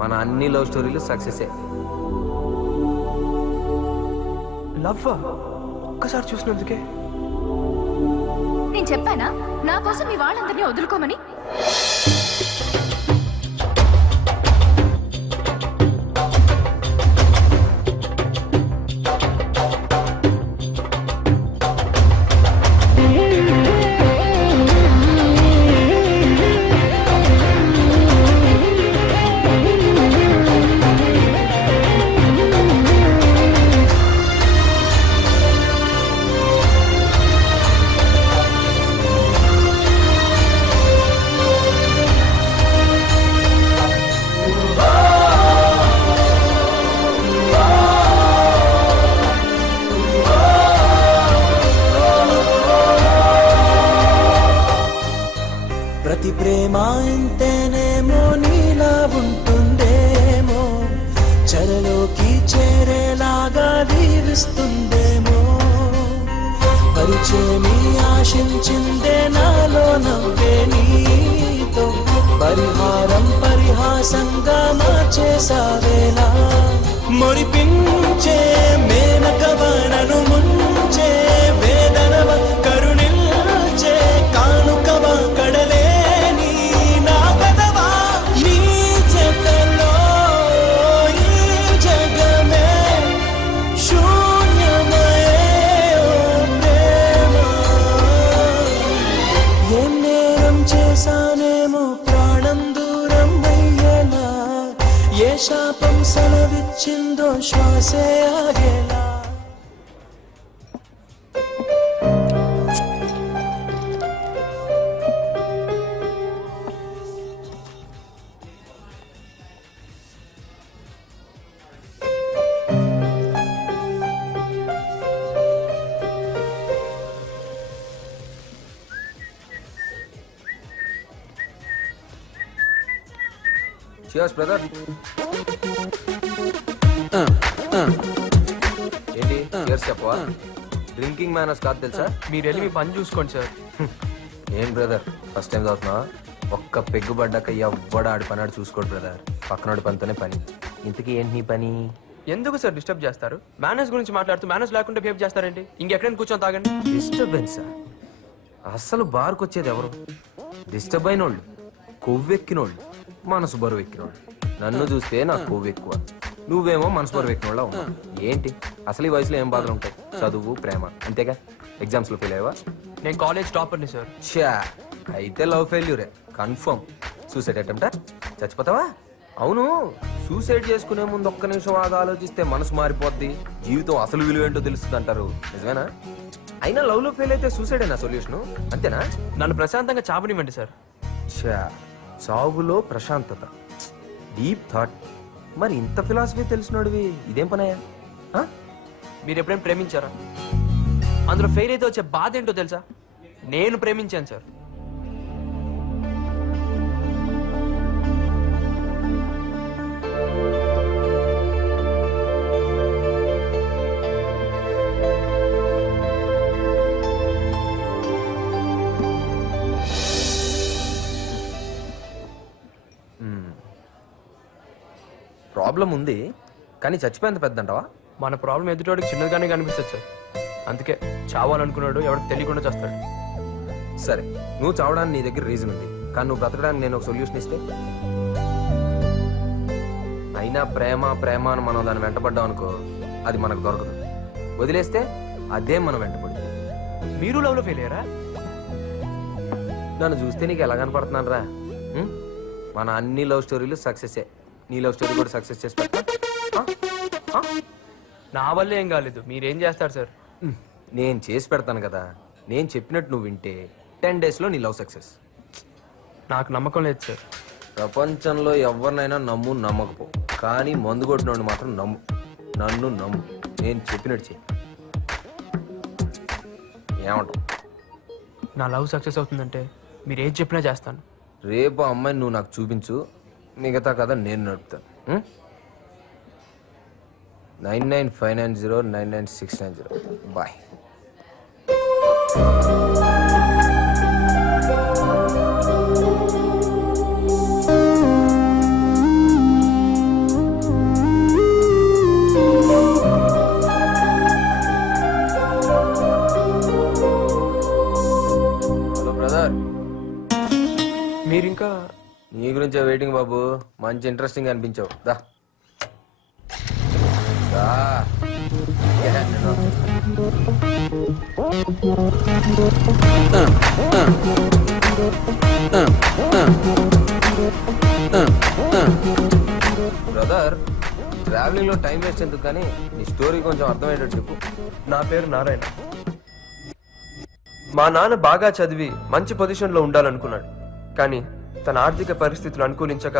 మన అన్ని లవ్ స్టోరీలు సక్సెస్. లవ్ ఒక్కసారి చూసినందుకే నేను చెప్పానా నా కోసం మీ వాళ్ళందరినీ వదులుకోమని? ప్రతి ప్రేమ ఇంతేనేమో నీలా ఉంటుందేమో, చెరలోకి చేరేలాగా దీవిస్తుందేమో, పరిచయమి ఆశించిందే నాలో నవ్వే నీతో, పరిహారం పరిహాసంగా మార్చేసావేలా, మురిపించే మేనకవనను ముంచే వేదనవ కరుణిల్చే కానుకవ కడలేని నా కదవా, నీ జతలో ఈ జగమే శూన్యమయే ఓ ప్రేమ, ఏం నేరం చేశానేమో ప్రాణం దూరం అయ్యేలా, ఏ శాపం సెలవిచ్చిందో శ్వాసే ఆగేలా. Cheers, brother. ఏంటి cheers చెప్పవా? డ్రింకింగ్ మ్యానర్స్ కాదు తెలుసా? మీరు వెళ్ళి మీ పని చూసుకోండి సార్. ఏం బ్రదర్ ఫస్ట్ టైం చదువుతున్నావా? ఒక్క పెగ్గు పడ్డాక ఎవ్వడ ఆడి పని ఆడు చూసుకోడు బ్రదర్, పక్కనోడి పనితోనే పని. ఇంతకీ ఏంటి నీ పని? ఎందుకు సార్ డిస్టర్బ్ చేస్తారు? మేనేజ్ గురించి మాట్లాడుతూ మేనేజ్ లేకుండా బిహేవ్ చేస్తారేంటి? ఇంకెక్కడైనా కూర్చొని తాగండి. డిస్టర్బెన్సా? అస్సలు బార్కు వచ్చేది ఎవరు? డిస్టర్బ్ అయినోళ్ళు, కొవ్వెక్కినోళ్ళు, మనసు బరువు ఎక్కినోళ్ళు. నన్ను చూస్తే నాకు కొవ్వు ఎక్కువ, నువ్వేమో మనసు బరువు ఎక్కినోళ్ళ ఉన్నావు. ఏంటి అసలు ఈ వయసులో ఏం బాధలు ఉంటాయి? చదువు, ప్రేమ, అంతేగా. ఎగ్జామ్స్ లో ఫెయిల్ అయ్యావా? నేను కాలేజ్ టాపర్ని సార్. చా, అయితే లవ్ ఫెయిల్యూరే కన్ఫర్మ్. సూసైడ్ అటెంప్టా? చచ్చిపోతావా? అవును, సూసైడ్ చేసుకునే ముందు ఒక్క నిమిషం ఆగా ఆలోచిస్తే మనసు మారిపోద్ది, జీవితం అసలు విలువ ఏంటో తెలుస్తుంది అంటారు. నిజమేనా? అయినా లవ్ లో ఫెయిల్ అయితే సూసైడ్ అయినా సొల్యూషన్, అంతేనా? నన్ను ప్రశాంతంగా చాపనివ్వండి సార్. చా, చావులో ప్రశాంతత, డీప్ థాట్. మరి ఇంత ఫిలాసఫీ తెలిసినోడివి ఇదేం పనయ్యా? మీరు ఎప్పుడైనా ప్రేమించారా? అందులో ఫెయిల్ అయితే వచ్చే బాధ ఏంటో తెలుసా? నేను ప్రేమించాను సార్. ప్రాబ్లం ఉంది కానీ చచ్చిపోయేంత పెద్దంటావా? మన ప్రాబ్లం ఎదుటోడికి చిన్నదిగానే కనిపిస్తుంది సార్. అందుకే చావాలనుకున్నాడు ఎవరికి తెలియకుండా చేస్తాడు. సరే, నువ్వు చావడానికి నీ దగ్గర రీజన్ ఉంది, కానీ నువ్వు బ్రతకడానికి నేను ఒక సొల్యూషన్ ఇస్తే? అయినా ప్రేమ ప్రేమ అని మనం దాన్ని వెంటపడ్డాం అనుకో, అది మనకు దొరకదు. వదిలేస్తే అదే మనం వెంటపడింది. మీరు లవ్లో ఫెయిల్ అయ్యారా? నన్ను చూస్తే నీకు ఎలా కనపడుతున్నాను రా? మన అన్ని లవ్ స్టోరీలు సక్సెస్సే. నీ లవ్ స్టోరీ కూడా సక్సెస్ చేసి పెట్టా. నా వల్ల ఏం కాలేదు, మీరేం చేస్తారు సార్? నేను చేసి పెడతాను కదా. నేను చెప్పినట్టు నువ్వు వింటే 10 days లో నీ లవ్ సక్సెస్. నాకు నమ్మకం లేదు సార్. ప్రపంచంలో ఎవరినైనా నమ్ము, నమ్మకపో, కానీ మందు కొట్టినోడు మాత్రం నమ్ము. నన్ను నమ్ము, నేను చెప్పినట్టు చెయ్యి. ఏమంటావు? నా లవ్ సక్సెస్ అవుతుందంటే మీరు ఏది చెప్పినా చేస్తాను. రేపు అమ్మాయిని నువ్వు నాకు చూపించు, మిగతా కదా నేను నడుపుతాను. 9959099690. బాయ్. హలో బ్రదర్, మీరింకా నీ గురించే వెయిటింగ్ బాబు. మంచి ఇంట్రెస్టింగ్ అనిపించావు. దా దా. ఏ, నేను బ్రదర్, ట్రావెలింగ్ లో టైం వేస్ట్ ఎందుకు కానీ నీ స్టోరీ కొంచెం అర్థమయ్యేటట్టు చెప్పు. నా పేరు నారాయణ. మా నాన్న బాగా చదివి మంచి పొజిషన్లో ఉండాలనుకున్నాడు, కానీ తన ఆర్థిక పరిస్థితులు అనుకూలించక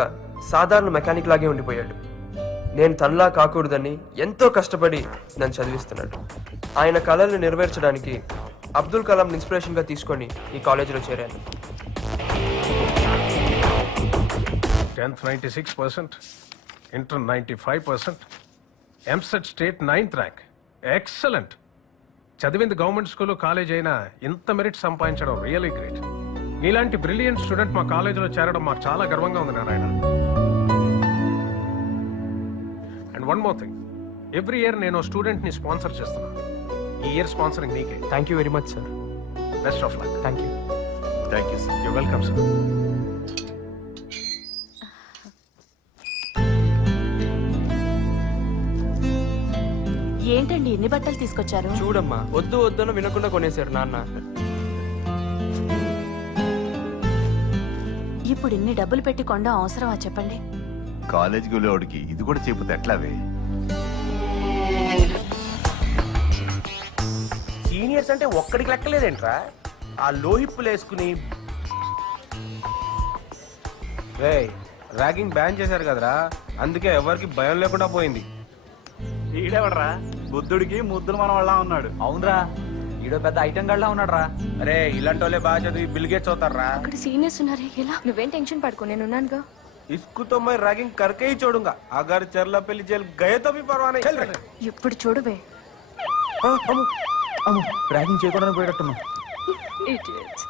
సాధారణ మెకానిక్ లాగే ఉండిపోయాడు. నేను తనలా కాకూడదని ఎంతో కష్టపడి నన్ను చదివిస్తున్నాడు. ఆయన కళల్ని నెరవేర్చడానికి అబ్దుల్ కలాం ఇన్స్పిరేషన్గా తీసుకొని ఈ కాలేజీలో చేరాను. 10th 96%, Inter 95%, MSET State 9th rank. Excellent. చదివింది గవర్నమెంట్ స్కూల్ కాలేజ్ అయినా ఇంత మెరిట్ సంపాదించడం రియలీ గ్రేట్. నీలాంటి బ్రిలియంట్ స్టూడెంట్ మా కాలేజీలో చేరడం మాకు చాలా గర్వంగా ఉంది Narayana. And one more thing, every year నేను స్టూడెంట్ని స్పాన్సర్ చేస్తున్నా. ఈ ఇయర్ స్పాన్సరింగ్ నీకే. Thank you very much sir. Best of luck. Thank you. Thank you sir. You welcome sir. ఏంటండి ఎన్ని బట్టలు తీసుకొచ్చారు? చూడమ్మా, వద్దు వద్దను వినకుండా కొనేశారు నాన్న. ఇప్పుడు ఇన్ని డబ్బులు పెట్టి కొనడం అవసరమా చెప్పండి? కాలేజీకి వెళ్ళేవాడికి ఇది కూడా చెబితే ఎట్లావే? సీనియర్స్ అంటే ఒక్కడికి లెక్కలేదేంట్రా? ఆ లోహిప్పులు వేసుకుని ర్యాగింగ్ బ్యాన్ చేశారు కదరా, అందుకే ఎవరికి భయం లేకుండా పోయింది. ఈడెవడరా? బుద్ధుడికి ముద్దులు మన వాళ్ళ ఉన్నాడు. అవునరా, ఈడో పెద్ద ఐటెం గడ్లా ఉన్నాడు రా. అరే ఇలాంటి వాళ్ళే బాగా చదివి బిల్ గేట్స్ అవుతారా? అక్కడ సీనియర్స్ ఉన్నారే, ఎలా? నువ్వేం టెన్షన్ పడుకో, నేను ఉన్నానుగా. ఇస్కుతో మై ర్యాగింగ్ करके ही छोड़ूंगा अगर चरलापल्ली जेल गए तो भी परवाह नहीं. ఎప్పుడు చూడవే. ర్యాగింగ్ చేయకుండా పోయేటట్టున్నా. Idiots.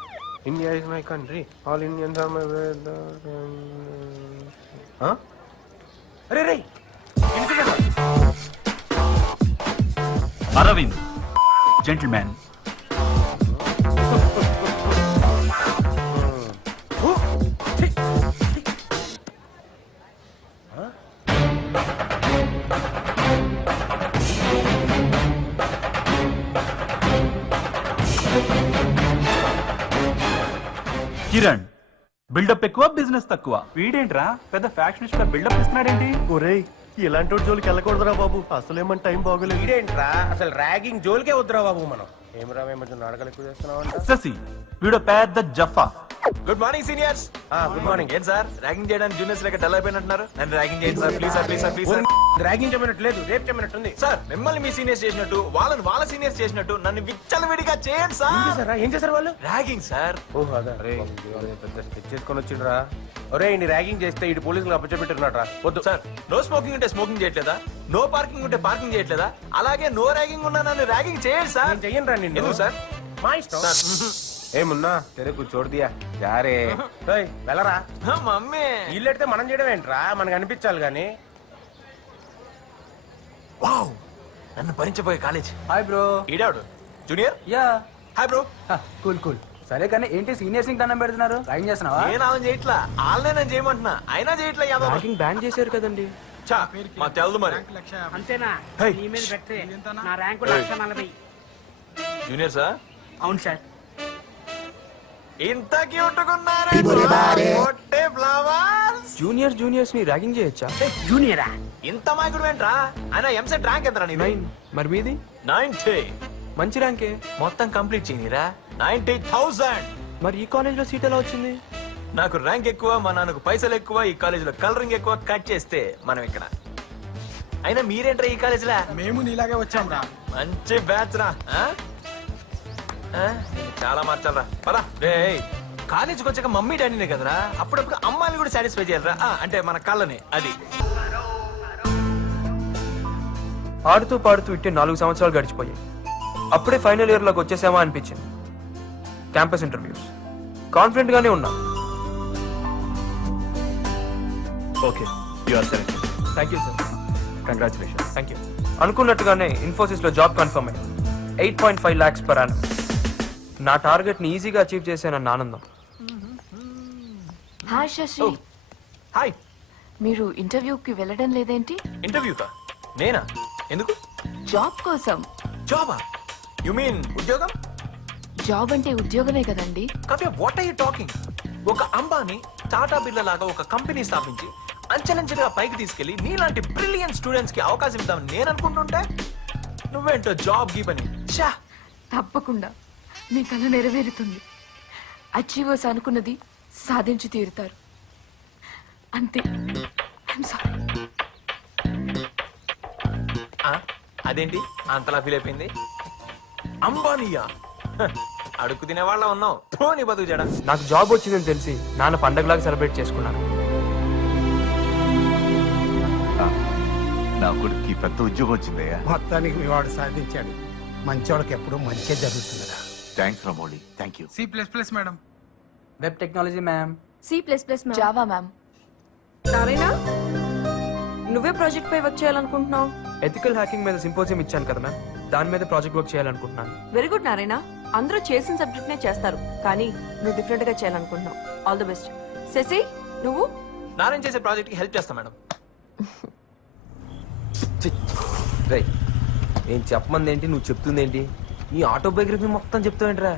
India is my country, all Indians are my అరే రే అరవింద్ జెంటిల్మ్యాన్. కిరణ్, బిల్డప్ ఎక్కువ బిజినెస్ తక్కువ. వీడేంట్రా పెద్ద ఫ్యాక్షనిస్ట్ గా బిల్డప్ ఇస్తున్నాడేంటి? ఒరేయ్ ఇలాంటి జోలికి వెళ్ళకూడదురా బాబు, అసలేమని టైం బాగోలేదు. వీడేంట్రా అసలు ర్యాగింగ్ జోలికే వద్దురా బాబు మనం. ఏమరా మేము నాటకాలు ఎక్కువ చేస్తున్నాం. శశి, వీడు పెద్ద జఫా. Good morning seniors. Good morning. ఏం సార్, ర్యాగింగ్ చేయడానికి జూనియర్స్ లెక్క డల్ అయిపోయినట్టున్నారు? నన్ను ర్యాగింగ్ చేయండి sir, please sir, please sir, please sir. Ragging చెప్పినట్టు లేదు, రేపు చెప్పినట్టుంది. సార్, మిమ్మల్ని మీ సీనియర్స్ చేసినట్టు వాళ్ళని వాళ్ళ సీనియర్స్ చేసినట్టు నన్ను విచ్చలవిడిగా చేయండి సార్. ఏం చేశారు వాళ్ళు? Ragging sir. ఓహో అదా. పెద్ద స్కెచ్ చేసుకొని వచ్చిండ్రా. ఒరే ఇన్ని ర్యాగింగ్ చేస్తే ఇటు పోలీసులు అప్పచెప్పెట్టున్నాడు రా. వద్దు సార్, నో స్మోకింగ్ ఉంటే స్మోకింగ్ చేయట్లేదా? నో పార్కింగ్ ఉంటే పార్కింగ్ చేయట్లేదా? అలాగే నో ర్యాగింగ్ ఉన్నా నన్ను ర్యాగింగ్ చేయండి సార్. నేను చెయ్యను రా నిన్ను. ఎందుకు సార్? మా ఇష్టం. ఏమున్నా తెరే కుछ छोड़ दिया जा रे. ఏయ్, వెళ్ళరా. మమ్మీ, ఇల్లు ఎడితే మనం చేయడం ఏంట్రా? మనకు అనిపించాలి గానీ. వావ్, నన్ను భరించబోయే కాలేజ్. Hi bro. ఈడాడు junior. Yeah hi bro. Cool cool. సరే కానీ ఏంటి సీనియర్స్ కి దండం పెడుతున్నారు? ర్యాగింగ్ చేస్తున్నావా? నేను ఆమె చేయట్లా, వాళ్ళనే నేను చేయమంటున్నా. అయినా చేయట్లా. ర్యాగింగ్ బ్యాన్ చేశారు కదండి. చా, మా తెలదు మరి. అంతేనా? హై. నీ మీద పెట్టే నా ర్యాంకు 140. Junior sir. అవును సార్. ఇంత క్యూట్ ఉన్నారా? జూనియర్ జూనియర్స్ ని ర్యాగింగ్ చేయొచ్చా? జూనియరా? ఇంత మాయకుడు ఏంట్రా? ఆయన ఎంసెట్ ర్యాంక్ ఎంతరా నీ? 9. మరి మీది? 90. మంచి ర్యాంకే. మొత్తం కంప్లీట్ చేయనిరా. 90,000. మరి ఈ కాలేజ్ లో సీట్ ఎలా వచ్చింది? నాకు ర్యాంక్ ఎక్కువ, మా నాన్నకు పైసలు ఎక్కువ, ఈ కాలేజ్ లో కలరింగ్ ఎక్కువ. కట్ చేస్తే మనం ఇక్కడ. అయినా మీరేంట్రా ఈ కాలేజ్ లా? మేము నీలాగే వచ్చాం రా. మంచి బ్యాచ్ రా. చాలా మార్చాలరా. పరా కాలేజీకి వచ్చాక మమ్మీ డాడీనే కదరా, అప్పుడప్పుడు అమ్మాయిని కూడా సాటిస్ఫై చేయాలరా. అంటే మన కళ్ళని. అది ఆడుతూ పాడుతూ ఇట్టే 4 సంవత్సరాలు గడిచిపోయాయి. అప్పుడే ఫైనల్ ఇయర్లోకి వచ్చేసామా అనిపించింది. క్యాంపస్ ఇంటర్వ్యూస్ కాన్ఫిడెంట్ గానే ఉన్నా. Okay you are selected. Thank you sir. Congratulations. Thank you. అనుకున్నట్టుగానే ఇన్ఫోసిస్ లో జాబ్ కన్ఫర్మ్ అయింది. 8.5 lakhs per annum. నా టార్గెట్ ని ఈజీగా అచీవ్ చేశానన్న ఆనందం. Hi Shashi, hi. మీరు ఇంటర్వ్యూకి వెళ్ళడం లేదేంటి? ఇంటర్వ్యూకా? నేనా? ఎందుకు? జాబ్ కోసం. జాబా? యు మీన్ ఉద్యోగం? జాబ్ అంటే ఉద్యోగమే కదండి. Kavya, what are you talking? ఒక అంబానీ టాటా బిర్లా లాగా ఒక కంపెనీ స్థాపించి అంచెలంచెలుగా పైకి తీసుకెళ్లి నీలాంటి బ్రిలియంట్ స్టూడెంట్స్ కి అవకాశం ఇద్దామని నేను అనుకుంటుంటే నువ్వేంటో జాబ్ గీపని. ఛా! తప్పకుండా మీ కళ నెరవేరుతుంది. అచీవర్స్ అనుకున్నది సాధించి తీరుతారు. అంతే. I'm sorry. అదేంటి అంతలా ఫీల్ అయిపోయింది? అంబానీయా? హ, అడుగు తినే వాళ్ళ ఉన్నావు. ధోని బతుకు జడ. నాకు జాబ్ వచ్చిందని తెలిసి నాన్న పండగలాగా సెలబ్రేట్ చేసుకున్నాను. నా కొడుకు పెద్ద ఉద్యోగం వచ్చిందయ్యా. మొత్తానికి మీ వాడు సాధించాడు. మంచోళ్ళకి ఎప్పుడు మంచిగా జరుగుతుందిరా. Thanks Ramoli. Thank you. C++ madam. Web technology ma'am. C++ Java ma'am. Narayana, నువ్వే ప్రాజెక్ట్ పై వర్క్ చేయాలనుకుంటున్నావు? ఎథికల్ హ్యాకింగ్ మీద సింపోజియం ఇచ్చాను కదా మ్యామ్, దాని మీద ప్రాజెక్ట్ వర్క్ చేయాలనుకుంటున్నాను. Very good Narayana. అందరూ చేసిన సబ్జెక్ట్ నే చేస్తారు, కానీ నువ్వు డిఫరెంట్ గా చేయాలనుకుంటున్నావు. All the best. శశి, నువ్వు? నారాయణ చేసే ప్రాజెక్ట్ కి హెల్ప్ చేస్తా మేడం. రైట్. నేను చెప్పమంది ఏంటి, నువ్వు చెప్తుంది ఏంటి? నీ ఆటోబయోగ్రఫీ మొత్తం చెప్తావేంట్రా?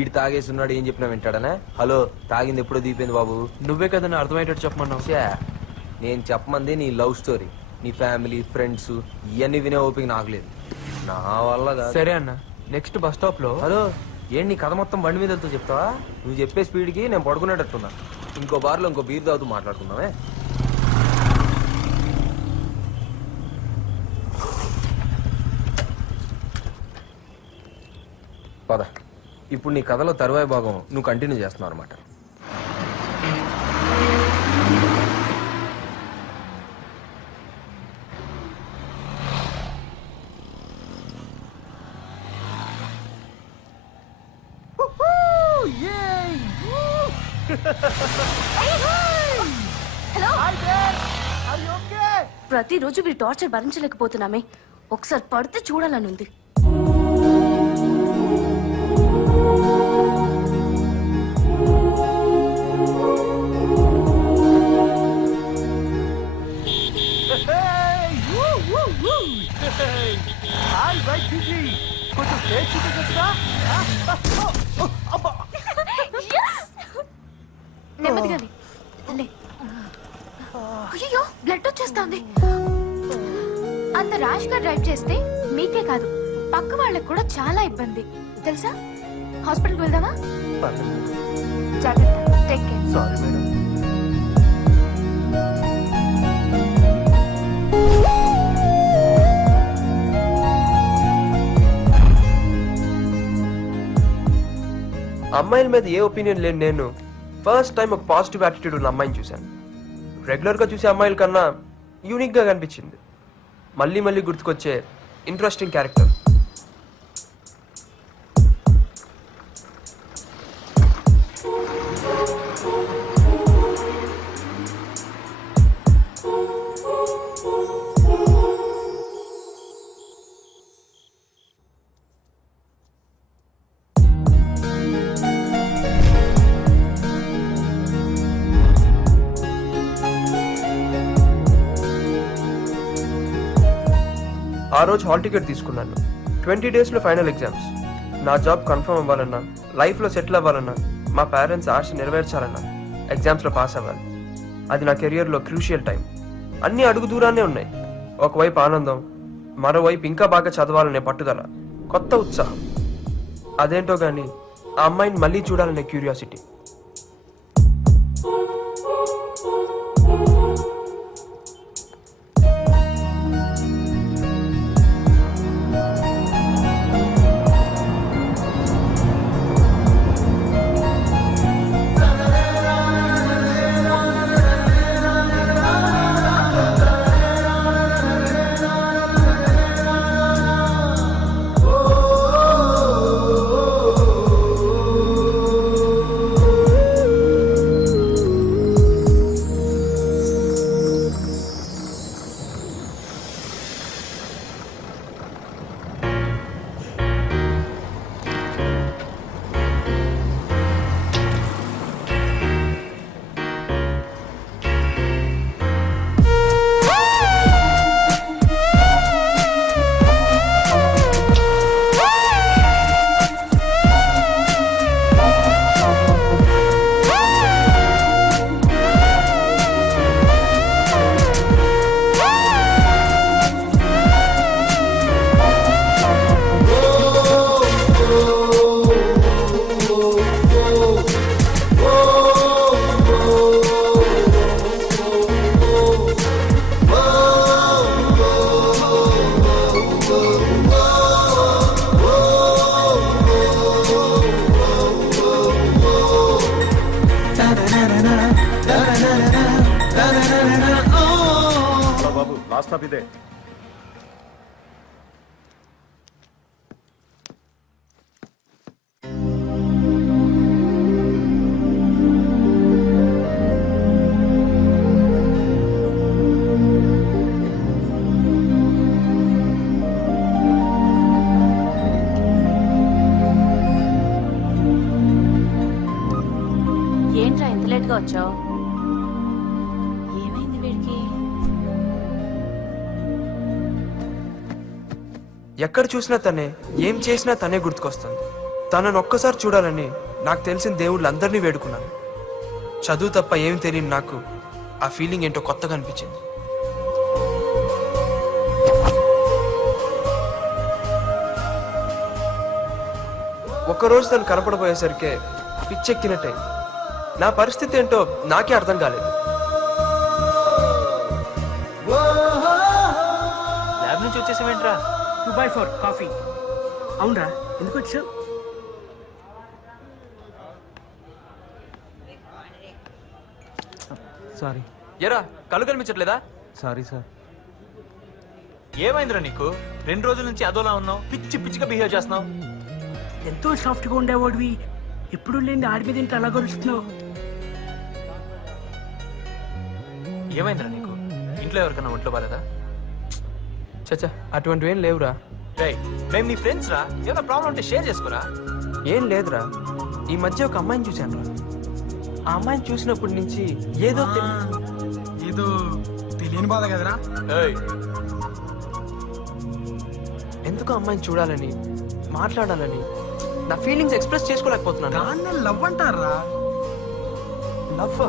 ఈడు తాగేస్తున్నాడు, ఏం చెప్పినా వింటాడనే? హలో, తాగింది ఎప్పుడో దీపోయింది బాబు. నువ్వే కదా అర్థమయ్యేటట్టు చెప్పమన్నావు. నేను చెప్పమంది నీ లవ్ స్టోరీ, నీ ఫ్యామిలీ, ఫ్రెండ్స్, ఇవన్నీ వినే ఓపిక నాకు లేదు. నా వల్ల కాదు. సరే అన్న, నెక్స్ట్ బస్ స్టాప్ లో. హలో, ఏంటి నీ కథ మొత్తం బండి మీద వెళ్తూ చెప్తావా? నువ్వు చెప్పే స్పీడ్కి నేను పడుకునేటట్టున్నా. ఇంకో బార్లో ఇంకో బీర్ తాగుతూ మాట్లాడుకుందామే. పద. ఇప్పుడు నీ కథలో తరువాయి భాగం నువ్వు కంటిన్యూ చేస్తున్నావు అనమాట. ప్రతిరోజు వీడి టార్చర్ భరించలేకపోతున్నామే. ఒకసారి పడితే చూడాలని ఉంది. నెమ్మదిగానే. అయ్యో, బ్లడ్ వచ్చేస్తుంది. అంత ర్యాష్ గా డ్రైవ్ చేస్తే మీకే కాదు, పక్క వాళ్ళకి కూడా చాలా ఇబ్బంది తెలుసా. హాస్పిటల్కి వెళ్దామా? జాగ్రత్త. Take care. Sorry madam. అమ్మాయిల మీద ఏ ఒపీనియన్ లేని నేను ఫస్ట్ టైం ఒక పాజిటివ్ యాటిట్యూడ్ ఉన్న అమ్మాయిని చూశాను. రెగ్యులర్గా చూసే అమ్మాయిల కన్నా యూనిక్గా కనిపించింది. మళ్ళీ మళ్ళీ గుర్తుకొచ్చే ఇంట్రెస్టింగ్ క్యారెక్టర్. ఆ రోజు హాల్ టికెట్ తీసుకున్నాను. 20 days లో ఫైనల్ ఎగ్జామ్స్. నా జాబ్ కన్ఫర్మ్ అవ్వాలన్నా, లైఫ్లో సెటిల్ అవ్వాలన్నా, మా పేరెంట్స్ ఆశ నెరవేర్చాలన్నా ఎగ్జామ్స్లో పాస్ అవ్వాలి. అది నా కెరియర్లో క్రూషియల్ టైం. అన్నీ అడుగు దూరాన్నే ఉన్నాయి. ఒకవైపు ఆనందం, మరోవైపు ఇంకా బాగా చదవాలనే పట్టుదల, కొత్త ఉత్సాహం. అదేంటో కానీ ఆ అమ్మాయిని మళ్ళీ చూడాలనే క్యూరియాసిటీ. లాస్ట్ స్టాప్ ఇదే. ఏంట్రా ఎంత లేట్ గా వచ్చావు? ఏమైంది వీడికి? ఎక్కడ చూసినా తనే, ఏం చేసినా తనే గుర్తుకొస్తుంది. తనను ఒక్కసారి చూడాలని నాకు తెలిసిన దేవుళ్ళందరినీ వేడుకున్నాను. చదువు తప్ప ఏం తెలియని నాకు ఆ ఫీలింగ్ ఏంటో కొత్తగా అనిపించింది. ఒక్కరోజు తను కనపడబోయేసరికే పిచ్చెక్కినట్టే. నా పరిస్థితి ఏంటో నాకే అర్థం కాలేదు. ల్యాబ్ నుంచి వచ్చేసావేంట్రా? 2x4 coffee. అవునరా, ఎందుకు వచ్చావు? సారీ. ఎరా కళ్ళు కనిపించట్లేదా? Sorry sir. ఏమైందిరా నీకు? 2 రోజుల నుంచి అదోలా ఉన్నావు, పిచ్చి పిచ్చిగా బిహేవ్ చేస్తున్నావు. ఎంతో సాఫ్ట్ గా ఉండేవాడివి, ఎప్పుడు లేని ఆడి మీద ఇంత అలా గడుస్తున్నావు. ఏమైందిరా నీకు? ఇంట్లో ఎవరికన్నా ఒంట్లో బాలేదా? చచ్చా అటువంటివి ఏం లేవురా. రేయ్, మేము నీ ఫ్రెండ్స్ రా, ఏమైనా ప్రాబ్లం ఉంటే షేర్ చేసుకోరా. ఏం లేదురా, ఈ మధ్య ఒక అమ్మాయిని చూశాను రా. ఆ అమ్మాయిని చూసినప్పటి నుంచి ఏదో ఏదో తెలియని బాధ కదరా. ఏయ్, ఎందుకు అమ్మాయిని చూడాలని, మాట్లాడాలని నా ఫీలింగ్స్ ఎక్స్ప్రెస్ చేసుకోలేకపోతున్నాను. దాన్ని లవ్ అంటారా? లవ్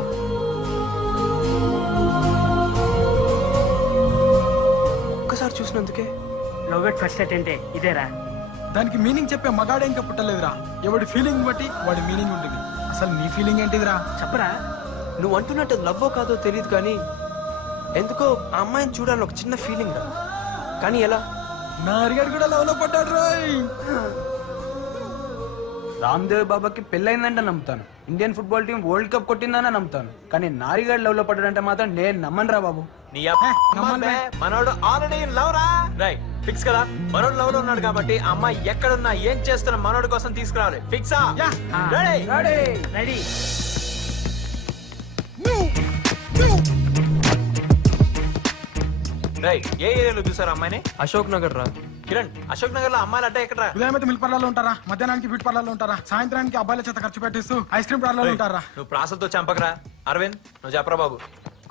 ఒక్కసారి చూసినందుకే లవ్ ఎట్ ఫస్ట్ అటెంప్ట్ ఇదేరా. దానికి మీనింగ్ చెప్పే మగాడే ఇంకా పుట్టలేదురా. ఎవడి ఫీలింగ్ బట్టి వాడి మీనింగ్ ఉంటుంది. అసలు నీ ఫీలింగ్ ఏంటిదిరా? చెప్పరా. నువ్వు అంటున్నట్టు లవ్వో కాదో తెలియదు కానీ ఎందుకో ఆ అమ్మాయిని చూడాలని ఒక చిన్న ఫీలింగ్ రా. కానీ ఎలా? నా అరిగాడు కూడా లవ్ లో పడ్డాడు రోయ్. రామ్దేవ్ బాబాకి పెళ్ళైందంటే నమ్ముతాను, Indian football team world cup కొట్టిందనే నమ్ముతాను, కానీ నారిగాడు లవ్ లో పడ్డాడంటే మాత్రం నేను నమ్మను రా బాబు. నీ అమ్మాయి మనోడు ఆల్రెడీ లవ్ రా. రైట్, ఫిక్స్ కదా. మనోడు లవ్ లో ఉన్నాడు కాబట్టి అమ్మాయి ఎక్కడున్నా ఏం చేస్తున్నా మనోడు కోసం తీసుకురావాలి. ఫిక్సా? రెడీ? రెడీ. రైట్, ఏ ఏరియాలో చూసారు అమ్మాయిని? అశోక్ నగర్ రా. కిరణ్, అశోక్ నగర్ లో అమ్మాయిలు అంటే ఎక్కడ? ఉదయం అయితే మిల్క్ పార్లర్లో ఉంటారా, మధ్యాహ్నానికి బ్యూటీ పార్లర్లో ఉంటారా, సాయంత్రానికి అబ్బాయిల చేత ఖర్చు పెట్టిస్తూ ఐస్ క్రీమ్ పార్లర్లో ఉంటారా. నువ్వు ప్రాసలతో చంపకరా. అరవింద్, నువ్వు చెప్పరా బాబు.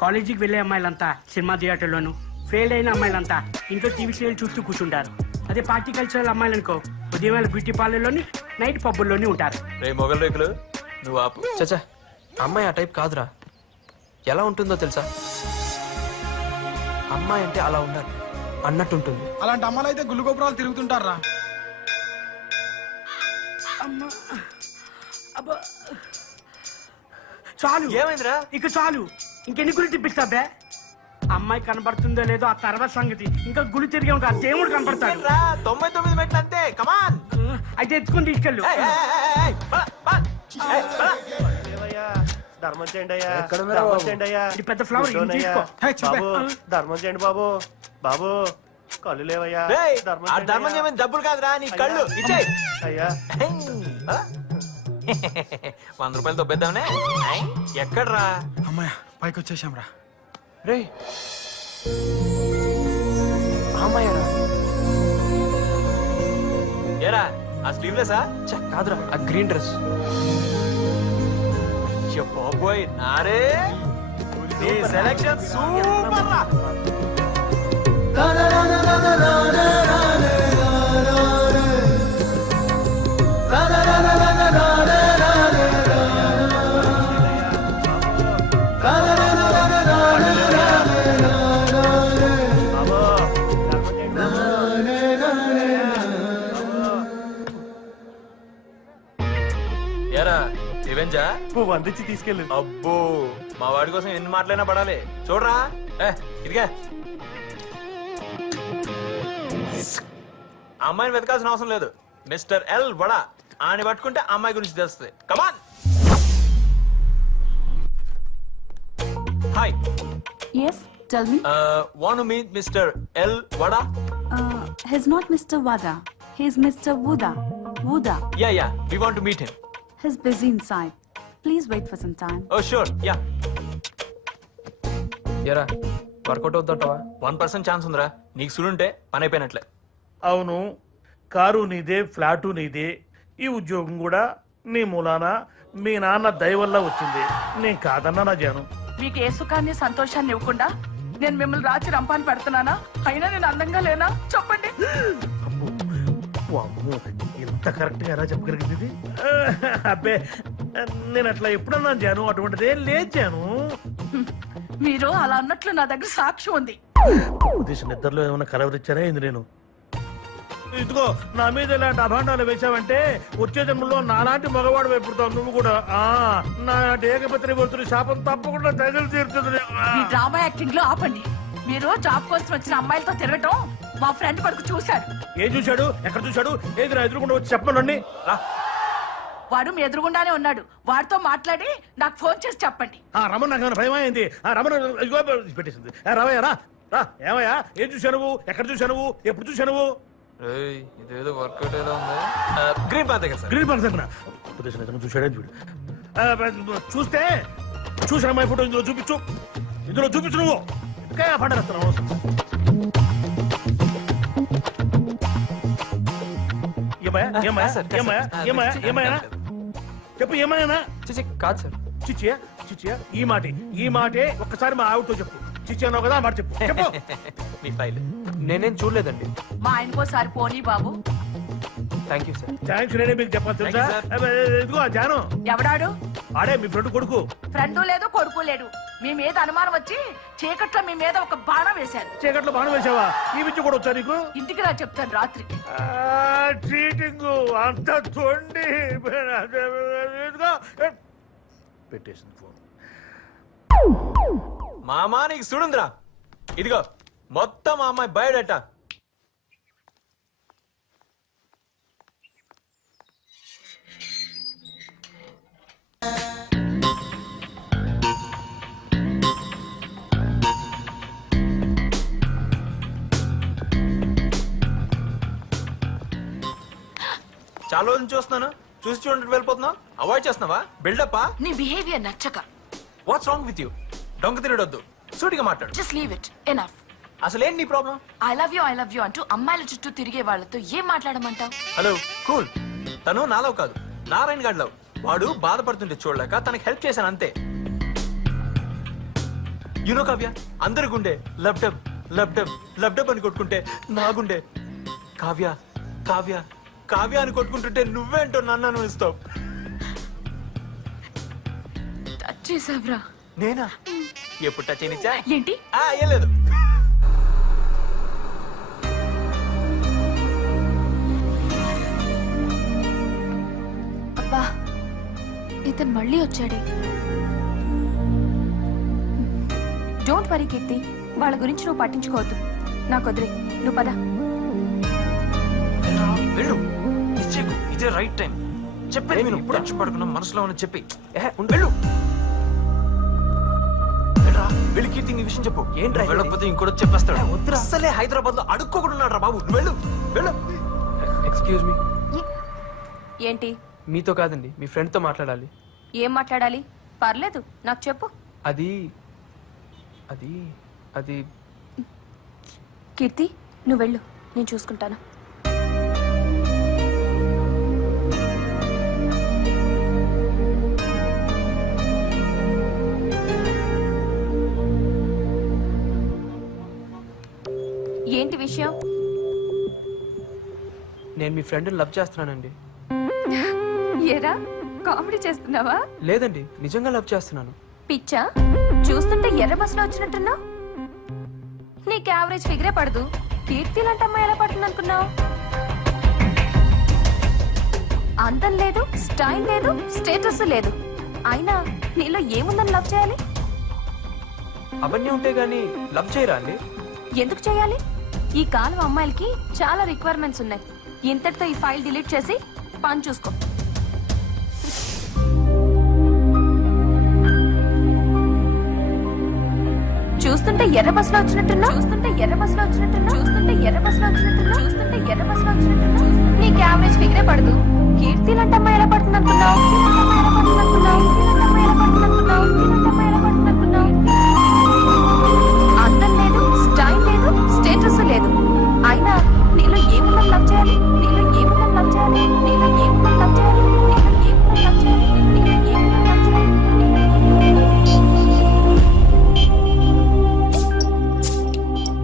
కాలేజీకి వెళ్ళే అమ్మాయిలంతా సినిమా థియేటర్లోను, ఫెయిల్ అయిన అమ్మాయిలంతా ఇంట్లో టీవీ సీరియల్ చూస్తూ కూర్చుంటారు. అదే పార్టీ కల్చరల్ అమ్మాయిలు అనుకో, ఉదయం వేళ బ్యూటీ పార్లర్లోని, నైట్ పబ్బుల్లోని ఉంటారు. రే మొగల్ రేకులు, నువ్వు ఆపు. చచ్చా అమ్మాయి ఆ టైప్ కాదురా. ఎలా ఉంటుందో తెలుసా? అమ్మాయి అంటే అలా ఉండాలి అన్నట్టుంటుంది. అలాంటి అమ్మాయిలు అయితే గుళ్ళు గోపురాలు తిరుగుతుంటారా. చాలు, ఏమైందిరా? ఇక చాలు. ఇంకెన్ని గుళ్ళు తిప్పిస్తాబే? అమ్మాయి కనబడుతుందో లేదో ఆ తర్వాత సంగతి. ఇంకా గుడి తిరిగే ఆ దేవుడు కనపడతాడు. 99 మెట్లు అంతే. కమాన్, అయితే ఎత్తుకుని తీసుకెళ్ళు. ధర్మం చేయండి అయ్యా, ఎక్కడ ధర్మం చేయండి అయ్యా. ఇది పెద్ద ఫ్లవర్, ఇది తీసుకో. బాబు ధర్మం చేయండి బాబు. బాబు కళ్ళు లేవయ్యా, ధర్మం చేయమని డబ్బులు కాదురా, నీ కళ్ళు ఇచ్చేయ్. అయ్యా. 100 రూపాయలతో పెద్దామనే. ఎక్కడ్రా? అమ్మాయ పైకి వచ్చేసాం రా. రే అమ్మాయరా? ఏరా ఆ స్లీవ్లెసా? కాదురా, ఆ గ్రీన్ డ్రెస్. బాబోయ్ నారే, నీ సెలక్షన్ సూపర్ రా. ఏరా రివెంజా? నువ్వు అందించి తీసుకెళ్ళు. అబ్బో, మా వాడి కోసం ఎన్ని మాటలైనా పడాలి. చూడరా, ఇదిగా అమ్మాయిని వెతకాల్సిన అవసరం లేదు. మిస్టర్ ఎల్ వడా అని పట్టుకుంటే అమ్మాయి గురించి తెలుస్తుంది. Come on. Hi, Tell me. Want to meet mister L Wada. He's not Mr. Wada. He's Mr. Wuda. Wuda. Yeah we want to meet him. He's busy inside. Please wait for some time. Oh sure yeah. ఎరా work out అవుతావా? 1% chance ఉందిరా. నీకు సుడుంటే పని అయిపోయినట్లే. అవును, car నీదే, flat నీదే, ఈ ఉద్యోగం కూడా నీ మూలాన మీ నాన్న దయ వల్ల వచ్చింది. నేను కాదన్నా నా జాను. మీకు ఏ సుఖాన్ని సంతోషాన్ని ఇవ్వకుండా నేను మిమ్మల్ని రాచి రంపాన్ని పెడుతున్నానా? అయినా నేను అందంగా లేనా? చెప్పండి. వామ్మో, ఇంత కరెక్ట్ గా ఎలా చెప్పగలిగింది ఇది? అబ్బే, నేను అట్లా ఎప్పుడన్నా జాను, అటువంటిదే లేదు జాను. మీరు అలా అన్నట్లు నా దగ్గర సాక్ష్యం ఉంది. ఉద్దేశం నిద్రలో ఏమైనా కలవరిచ్చారా ఏంది? నేను ఇదిగో నా మీద ఇలాంటి అభాండాలు వేశావంటే వచ్చే జన్మలో నాలాంటి మగవాడు వైపుతావు నువ్వు కూడా. నా ఏకపత్రి వర్తుని శాపం తప్పకుండా తగిలి తీరుతుంది. మీ డ్రామా యాక్టింగ్ లో ఆపండి. మీరు జాబ్ కోసం వచ్చిన అమ్మాయిలతో తిరగటం మా ఫ్రెండ్ కొడుకు చూశాడు. ఏం చూశాడు? ఎక్కడ చూశాడు? ఏది ఎదురుకుండా వచ్చి చెప్పనండి. వాడు మీ ఎదురుగుండానే ఉన్నాడు. వాడితో మాట్లాడి నాకు ఫోన్ చేసి చెప్పండి. రమణ నాకు భయం అయింది. రమణ ఇదిగో పెట్టేసింది. రావయ్యా రా రా. ఏమయ్యా, ఏం చూశావు నువ్వు? ఎక్కడ చూశావు నువ్వు? ఎప్పుడు చూశావు నువ్వు? ఇదేదో వర్కౌట్ ఏదో ఉంది. గ్రీన్ పార్క్ దగ్గర సార్. గ్రీన్ పార్క్ దగ్గర ఉపదేశం చూశాడని చూడు. చూస్తే చూసిన అమ్మాయి ఫోటో ఇందులో చూపించు. ఇందులో చూపించు. నువ్వు ఇంకా పండగస్తున్నావు. ఏమయ్యా చెప్పు. ఏమైనా చిచి కాదు సార్. చిచ్చియా? చిచ్చియా? ఈ మాటే ఒక్కసారి మా ఆవిడతో చెప్పు. చిచ్చి అన్నావు కదా, మాట చెప్పు. చెప్పు. మీ ఫైల్ నేనేం చూడలేదండి. మా ఆయనకోసారి పోనీ బాబు. Thank you sir. థ్యాంక్స్ నేనే మీకు చెప్పాలి తెలుసా? ఇదిగో జాను, ఎవడాడు? ఆడే మీ ఫ్రెండ్ కొడుకు. ఫ్రెండు లేదు, కొడుకు లేడు. మీ మీద అనుమానం వచ్చి చీకట్లో మీ మీద ఒక బాణం వేశారు. చీకట్లో బాణం వేసావా? ఈ విద్య కూడా వచ్చా నీకు? ఇంటికి రా చెప్తాను రాత్రి. చీటింగ్ అంత తొండి. ఇదిగో పెట్టేసింది ఫోన్. మామా నీకు సుడుందిరా. ఇదిగో మొత్తం మా అమ్మాయి బయోడేటా. చాలా రోజులు చూస్తున్నాను. చూసి చూడండి వెళ్ళిపోతున్నావు. అవాయిడ్ చేస్తున్నావా? బిల్డప్పా? నీ బిహేవియర్ నచ్చక. What's wrong with you? డొంక తిరగొద్దు, సూటిగా మాట్లాడు. Just leave it. ఎనఫ్. అసలేంటి నీ ప్రాబ్లం? ఐ లవ్ యూ అంటూ అమ్మాయిల చుట్టూ తిరిగే వాళ్ళతో ఏం మాట్లాడమంటావు? Hello cool. తను నాలవ్ కాదు, నారాయణ గారి లవ్. వాడు బాధపడుతుంటే చూడలేక తనకి హెల్ప్ చేశాను అంతే. యునో కావ్య, అందరి గుండె lub dub lub dub lub dub అని కొట్టుకుంటే నా గుండె కావ్య కావ్య కావ్య అని కొట్టుకుంటుంటే నువ్వేంటో నన్ను అనుభవిస్తావు. టచ్ చేసావ్రా? నేనా? ఎప్పుడు టచ్ అయినిచ్చా? ఏంటి? ఏం లేదు. అబ్బా, ఇతను మళ్ళీ వచ్చాడే. డోంట్ వరీ కీర్తి, వాళ్ళ గురించి నువ్వు పట్టించుకోవద్దు. నాకు వదిలే, నువ్వు పద. వెళ్ళు, ఇచ్చేకు ఇదే రైట్ టైం. చెప్పేది నేను ఇప్పుడు వచ్చి పడుకున్నా మనసులో ఉన్న చెప్పి వెళ్ళు. వెళ్ళరా, వెళ్ళి కీర్తి ఈ విషయం చెప్పు. ఏంటి వెళ్ళకపోతే ఇంకోటి చెప్పేస్తాడు. అసలే హైదరాబాద్ లో అడుక్కోకుండా ఉన్నాడు రా బాబు. వెళ్ళు వెళ్ళు. Excuse me. ఏంటి? మీతో కాదండి, మీ ఫ్రెండ్ తో మాట్లాడాలి. ఏం మాట్లాడాలి? పర్లేదు, నాకు చెప్పు. అది అది అది కీర్తి, నువ్వు వెళ్ళు, నేను చూసుకుంటాను. ఏంటి విషయం? నేను మీ ఫ్రెండ్ని లవ్ చేస్తున్నానండి. ఏరా, కామెడీ చేస్తున్నావా? లేదండి, నిజంగా లవ్ చేస్తున్నాను. పిచ్చా? చూస్తుంటే ఎర్ర బస్సులో వచ్చినట్టున్నా. నీకు యావరేజ్ ఫిగరే పడదు. కీర్తి లాంటి అమ్మాయి ఎలా పడుతుంది అనుకున్నావు? అందం లేదు, స్టైల్ లేదు, స్టేటస్ లేదు. అయినా నీలో ఏముందని లవ్ చేయాలి? అవన్నీ ఉంటే గానీ లవ్ చేయరా అండి? ఎందుకు చేయాలి? ఈ కాలం అమ్మాయిలకి చాలా రిక్వైర్మెంట్స్ ఉన్నాయి. ఇంతటితో ఈ ఫైల్ డిలీట్ చేసి పని చూసుకో. చూస్తుంటే ఎర్ర బస్సులో వచ్చినట్టున్నా నీకు యావరేజ్ ఫిగరే పడదు. కీర్తి లాంటి అమ్మాయి ఎలా పడుతుంది అనుకున్నావు? అందం లేదు, స్టైల్ లేదు, స్టేటస్ లేదు. అయినా నీలో ఏముందని లవ్ చేయాలి?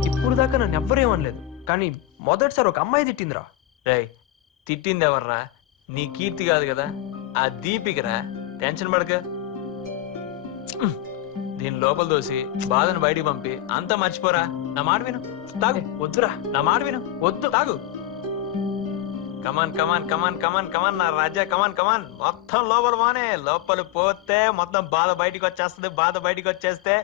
ఇప్పుడు దాకా నన్ను ఎవ్వరేమనలేదు, కానీ మొదటిసారి ఒక అమ్మాయి తిట్టిందిరా. రేయ్, తిట్టింది ఎవర్రా? నీ కీర్తి కాదు కదా, ఆ దీపికరా. టెన్షన్ పడక, దీని లోపల దోసి బాధను బయటికి పంపి అంతా మర్చిపోరా. నా మాట విను, తాగు. వద్దురా, నా మాట విను, వద్దు, తాగు. కమాన్ కమాన్ కమాన్ కమాన్ కమాన్ నా రాజా, కమాన్ కమాన్. మొత్తం లోపల మానే, లోపల పోతే మొత్తం బాధ బయటికి వచ్చేస్తుంది. బాధ బయటికి వచ్చేస్తే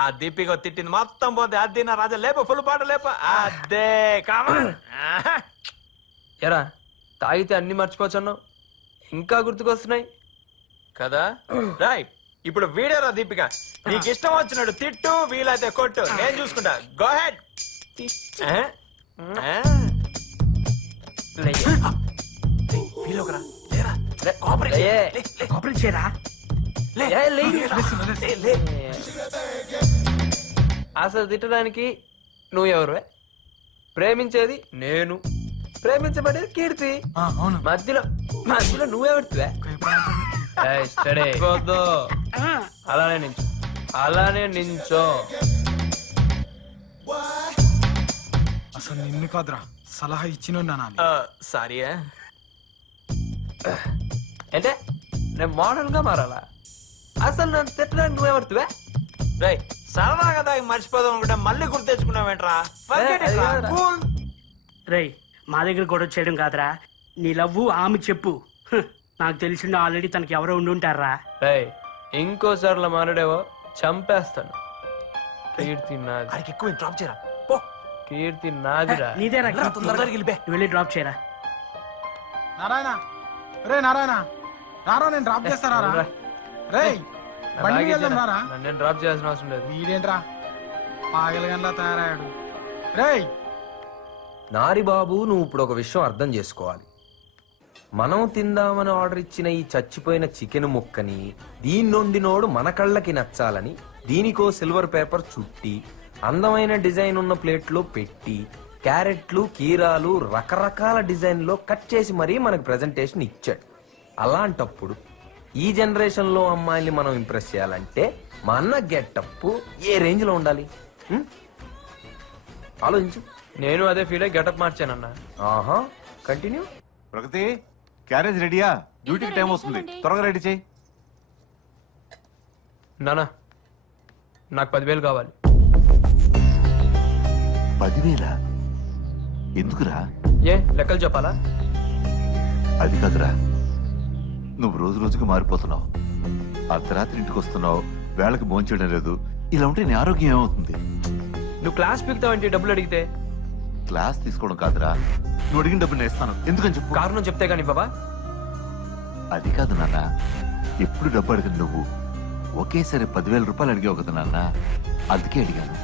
ఆ దీపిక తిట్టింది మొత్తం పోతే. అది నా రాజా, లేప, ఫుల్ పాట లేప. అదే కమాన్. ఎరా, తాగితే అన్ని మర్చిపోవచ్చు, ఇంకా గుర్తుకొస్తున్నాయి కదా. రైట్, ఇప్పుడు వీడేరా దీపిక. నీకు ఇష్టం వచ్చినట్టు తిట్టు, వీలైతే కొట్టు, నేను చూసుకుంటా. Go head. అసలు తిట్టడానికి నువ్వెవరు? ప్రేమించేది నేను, ప్రేమించబడేది కీర్తి. అవును. మధ్యలో నువ్వెవడుతువే? అలానే నించో. అసలు నిన్ను కాదురా, సలహా ఇచ్చిన సారీ. అంటే నేను మోడల్ గా మారాలా? అసలు నన్ను తిట్టడానికి నువ్వెవడుతువే? రై, సరదాగా దాగి మర్చిపోదాం అనుకుంటే మళ్ళీ గుర్తు తెచ్చుకున్నావేంట్రా? రేయ్, మా దగ్గర గొడవ చేయడం కాదురా, నీ లవ్వు ఆమె చెప్పు. నాకు తెలిసిండు ఆల్రెడీ తనకి ఎవరో ఉండుంటారా. రేయ్, ఇంకోసార్లు మాట్లాడేవో చంపేస్తాను. కీర్తి నాది. అడికి ఎక్కువ డ్రాప్ చేయరా. కీర్తి నాదిరా. నీదేరా, వెళ్ళి డ్రాప్ చేయరా. నారాయణ, రే నారాయణ, రారా, నేను డ్రాప్ చేస్తారా? రేయ్, బండి మీద వెళ్దాం రారా. నేను డ్రాప్ చేయాల్సిన అవసరం లేదు. వీడేంట్రా పాగలగంలా తయారయ్యాడు. రేయ్ నారి బాబు, నువ్వు ఇప్పుడు ఒక విషయం అర్థం చేసుకోవాలి. మనం తిందామని ఆర్డర్ ఇచ్చిన ఈ చచ్చిపోయిన చికెన్ ముక్కని దీన్నొండినోడు మన కళ్ళకి నచ్చాలని దీనికో సిల్వర్ పేపర్ చుట్టి అందమైన డిజైన్ ఉన్న ప్లేట్లో పెట్టి క్యారెట్లు, కీరాలు రకరకాల డిజైన్లో కట్ చేసి మరీ మనకు ప్రెజెంటేషన్ ఇచ్చాడు. అలాంటప్పుడు ఈ జనరేషన్ లో అమ్మాయిల్ని మనం ఇంప్రెస్ చేయాలంటే మన గెటప్ ఏ రేంజ్ లో ఉండాలి? ఆలోచించు. నేను అదే ఫీల్ అయ్యి గెటప్ మార్చానన్నా. ఆహా, కంటిన్యూ. ప్రగతి, క్యారేజ్ రెడీయా? డ్యూటీకి టైం అవుతుంది, త్వరగా రెడీ చేయి. నానా, నాకు 10,000 కావాలి. 10,000? ఎందుకురా? ఏ లెక్కలు చెప్పాలా? అది కాదురా, నువ్వు రోజు రోజుకు మారిపోతున్నావు. అర్ధరాత్రి ఇంటికి వస్తున్నావు, వేళకి భోంచేయడం లేదు. ఇలా ఉంటే నీ ఆరోగ్యం ఏమవుతుంది? నువ్వు క్లాస్ పీకుతావంటే డబ్బులు అడిగితే? క్లాస్ తీసుకోవడం కాదురా, నువ్వు అడిగిన డబ్బులు నేను ఇస్తాను. ఎందుకని చెప్పు. కారణం చెప్తే గానీ బాబా. అది కాదు నాన్న, ఎప్పుడు డబ్బు అడిగింది నువ్వు. ఒకేసారి 10,000 రూపాయలు అడిగావు కదా నాన్న, అందుకే అడిగాను.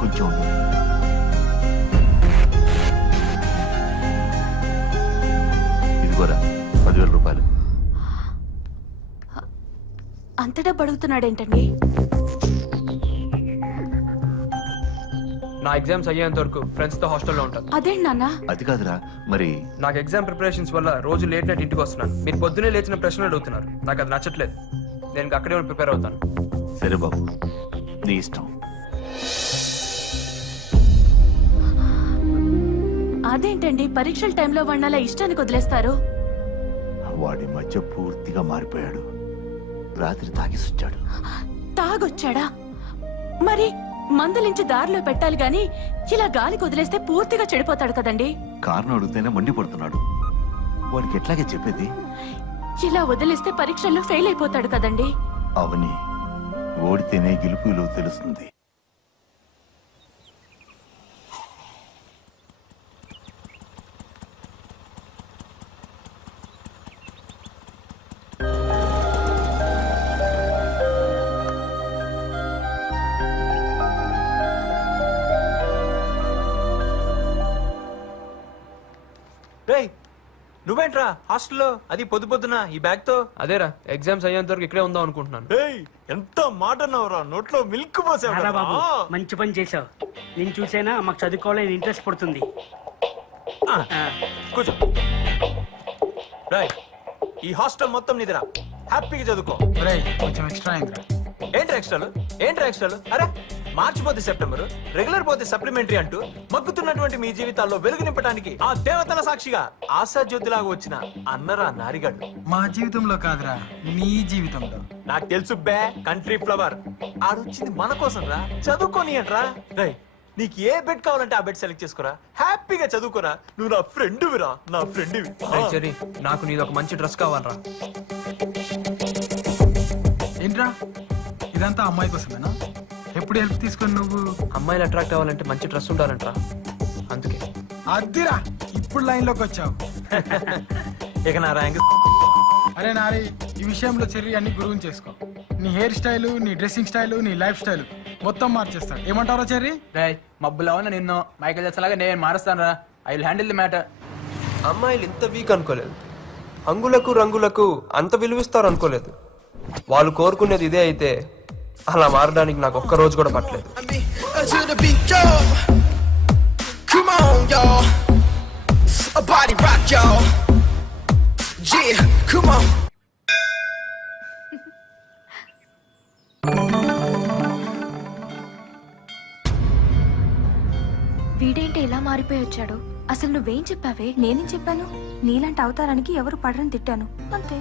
కొంచెం ఇదిగోరా 10,000 రూపాయలు. అంత డబ్బు అడుగుతున్నాడేంటండి? నా ఎగ్జామ్స్ అయ్యేంత వరకు ఫ్రెండ్స్ తో హాస్టల్లో ఉంటాను. అదేంటి నాన్న? అది కాదురా, మరి నాకు ఎగ్జామ్ ప్రిపరేషన్స్ వల్ల రోజు లేట్ నైట్ ఇంటికి వస్తున్నాను. మీరు పొద్దునే లేచిన ప్రశ్నలు అడుగుతున్నారు, నాకు అది నచ్చట్లేదు. నేను అక్కడే ప్రిపేర్ అవుతాను. సరే బాబు, నీ ఇష్టం. అదేంటండి, పరీక్షల టైంలో వాడిని ఇష్టానికి వదిలేస్తారు? వాడి మధ్య పూర్తిగా మారిపోయాడు. రాత్రి తాగిసొచ్చాడు. తాగొచ్చాడా? మరి మందులించి దారిలో పెట్టాలి గాని ఇలా గాలికి వదిలేస్తే పూర్తిగా చెడిపోతాడు కదండి. కారణం అడిగితేనే మండిపడుతున్నాడు. వాడికి ఎట్లాగే చెప్పేది? ఇలా వదిలేస్తే పరీక్షల్లో ఫెయిల్ అయిపోతాడు కదండి. అవని, ఓడితేనే గెలుపు విలువ తెలుస్తుంది. నువ్వేంట్రా హాస్టల్లో అది పొద్దు పొద్దున ఈ బ్యాగ్ తో? అదేరా ఎగ్జామ్స్ అయ్యేంత వరకు ఇక్కడే ఉందాం అనుకుంటున్నాను. ఏయ్, ఎంత మాట అన్నావురా, నోట్లో మిల్క్ పోసావు చాలా కదా. బాబు మంచి పని చేసావు. నేను చూసైనా మాకు చదువుకోవాలని ఇంట్రెస్ట్ పడుతుంది. కూర్చో. రాయ్, ఈ హాస్టల్ మొత్తం నిద్ర, హ్యాపీగా చదువుకో. రే కొంచెం ఎక్స్ట్రా అయిందిరా. ఏంట్రా ఎక్స్ట్రాలు? అరే మార్చి పోతే సెప్టెంబర్, రెగ్యులర్ పోతే సప్లిమెంటరీ అంటూ మగ్గుతున్నటువంటి మీ జీవితాల్లో వెలుగు నింపడానికి ఆ దేవతల సాక్షిగా ఆశాజ్యోతిలాగా వచ్చిన అన్నరా నారిగడ్డు. మా జీవితంలో కాదురా, నీ జీవితంలో. నాకు తెలుసు బే, కంట్రీ ఫ్లవర్. ఆడొచ్చింది మన కోసం రా, చదువుకోని అంట్రా. రై, నీకు ఏ బెడ్ కావాలంటే ఆ బెడ్ సెలెక్ట్ చేసుకోరా, హ్యాపీగా చదువుకోరా. నువ్వు నా ఫ్రెండ్విరా, నా ఫ్రెండ్వి. చెరి, నాకు నీది ఒక మంచి డ్రెస్ కావాలరా. ఏంట్రా ఇదంతా అమ్మాయి కోసమేనా? ఎప్పుడు హెల్ప్ తీసుకొని నువ్వు? అమ్మాయిలు అట్రాక్ట్ అవ్వాలంటే మంచి డ్రెస్ ఉండాలంటరా, అందుకే. అద్దిరా, ఇప్పుడు లైన్ లోకి వచ్చావు. ఇక నా ర్యాంక్. అరే నారి, ఈ విషయంలో చెర్రీ అన్ని గురువుని చేసుకో. నీ హెయిర్ స్టైలు, నీ డ్రెస్సింగ్ స్టైలు, నీ లైఫ్ స్టైల్ మొత్తం మార్చేస్తాడు. ఏమంటారో చెర్రీ? రే మబ్బులో ఉన్న నిన్ను మైకేల్ జాక్సన్ నేను మారుస్తాను రా. I will handle the matter. అమ్మాయిలు ఇంత వీక్ అనుకోలేదు. హంగులకు రంగులకు అంత విలువిస్తారు అనుకోలేదు. వాళ్ళు కోరుకునేది ఇదే అయితే అలా మారడానికి నాకు ఒక్క రోజు కూడా పట్టలేదు. వీడేంటి ఎలా మారిపోయి వచ్చాడు? అసలు నువ్వేం చెప్పావే? నేనేం చెప్పాను? నీలాంటి అవతారానికి ఎవరు పడరని తిట్టాను అంతే.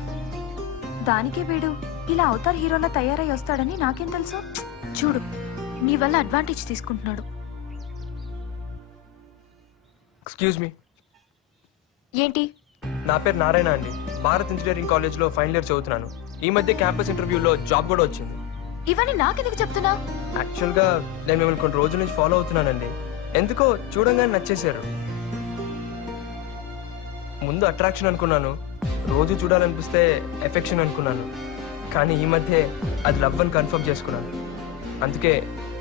దానికే వీడు ఇలా అవతార్ హీరోలా తయారై వస్తాడని నాకేం తెలుసు? చూడు, నీ వల్ల అడ్వాంటేజ్ తీసుకుంటున్నాడు. ఎక్స్క్యూజ్ మీ, ఏంటి? నా పేరు నారాయణ అండి. భారత్ ఇంజనీరింగ్ కాలేజ్లో ఫైనల్ ఇయర్ చదువుతున్నాను. ఈ మధ్య క్యాంపస్ ఇంటర్వ్యూలో జాబ్ కూడా వచ్చింది. ఇవన్నీ నాకెందుకు చెప్తున్నావు? యాక్చువల్గా నేను మిమ్మల్ని కొన్ని రోజుల నుంచి ఫాలో అవుతున్నానండి. ఎందుకో చూడంగానే నచ్చేశారు. ముందు అట్రాక్షన్ అనుకున్నాను, రోజు చూడాలనిపిస్తే ఎఫెక్షన్ అనుకున్నాను. కానీ ఈ మధ్య అది లవ్ అని కన్ఫర్మ్ చేసుకున్నాను. అందుకే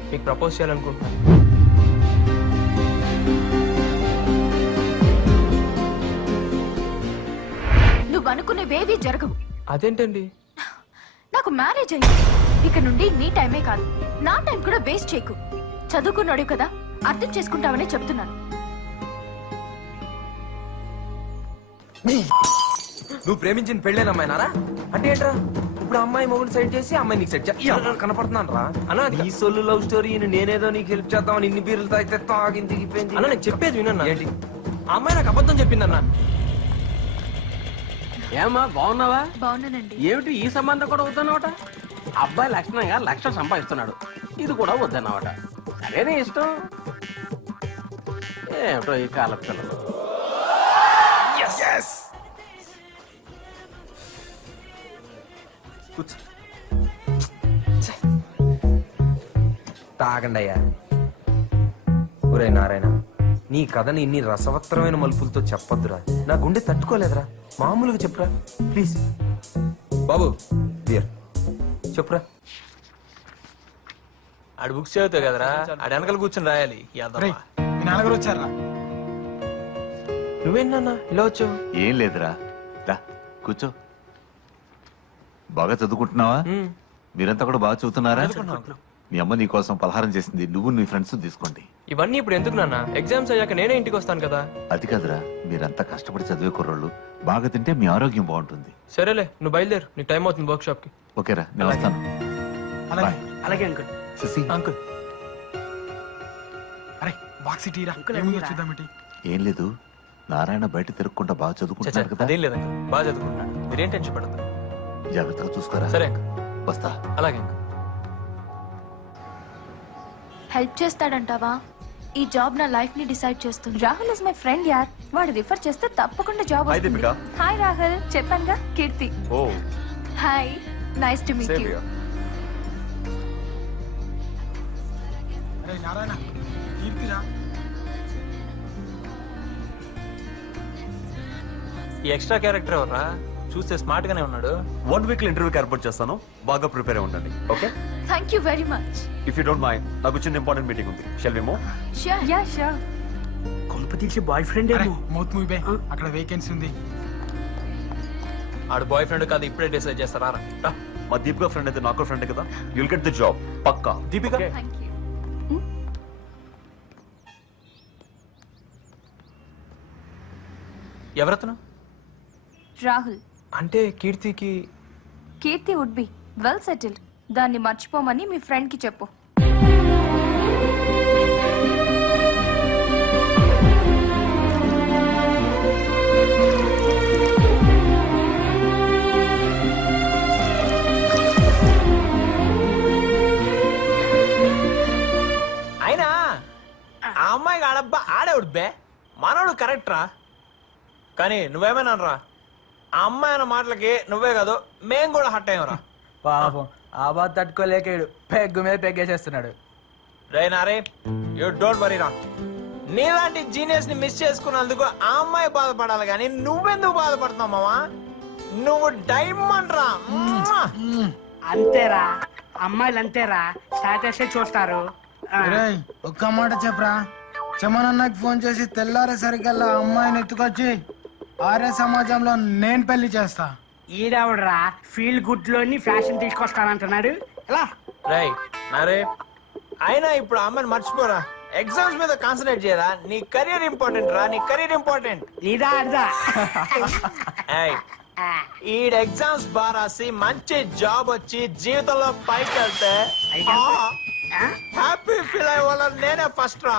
మీకు ప్రపోజ్ చేయాలనుకుంటున్నాను. నువ్వు అనుకునేవేవి జరగవు. అదేంటండి? నాకు మ్యారేజ్ అయింది. ఇక నుండి నీ టైమే కాదు, నా టైం కూడా వేస్ట్ చేయకు. చదువుకున్నాడు కదా, అర్థం చేసుకుంటావనే చెప్తున్నాను. నువ్వు ప్రేమించిన పెళ్ళేన అమ్మాయినారా? అంటే ఏంట్రా, ఇప్పుడు అమ్మాయి మొగుడు సైడ్ చేసి అమ్మాయి నీకు సెట్ కనపడుతున్నాను రా అన్నా. నీ సొల్లు లవ్ స్టోరీ నేనేదో నీకు హెల్ప్ చేద్దామని ఇన్ని బీర్లు తాగితే తాగింది అన్న. నేను చెప్పేది వినన్నా. ఏంటి? ఆ అమ్మాయి నాకు అబద్ధం చెప్పిందన్నా. ఏమా బాగున్నావా? బాగున్నానండి. ఏమిటి ఈ సంబంధం కూడా వద్దన్నమాట? అబ్బాయి లక్షణంగా 1,00,000 సంపాదిస్తున్నాడు, ఇది కూడా వద్దన్నమాట. సరేనే ఇష్టం. ఏమిటో ఈ కాల పిల్లలు. తాగండి అయ్యా. ఒరే నారాయణ, నీ కథని ఇన్ని రసవత్తరమైన మలుపులతో చెప్పొద్దురా. నా గుండె తట్టుకోలేదురా. మామూలుగా చెప్పురా ప్లీజ్. బాబు బియర్ చెప్పురా. ఆడు బుక్స్ చదువుతావు కదరా, ఆడు వెనకాల కూర్చొని రాయాలి. రేయ్, మీ నాన్నగారు వచ్చారా? నువ్వేంటన్నా ఇలా వచ్చావు? ఏం లేదురా, దా కూర్చో. బాగా చదువుకుంటున్నావా? మీరంతా కూడా బాగా చదువుతున్నారా? మీ అమ్మ నీ కోసం పలహారం చేసింది, నువ్వు నీ ఫ్రెండ్స్ తీసుకోండి. ఇవన్నీ ఇప్పుడు ఎందుకు నాన్న? ఎగ్జామ్స్ అయ్యాక నేనే ఇంటికి వస్తాను కదా. అది కాదురా, మీరంతా కష్టపడి చదివే కుర్రోళ్ళు. బాగా తింటే మీ ఆరోగ్యం బాగుంటుంది. సరేలే, నువ్వు బయలుదేరు, నీకు టైం అవుతుంది వర్క్ షాప్ కి. ఓకేరా, నేను వస్తాను. అలాగే. అలాగే అంకుల్. శశి, అంకుల్. అరే బాక్స్ ఇటీరా, అంకుల్, ఏముందో అడిగిరా. చూద్దామిటి. ఏం లేదు, నారాయణ బయట తిరగకుండా బాగా చదువుకుంటున్నాడు కదా. అదేం లేదు అంకుల్, బాగా చదువుకుంటున్నాడు. మీరేం టెన్షన్ పడద్దు. జాగ్రత్తగా చూసుకోరా. సరే అంకుల్, వస్తా. అలాగే అంకుల్. హెల్ప్ చేస్తాడంటావా? ఈ జాబ్ నా లైఫ్ ని డిసైడ్ చేస్తుంది. రాహుల్ ఇస్ మై ఫ్రెండ్ యార్. వాడు రిఫర్ చేస్తే తప్పకుండా జాబ్ వస్తుంది. హాయ్ రాహుల్, చెప్పానుగా, Keerthi. Hi, nice to meet you. అరే నారాయణ, కీర్తిరా. ఈ ఎక్స్ట్రా క్యారెక్టర్ ఎవర్రా? చూస్తే స్మార్ట్ గానే ఉన్నాడు. 1 వీక్ ఇంటర్వ్యూకి ఏర్పాటు చేస్తాను, బాగా ప్రిపేర్ అయి ఉండండి. Okay, thank you very much. If you don't mind, నాకు చిన్న ఇంపార్టెంట్ మీటింగ్ ఉంది. Shall we move? Sure. Yeah sure. కొంప తీసి బాయ్ ఫ్రెండ్ అరే ఏమో. మౌత్ మూవీ బే, అక్కడ వేకెన్సీ ఉంది. ఆడు బాయ్ ఫ్రెండ్ కాదు ఇప్పుడే డిసైడ్ చేస్తారా రా. మా దీపిక ఫ్రెండ్ అయితే నాకు ఫ్రెండ్ కదా, యుల్ గెట్ ది జాబ్ పక్కా. Deepika thank you. ఎవరతను? రాహుల్. అంటే కీర్తికి Keerthi would be well settled. దాన్ని మర్చిపోమని మీ ఫ్రెండ్ కి చెప్పు. అయినా ఆ అమ్మాయికి ఆడబ్బా ఆడేవుడు బే, మనోడు కరెక్ట్ రా. కానీ నువ్వేమైనా రా, ఆ అమ్మాయి అన్న మాటలకి నువ్వే కాదు మేం కూడా హట్ అయ్యాం రా. పాపం ఆ బాధ తట్టుకోలేకేడు పెగ్గు మీద పెగ్గేసేస్తున్నాడు. రే నారే, యూ డోంట్ వరీ రా. నీలాంటి జీనియస్ ని మిస్ చేసుకున్నందుకు ఆ అమ్మాయి బాధపడాలి కానీ నువ్వెందుకు బాధపడుతున్నావు మావా? నువ్వు డైమండ్ రా. అంతేరా, అమ్మాయిలు అంతేరా, స్టాటస్ చూస్తారు. రేయ్ ఒక్క మాట చెప్పరా, చమనన్నకి ఫోన్ చేసి తెల్లారేసరికల్లా అమ్మాయిని ఎత్తుకొచ్చి ఆర్య సమాజంలో నేను పెళ్లి చేస్తా. ఈడవడరా ఫీల్ గుడ్ లోని ఫ్యాషన్ తీసుకొస్తానంటున్నాడు. ఎలా రై నారే, అయినా ఇప్పుడు ఆ అమ్మాయిని మర్చిపోరా. ఎగ్జామ్స్ మీద కాన్సన్ట్రేట్ చేయరా. నీ కెరీర్ ఇంపార్టెంట్ రా, నీ కెరీర్ ఇంపార్టెంట్. నీదా అడదా? ఈడ ఎగ్జామ్స్ బాగా రాసి మంచి జాబ్ వచ్చి జీవితంలో పైకి వెళ్తే హ్యాపీ ఫీల్ అయ్యేవాళ్ళ నేనే ఫస్ట్ రా.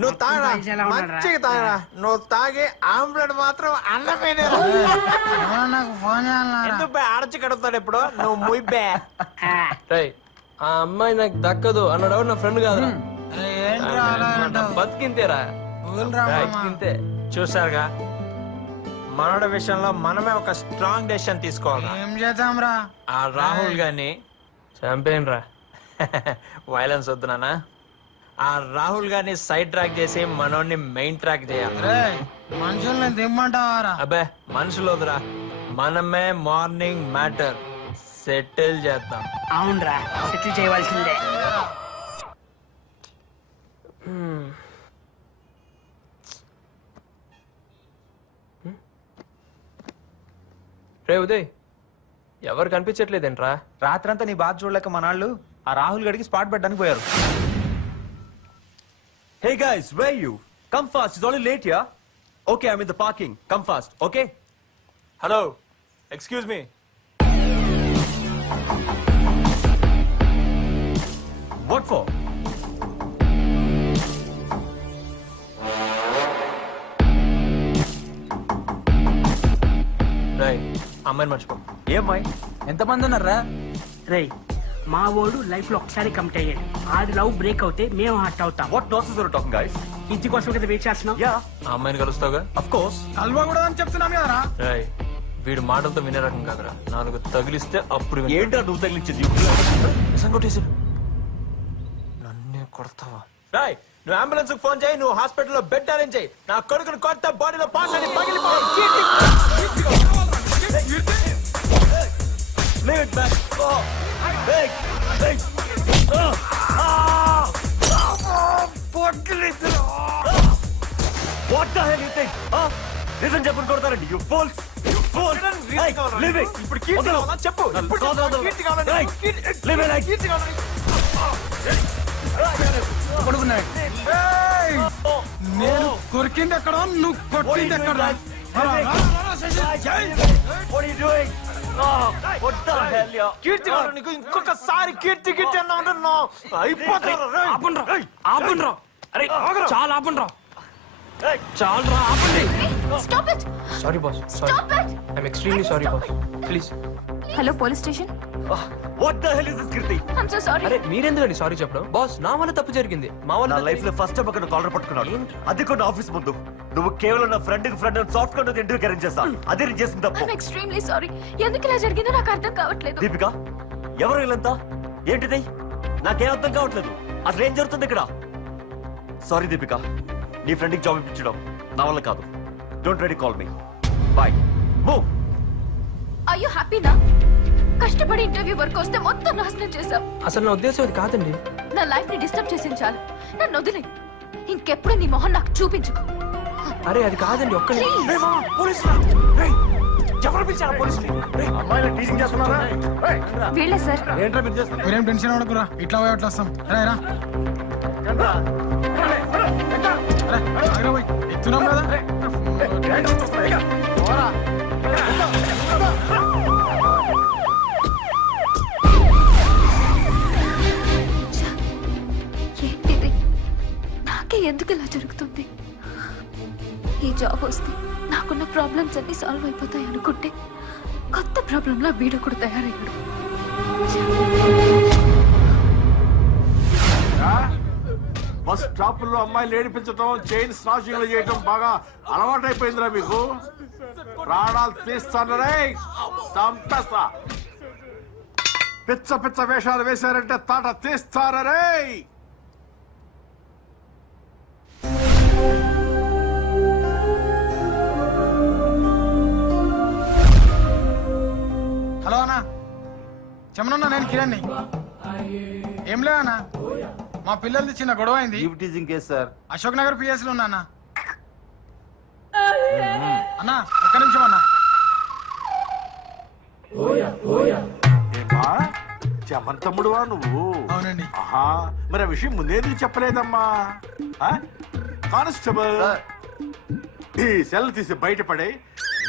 నువ్వు తాగరా, మంచిగా తాగరా. నువ్వు తాగి ఆమ్లెట్ మాత్రం అన్నమేనే. నాకు ఫోన్ చేయాలన్నా ఎందుకు బే ఆడచి కడుగుతాడు ఇప్పుడు నువ్వు ముయ్యే. ఆ అమ్మాయి నాకు దక్కదు అన్నాడు నా ఫ్రెండ్ కాదు. ఏంట్రా అలా అంటావ్? బతికింతేరా, ఊరురా మామ. బతికింతే. చూసారుగా, మనోడి విషయంలో మనమే ఒక స్ట్రాంగ్ డెసిషన్ తీసుకోవాలి. ఏం చేద్దాం రా? ఆ రాహుల్ గాని చంపేను రా. వైలెన్స్ వద్దు నాన్న. ఆ రాహుల్ గారిని సైడ్ ట్రాక్ చేసి మనోడిని మెయిన్ ట్రాక్ చేయాలి. రేయ్ మనుషుల్ని దిమ్మంటావారా? అబ్బే మనుషులు వద్దురా, మనమే మార్నింగ్ మ్యాటర్ సెటిల్ చేద్దాం. అవునరా, సెటిల్ చేయవలసిందే. రే ఉదయ్, ఎవరు కనిపించట్లేదేంట్రా? రాత్రంతా నీ బాధ చూడలేక మనాళ్ళు ఆ రాహుల్ గడికి స్పాట్ పెట్టడానికి పోయారు. Hey guys, where are you? Come fast, it's only late here. Okay, I'm in the parking. Come fast, okay? Hello, excuse me. What for? రై అమ్మాయిని మర్చిపో. ఏమ్మాయి ఎంతమంది ఉన్నారా? రే మా ఓడు లైఫ్ లో ఒకసారి కమిట్ అయ్యాడు. ఆడి లవ్ బ్రేక్ అవుతే మేము హర్ట్ అవుతాం. What nonsense are you talking, guys? ఇంటి కోసం కదా వెయిట్ చేస్తున్నాం. Yeah, ఆ అమ్మాయిని కలుస్తావుగా? of course. కలవకూడదని చెప్తున్నాను కదరా. రై వీడు మాటలతో వినే రకం కాదురా. 4 తగిలిస్తే అప్పుడు వింటాడు. ఏంటో నువ్వు తగిలించింది? నిజం కొట్టేసాడు. నన్నే కొడతావా? రాయ్ నువ్వు అంబులెన్స్ ఫోన్ చేయి, నువ్వు హాస్పిటల్లో బెడ్ అరేంజ్ చేయి. నా కొడుకుని కొత్త బాడీలో పాటలని పగిలిపోయి. Leave it back. Oh. Hey, hey. What the hell you think? Listen, చెప్పని కొడతారండి. You fools. You fools. Hey, leave it. ఇప్పుడు కీర్తి కావాలా? చెప్పు. ఇప్పుడు చెప్పు. కీర్తి కావాలా? Hey, leave it. కీర్తి కావాలా? పడుకున్నాడు. ఏయ్! నేను కొరికింది ఎక్కడ, నువ్వు కొట్టింది ఎక్కడ? What are you doing? Oh, what the hell, yeah? కీర్తి కావాలా నీకు? ఇంకొకసారి కీర్తి కీర్తి అన్నా ఉంటున్నా అయిపోతారు. ఆపండ్రా, అరే చాలా ఆపండ్రా, Hey, చాలరా ఆపండి. Stop it. Sorry boss, stop it. I'm extremely sorry boss, please. Hello police station. what the hell is this, Kirti? I'm so sorry. అరే మీరెందుకండి సారీ చెప్పడం? బాస్ నా వల్ల తప్పు జరిగింది. మా నా వల్ల లైఫ్ లో ఫస్ట్ టైం అక్కడ కాలర్ పట్టుకున్నాడు. అది కూడా ఆఫీస్ ముందు. నువ్వు కేవలం నా friend soft card interview arrange చేస్తా. అదే నేను చేసిన తప్పు. I'm extremely sorry. ఎందుకు ఇలా జరిగిందో నాకు అర్థం కావట్లేదు. దీపిక, ఎవరు వీళ్ళంతా? ఏంటిది? నాకేం అర్థం కావట్లేదు. అసలు ఏం జరుగుతుంది ఇక్కడ? సారీ దీపిక, నీ ఫ్రెండ్కి జాబ్ ఇప్పించడం నా వల్ల కాదు. Don't ready call me. Bye. Move. Are you happy నా? కష్టపడి ఇంటర్వ్యూ వరకు వస్తే మొత్తం నాశనం చేశావు. అసలు నా ఉద్దేశం అది కాదండి. నా లైఫ్ ని డిస్టర్బ్ చేసింది చాలు. నన్ను వదిలే. ఇంకెప్పుడు నీ మొహం నాకు చూపించుకో. అరే అది కాదండి ఒక్క ఎవరు పిలిచారా పోలీసులు? అమ్మాయిలు టీచింగ్ చేస్తున్నారా? ఏయ్, వీళ్ళే సార్. ఏంట్రా మీరు చేస్తున్నారు? మీరేం టెన్షన్ పడకురా, ఇట్లా పోయి అట్లా వస్తాం. రా ఎత్తున్నాం కదా. ఏంటిది? నాకే ఎందుకు ఇలా జరుగుతుంది? ఈ జాబ్ వస్తే నాకున్న ప్రాబ్లమ్స్ అన్ని సాల్వ్ అయిపోతాయి అనుకుంటే కొత్త ప్రాబ్లంలా వీడు కూడా తయారయ్యాడు. బస్ స్టాప్ లో అమ్మాయిలు ఏడిపించడం, చైన్ స్నాచింగ్ చేయడం బాగా అలవాటైపోయిందిరా మీకు. ప్రాణాలు తీస్తానరే, చంపేస్తా. పిచ్చ పిచ్చ వేషాలు వేశారంటే తాట తీస్తానరే. హలో అన్నా, చెమనన్నా, నేను కిరణ్ని. ఏం లే అన్నా, మా పిల్లలది చిన్న గొడవ అయింది. అశోక్ నగర్ పిఎస్ లో ఉన్నా అన్నా. అన్నా ఒక్క నిమిషం అన్నా. ఏమా చెమన్ తమ్ముడువా నువ్వు? అవునండి. ఆహా, మరి ఆ విషయం ముందేందుకు చెప్పలేదమ్మా? కానిస్టేబుల్, ఈ సెల్ తీసి బయటపడే,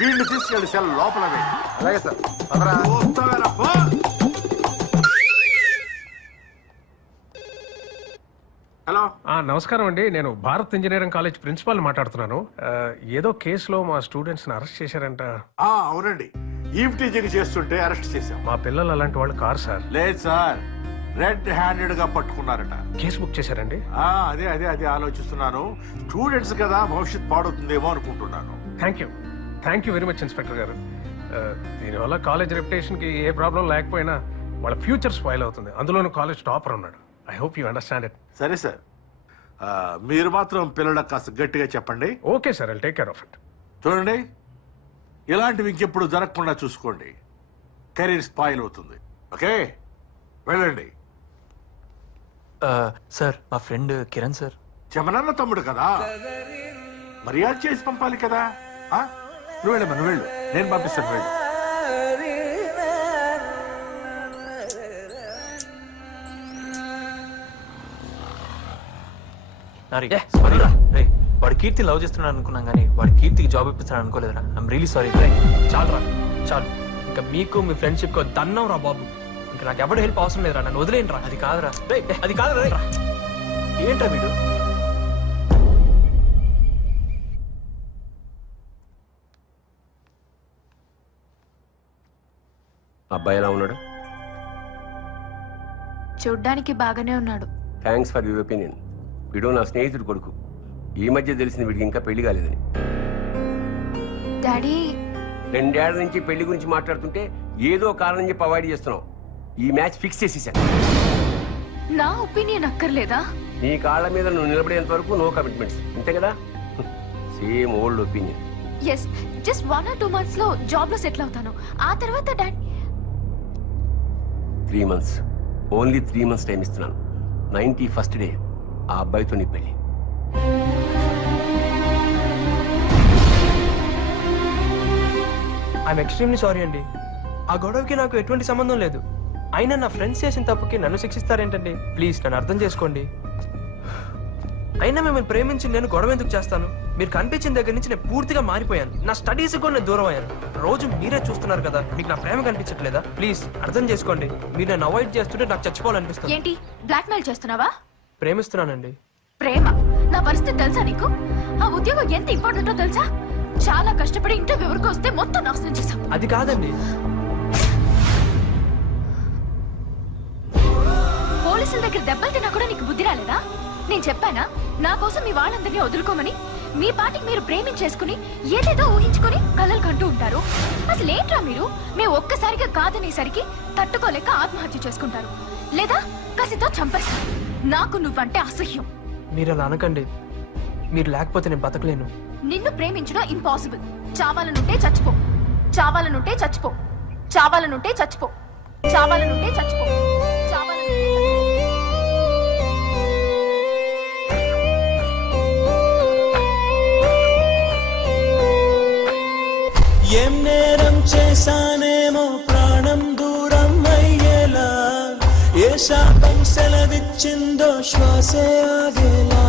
వీళ్ళు తీసుకెళ్ళి సెల్ లోపల వేయి. అలాగే సార్. వస్తావేరా, పో. హలో, నమస్కారం అండి, నేను భారత్ ఇంజనీరింగ్ కాలేజ్ ప్రిన్సిపాల్ మాట్లాడుతున్నాను. ఏదో కేసులో మా స్టూడెంట్స్ ని అరెస్ట్ చేశారంట. అవునండి, ఈవ్ టీచింగ్ చేస్తుంటే అరెస్ట్ చేశాం. మా పిల్లలు అలాంటి వాళ్ళు కారు సార్. లేదు సార్, రెడ్ హ్యాండెడ్ గా పట్టుకున్నారట. కేసు బుక్ చేశారండి. అదే అదే అదే ఆలోచిస్తున్నాను. స్టూడెంట్స్ కదా, భవిష్యత్ పాడవుతుందేమో అనుకుంటున్నాను. Thank you very much inspector గారు. దీనివల్ల కాలేజ్ రెప్యుటేషన్ కి ఏ ప్రాబ్లం లేకపోయినా వాళ్ళ ఫ్యూచర్ స్పాయిల్ అవుతుంది. అందులోనూ కాలేజ్ టాపర్ ఉన్నాడు. I hope you understand it. సరే సార్, మీరు మాత్రం పిల్లలకు కాస్త గట్టిగా చెప్పండి. Okay sir, I take care of it. చూడండి, ఇలాంటివి ఇంకెప్పుడు జరగకుండా చూసుకోండి. కెరీర్ స్పాయిల్ అవుతుంది. ఓకే, వెళ్ళండి. సార్, మా ఫ్రెండ్ కిరణ్ సార్. చెమనన్న తమ్ముడు కదా, మర్యాద చేసి పంపాలి కదా. నువ్వు వెళ్ళమ్మా, నువ్వు వెళ్ళు, నేను పంపిస్తాను, వెళ్ళు. వాడు కీర్తి లవ్ చేస్తున్నాడు అనుకున్నాం కానీ వాడు కీర్తికి జాబ్ ఇప్పిస్తాడు అనుకోలేదురా. I'm really sorry. చాలురా చాలు, ఇంకా మీకు మీ ఫ్రెండ్షిప్ దన్నం రా బాబు. ఇంకా నాకు ఎవరు హెల్ప్ అవసరం లేదురా, నన్ను వదిలేండి రా. అది కాదురా, అది కాదురా. ఏంట్రా వీడు? అబ్బాయి ఎలా ఉన్నాడు? చూడ్డానికి బాగానే ఉన్నాడు. Thanks for your opinion. వీడు నా స్నేహితుడు కొడుకు. ఈ మధ్య తెలిసింది వీడికి ఇంకా పెళ్లి కాలేదని. డాడీ, 2 ఏళ్ల నుంచి పెళ్లి గురించి మాట్లాడుతుంటే ఏదో కారణం చెప్పి అవాయిడ్ చేస్తున్నావు. ఈ మ్యాచ్ ఫిక్స్ చేసేసాను. నా ఒపీనియన్ అక్కర్లేదా? నీ కాళ్ళ మీద నువ్వు నిలబడేంత వరకు నో కమిట్మెంట్స్, అంతే కదా? Same old opinion. Yes, just 1 or 2 months లో జాబ్ లో సెటిల్ అవుతాను. ఆ తర్వాత daddy 3 months, only 3 months time ఇస్తున్నాను. 91st డే ఆ అబ్బాయితో నీ పెళ్లి. ఐఎమ్ ఎక్స్ట్రీమ్లీ సారీ అండి. ఆ గొడవకి నాకు ఎటువంటి సంబంధం లేదు. అయినా నా ఫ్రెండ్స్ చేసిన తప్పుకి నన్ను శిక్షిస్తారేంటండి? ప్లీజ్ నన్ను అర్థం చేసుకోండి. అయినా మిమ్మల్ని ప్రేమించి నేను గొడవ ఎందుకు చేస్తాను? మీరు కనిపించిన దగ్గర నుంచి నేను పూర్తిగా మారిపోయాను. నా స్టడీస్ కూడా నేను దూరం అయ్యాను. రోజు మీరే చూస్తున్నారు కదా, మీకు నా ప్రేమ కనిపించట్లేదా? ప్లీజ్ అర్థం చేసుకోండి. మీరు నన్ను అవాయిడ్ చేస్తుంటే నాకు చచ్చిపోవాలనిపిస్తుంది. ఏంటి బ్లాక్మెయిల్ చేస్తున్నావా? ప్రేమిస్తున్నానండి. ప్రేమ? నా పరిస్థితి తెలుసా నీకు? ఆ ఉద్యోగం ఎంత ఇంపార్టెంటో తెలుసా? చాలా కష్టపడి ఇంటర్వ్యూ వరకు వస్తే మొత్తం నాశనం చేశాం. అది కాదండి. పోలీసుల దగ్గర దెబ్బలు తిన్నా కూడా నీకు బుద్ధి రాలేదా? నేను చెప్పానా నా కోసం మీ వాళ్ళందరినీ వదులుకోమని? మీ పాటికి మీరు ప్రేమించేసుకుని ఏదేదో ఊహించుకుని కలలు కంటూ ఉంటారు. అసలు ఏంట్రా మీరు? మేము ఒక్కసారిగా కాదనేసరికి తట్టుకోలేక ఆత్మహత్య చేసుకుంటారు, లేదా కసితో చంపేస్తారు. నాకు నువ్వంటే అసహ్యం. మీరు అలా అనకండి. మీరు లేకపోతే నేను బతకలేను. నిన్ను ప్రేమించడం ఇంపాసిబుల్. చావాలనుంటే చచ్చిపో, చావాలనుంటే చచ్చిపో, చావాలనుంటే చచ్చిపో, చావాలనుంటే చచ్చిపో, చావాలనుంటే చచ్చిపో. ఏం నేరం చేశానేమో ప్రాణం దూరం అయ్యేలా, ఏ శాపం సెలవిచ్చిందో శ్వాసే ఆగేలా,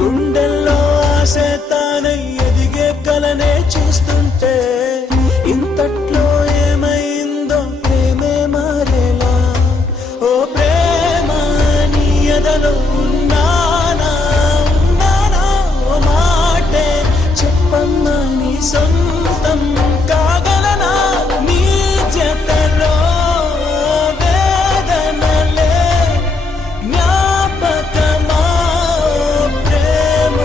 గుండెల్లో ఆశే తానై ఎదిగే కలనే చూస్తుంటే ఇంతట్లో ఏమైందో ప్రేమే మారేలా. ఓ ప్రేమ నీ ఎదలో ఉన్నానా ఉన్నానా, ఓ మాటే చెప్పమ్మా నీ సొంతం కాగలనా, నీ జతలో వేదనలే జ్ఞాపకమా ఓ ప్రేమ.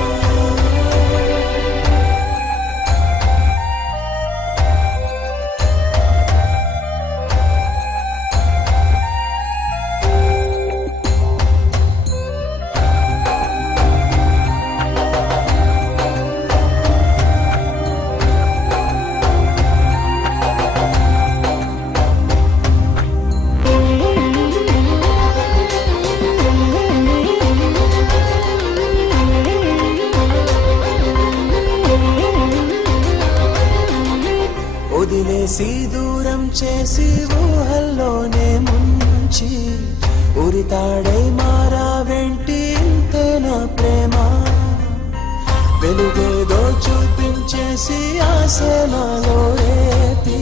వదిలేసి దూరం చేసి ఊహల్లోనే ముంచి ఉరితాడై మారా వెంటి ఇంతే నా ప్రేమ, వెలుగేదో చూపించేసి ఆశనాలో రేపి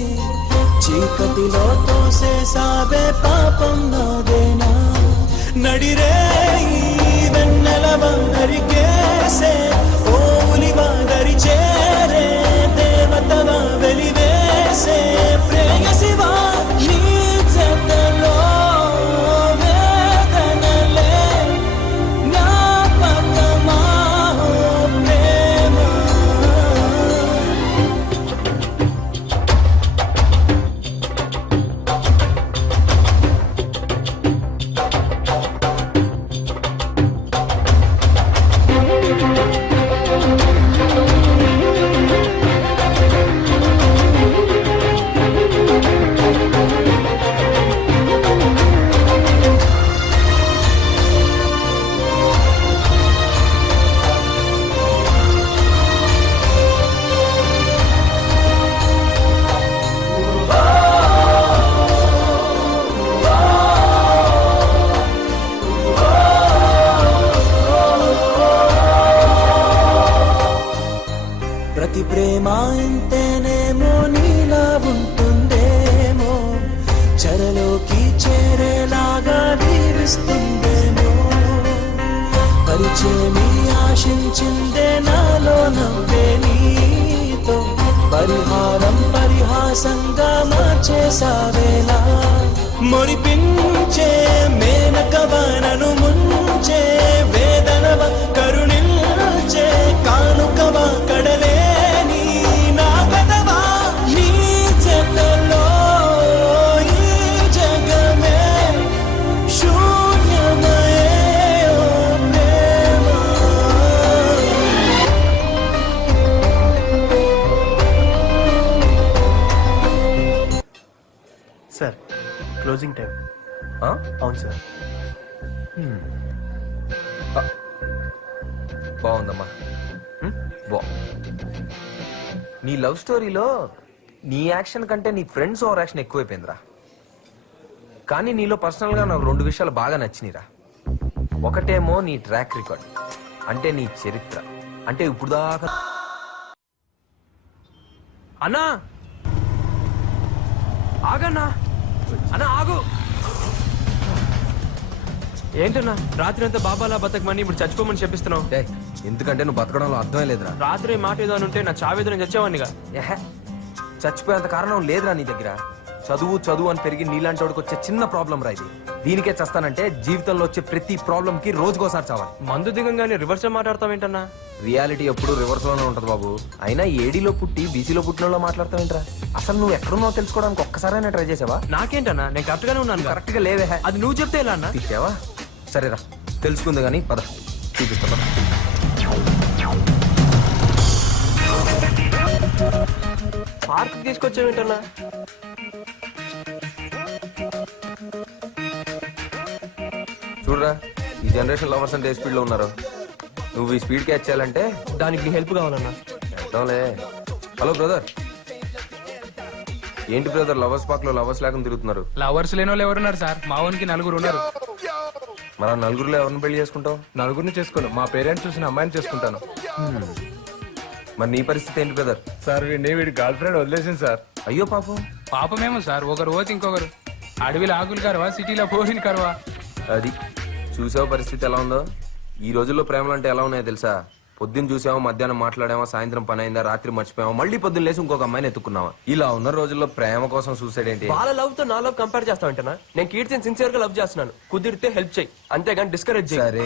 చీకటిలో తోసేసావే పాపం నాదేనా, నడిరే ఈ వెన్నెలవా నరికేసే ఓ ఉలివా దరి చేరే దేవతవా వెలివేసే ప్రేయసివా, నీ జతలో వేదనలే జ్ఞాపకమా ఓ ప్రేమ. ప్రతి ప్రేమ ఇంతేనేమో నీలా ఉంటుందేమో, చెరలోకి చేరేలాగా దీవిస్తుందేమో, పరిచయమి ఆశించిందే నాలో నవ్వే నీతో, పరిహారం పరిహాసంగా మార్చేసావేలా, మురిపించే మేనకవనను ముంచే వేదనవ కరుణించే కానుకవా కడలేని నా కదవా, నీ జతలో ఈ జగమే శూన్యమయే ఓ ప్రేమ. Sir closing time. అవును సార్. బాగుందమ్మా. నీ లవ్ స్టోరీలో నీ యాక్షన్ కంటే నీ ఫ్రెండ్స్ ఓవర్ యాక్షన్ ఎక్కువైపోయిందిరా. కానీ నీలో పర్సనల్ గా నాకు 2 విషయాలు బాగా నచ్చినాయిరా. ఒకటేమో నీ ట్రాక్ రికార్డ్, అంటే నీ చరిత్ర, అంటే ఇప్పుడు దాకా. అన్నా ఆగన్నా, అన్నా ఆగు. ఏంటన్నా రాత్రి అంతా బాబాలా బతకమని ఇప్పుడు చచ్చిపోమని చెప్పిస్తున్నావు? ఎందుకంటే నువ్వు బతకడంలో అర్థమే లేదురా. రాత్రి మాట ఏదో అని ఉంటే నా చావేదో నేను చచ్చేవాడినిగా. చచ్చిపోయేంత కారణం లేదురా నీ దగ్గర. చదువు చదువు అని పెరిగి నీలాంటి వాడికి వచ్చే చిన్న ప్రాబ్లం రా ఇది. దీనికే చస్తానంటే జీవితంలో వచ్చే ప్రతి ప్రాబ్లం కి రోజుకోసారి చావాలి. మందు దిగంగానే రివర్స్ మాట్లాడతావేంటన్నా? రియాలిటీ ఎప్పుడు రివర్స్ లోనే ఉంటది బాబు. అయినా ఏడీలో పుట్టి బీసీలో పుట్టినలో మాట్లాడతావేంట్రా? అసలు నువ్వు ఎక్కడున్నావు తెలుసుకోవడానికి ఒక్కసారైనా ట్రై చేసావా? నాకేంటన్నా, నేను కరెక్ట్ గానే ఉన్నాను. కరెక్ట్ గా లేవే. అది నువ్వు చెప్తే ఎలా అన్నా? తిట్టావా? సరేరా తెలుసుకుంది గానీ పద చూపిస్తా. పద. పార్క్ తీసుకొచ్చావేంటన్నా? చూడరా, ఈ జనరేషన్ లవర్స్ అంటే ఏ స్పీడ్ లో ఉన్నారు. నువ్వు ఈ స్పీడ్ క్యాచ్ చేయాలంటే దానికి నీ హెల్ప్ కావాలన్నా. Hello brother. ఏంటి బ్రదర్ లవర్స్ పార్క్ లో లవర్స్ లేకుండా తిరుగుతున్నారు? లవర్స్ లేని వాళ్ళు ఎవరున్నారు సార్? మా వానికి 4 ఉన్నారు. మరి ఆ నలుగురిలో ఎవరిని పెళ్లి చేసుకుంటావు? నలుగురిని చేసుకోను, మా పేరెంట్స్ చూసిన అమ్మాయిని చేసుకుంటాను. మరి నీ పరిస్థితి ఏంటి బ్రదర్? సార్ వీడి గర్ల్ ఫ్రెండ్ వదిలేసింది సార్. అయ్యో పాపం. పాపమేమో సార్, ఒకరు పోతే ఇంకొకరు. అడవిలో ఆకులు కరవా, సిటీలో పోరిని కరవా. అది చూసావు పరిస్థితి ఎలా ఉందో. ఈ రోజుల్లో ప్రేమలు అంటే ఎలా ఉన్నాయో తెలుసా? పొద్దున్న చూసామో, మధ్యాహ్నం మాట్లాడామో, సాయంత్రం పని అయిందా, రాత్రి మర్చిపోయామో, మళ్ళీ పొద్దున్న లేసి ఇంకొక అమ్మాయిని ఎత్తుకున్నావా. ఇలా ఉన్న రోజుల్లో ప్రేమ కోసం సూసైడ్ ఏంటి? వాళ్ళ లవ్ తో నా లవ్ కంపేర్ చేస్తావంటనా? నేను కీర్తిని సిన్సియర్ గా లవ్ చేస్తున్నాను. కుదిరితే హెల్ప్ చేయి, అంతేగాని డిస్కరేజ్ చేయి. సరే,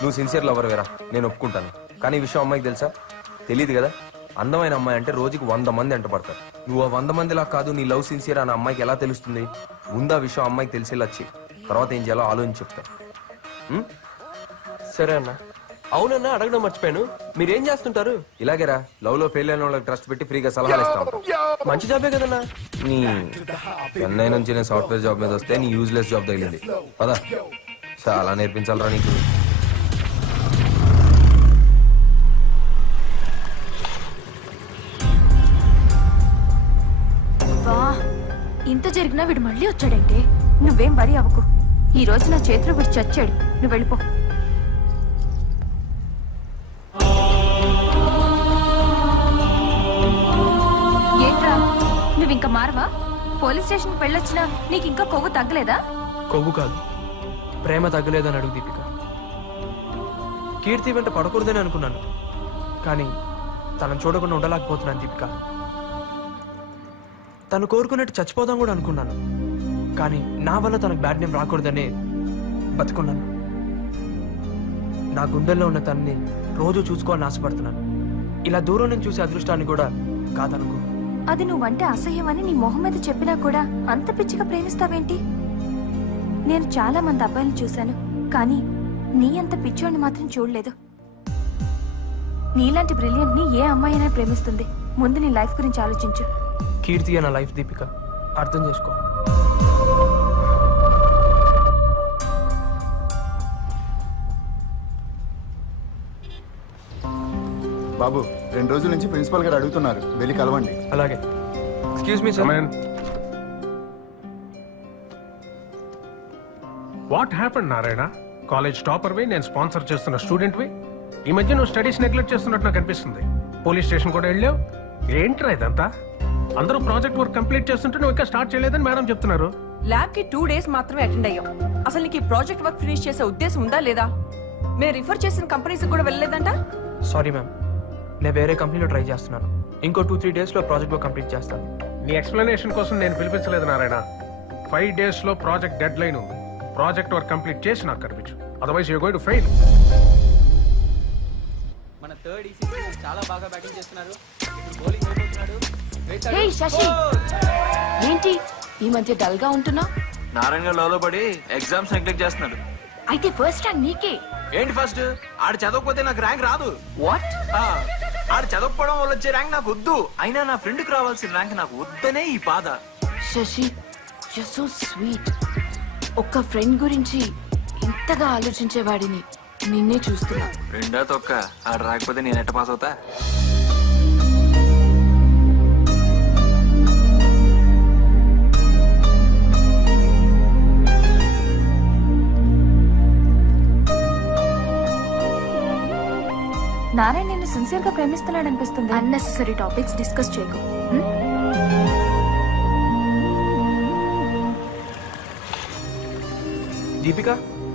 నువ్వు సిన్సియర్ లవర్ వేరా, నేను ఒప్పుకుంటాను. కానీ ఈ విషయం అమ్మాయికి తెలుసా? తెలియదు కదా. అందమైన అమ్మాయి అంటే రోజుకి 100 మంది ఎంటపడతారు. నువ్వు ఆ 100 మందిలా కాదు, నీ లవ్ సిన్సియర్ అని అమ్మాయికి ఎలా తెలుస్తుంది? ముందు ఆ విషయం అమ్మాయికి తెలిసేలా వచ్చి తర్వాత ఏం చేయాలో ఆలోచించి చెప్తా. సరే అన్న. అవునన్నా, అడగడం మర్చిపోయాను, మీరేం చేస్తుంటారు? ఇలాగేరా, లవ్ లో ఫెయిల్ అయిన వాళ్ళకి ట్రస్ట్ పెట్టి ఫ్రీగా సలహాలు ఇస్తా ఉంటాం. మంచి జాబే కదన్నా. నీ చెన్నై నుంచి నేను సాఫ్ట్వేర్ జాబ్ మీద వస్తే నీ యూజ్లెస్ జాబ్ తగిలింది. పదా, చాలా నేర్పించాలరా నీకు. వా, ఇంత జరిగినా వీడు మళ్ళీ వచ్చాడంటే. నువ్వేం వరి అవ్వకు, ఈ రోజు నా చేతిలో వీడు చచ్చాడు. నువ్వు వెళ్ళిపో. ఏంట్రా, నువ్వు ఇంకా మారవా? పోలీస్ స్టేషన్కి వెళ్ళొచ్చినా నీకు ఇంకా కొవ్వు తగ్గలేదా? కొవ్వు కాదు, ప్రేమ తగ్గలేదని అడుగు దీపిక. కీర్తి వెంట పడకూడదని అనుకున్నాను, కానీ తనను చూడకుండా ఉండలేకపోతున్నాను దీపిక. తను కోరుకున్నట్టు చచ్చిపోదాం కూడా అనుకున్నాను, కానీ నా వల్ల తనకు బ్యాడ్ నేమ్ రాకూడదనే బతుకున్నాను. నా గుండెల్లో ఉన్న తనని రోజు చూసుకోవాలని ఆశపడుతున్నాను. ఇలా దూరం నుంచి చూసే అదృష్టాన్ని కూడా కాదనుకో. అది నువ్వంటే అసహ్యమని నీ మొహం మీద చెప్పినా కూడా అంత పిచ్చిగా ప్రేమిస్తావేంటి? నేను చాలా మంది అబ్బాయిలు చూశాను, కానీ నీ అంత పిచ్చోడిని మాత్రం చూడలేదు. నీలాంటి బ్రిలియంట్ ని ఏ అమ్మాయి అయినా ప్రేమిస్తుంది. ముందు నీ లైఫ్ గురించి ఆలోచించు. కీర్తి నా లైఫ్ దీపిక, అర్థం చేసుకో. బాబు, 2 రోజుల నుంచి ప్రిన్సిపల్ గారు అడుగుతున్నారు, వెళ్ళి కలవండి. అలాగే. Excuse me sir. What happened Narayana? College టాపర్వి, నేను స్పాన్సర్ చేస్తున్న స్టూడెంట్వి. ఈ మధ్య నువ్వు స్టడీస్ నెగ్లెక్ట్ చేస్తున్నట్టు నాకు అనిపిస్తుంది. పోలీస్ స్టేషన్ కూడా వెళ్ళావు. ఏంట్రా ఇదంతా? అందరూ ప్రాజెక్ట్ వర్క్ కంప్లీట్ చేస్తుంటే నువ్వు ఇంకా స్టార్ట్ చేయలేదని మేడం చెప్తున్నారు. ల్యాబ్ కి 2 days మాత్రమే అటెండ్ అయ్యాం. అసలు నీకు ఈ ప్రాజెక్ట్ వర్క్ ఫినిష్ చేసే ఉద్దేశం ఉందా లేదా? మేము రిఫర్ చేసిన కంపెనీస్ కూడా వెళ్ళలేదంట. సారీ మ్యామ్, నేను వేరే కంపెనీలో ట్రై చేస్తున్నాను. ఇంకో 2-3 days లో ప్రాజెక్ట్ వర్క్ కంప్లీట్ చేస్తాను. నీ ఎక్స్ప్లెనేషన్ కోసం నేను పిలిపించలేదు నారాయణ. 5 days లో ప్రాజెక్ట్ డెడ్ లైన్ ఉంది. ప్రాజెక్ట్ వర్క్ కంప్లీట్ చేసి నాకు కనిపించు, otherwise you going to fail. మన థర్డ్ ఈసీపీ చాలా బాగా బ్యాటింగ్ చేస్తున్నారు. ఇప్పుడు బౌలింగ్ అయిపోతున్నాడు. హే శశి, ఏంటి ఈ మధ్య డల్ గా ఉంటున్నా? నారాయణ గారు లవ్ లో పడి ఎగ్జామ్స్ నెగ్లెక్ట్ చేస్తున్నాడు. అయితే ఫస్ట్ ర్యాంక్ నీకే. ఏంటి ఫస్ట్? ఆడు చదవకపోతే నాకు ర్యాంక్ రాదు. వాట్? ఆడు చదవకపోవడం వల్ల వచ్చే ర్యాంక్ నాకు వద్దు. అయినా నా ఫ్రెండ్ కి రావాల్సిన ర్యాంక్ నాకు వద్దనే ఈ బాధ. Shashi, you so sweet. ఒక్క ఫ్రెండ్ గురించి ఇంతగా ఆలోచించేవాడిని నిన్నే చూస్తున్నా. ఫ్రెండా తొక్క, ఆడు రాకపోతే నేను ఎట్ట పాస్ అవుతా? నారాయణ నిన్ను సిన్సియర్ గా ప్రేమిస్తున్నాడు అనిపిస్తుంది. అన్నెసెసరీ టాపిక్స్ డిస్కస్ చేయకు. దీపిక,